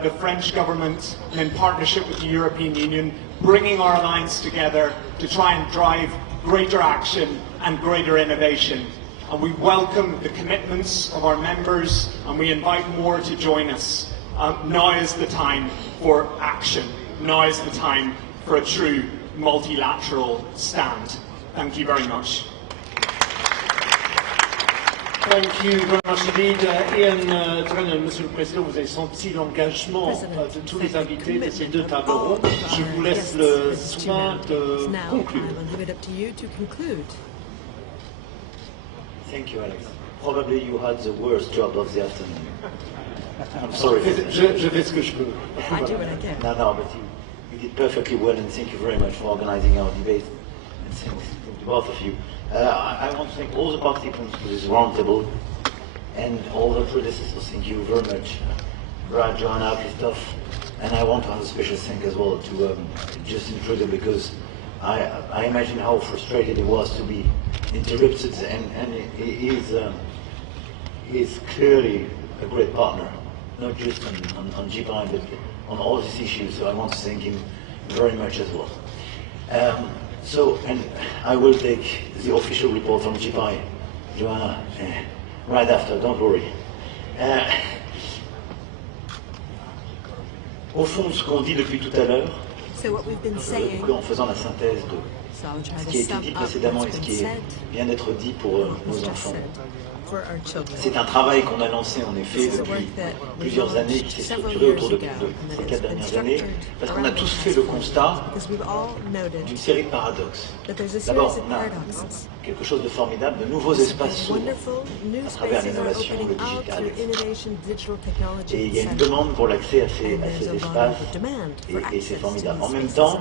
the French government and in partnership with the European Union, bringing our alliance together to try and drive greater action and greater innovation. And we welcome the commitments of our members, and we invite more to join us. Now is the time for action. Now is the time for a true multilateral stand. Thank you very much. Thank you very much indeed. Ian Brennan, Monsieur le Président, vous avez senti l'engagement de tous les invités de ces deux tables rondes. Je vous laisse le soin de conclure. Thank you, Alex. Probably you had the worst job of the afternoon. I'm sorry. Je fais ce que je peux. I do what I can. No, but you did perfectly well, and thank you very much for organizing our debate. And thanks to both of you. I want to thank all the participants to this roundtable and all the predecessors. Thank you very much, Brad, Joanna, Christophe, and I want to have a special thank as well to Justin Trudeau, because I imagine how frustrated he was to be interrupted, and he is clearly a great partner, not just on GPI, but on all these issues. So I want to thank him very much as well. And I will take the official report from GPI, Joanna, right after, don't worry. Au fond, ce qu'on dit depuis tout à l'heure, en faisant la synthèse de ce qui a été dit précédemment et ce qui vient d'être dit pour nos enfants, c'est un travail qu'on a lancé en effet depuis plusieurs années, qui s'est structuré autour de ces 4 dernières années, parce qu'on a tous fait le constat d'une série de paradoxes. D'abord, on a quelque chose de formidable, de nouveaux espaces s'ouvrent à travers l'innovation, le digital, et il y a une demande pour l'accès à ces espaces, et c'est formidable. En même temps,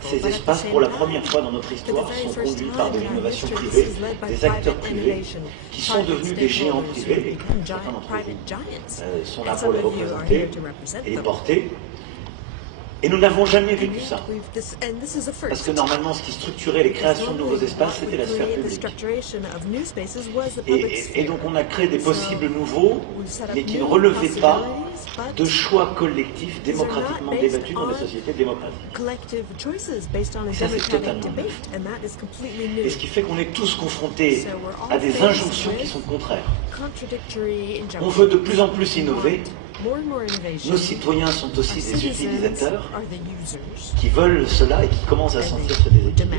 ces espaces, pour la première fois dans notre histoire, sont conduits par de l'innovation privée, des acteurs privés, qui sont devenus des géants privés, et certains d'entre vous sont là pour les représenter et les porter. Et nous n'avons jamais vécu ça. Parce que normalement, ce qui structurait les créations de nouveaux espaces, c'était la sphère publique. Et donc on a créé des possibles nouveaux, mais qui ne relevaient pas de choix collectifs démocratiquement débattus dans des sociétés démocratiques. Et ça, c'est totalement neuf. Et ce qui fait qu'on est tous confrontés à des injonctions qui sont contraires. On veut de plus en plus innover. Nos citoyens sont aussi des utilisateurs qui veulent cela et qui commencent à sentir ce déséquilibre.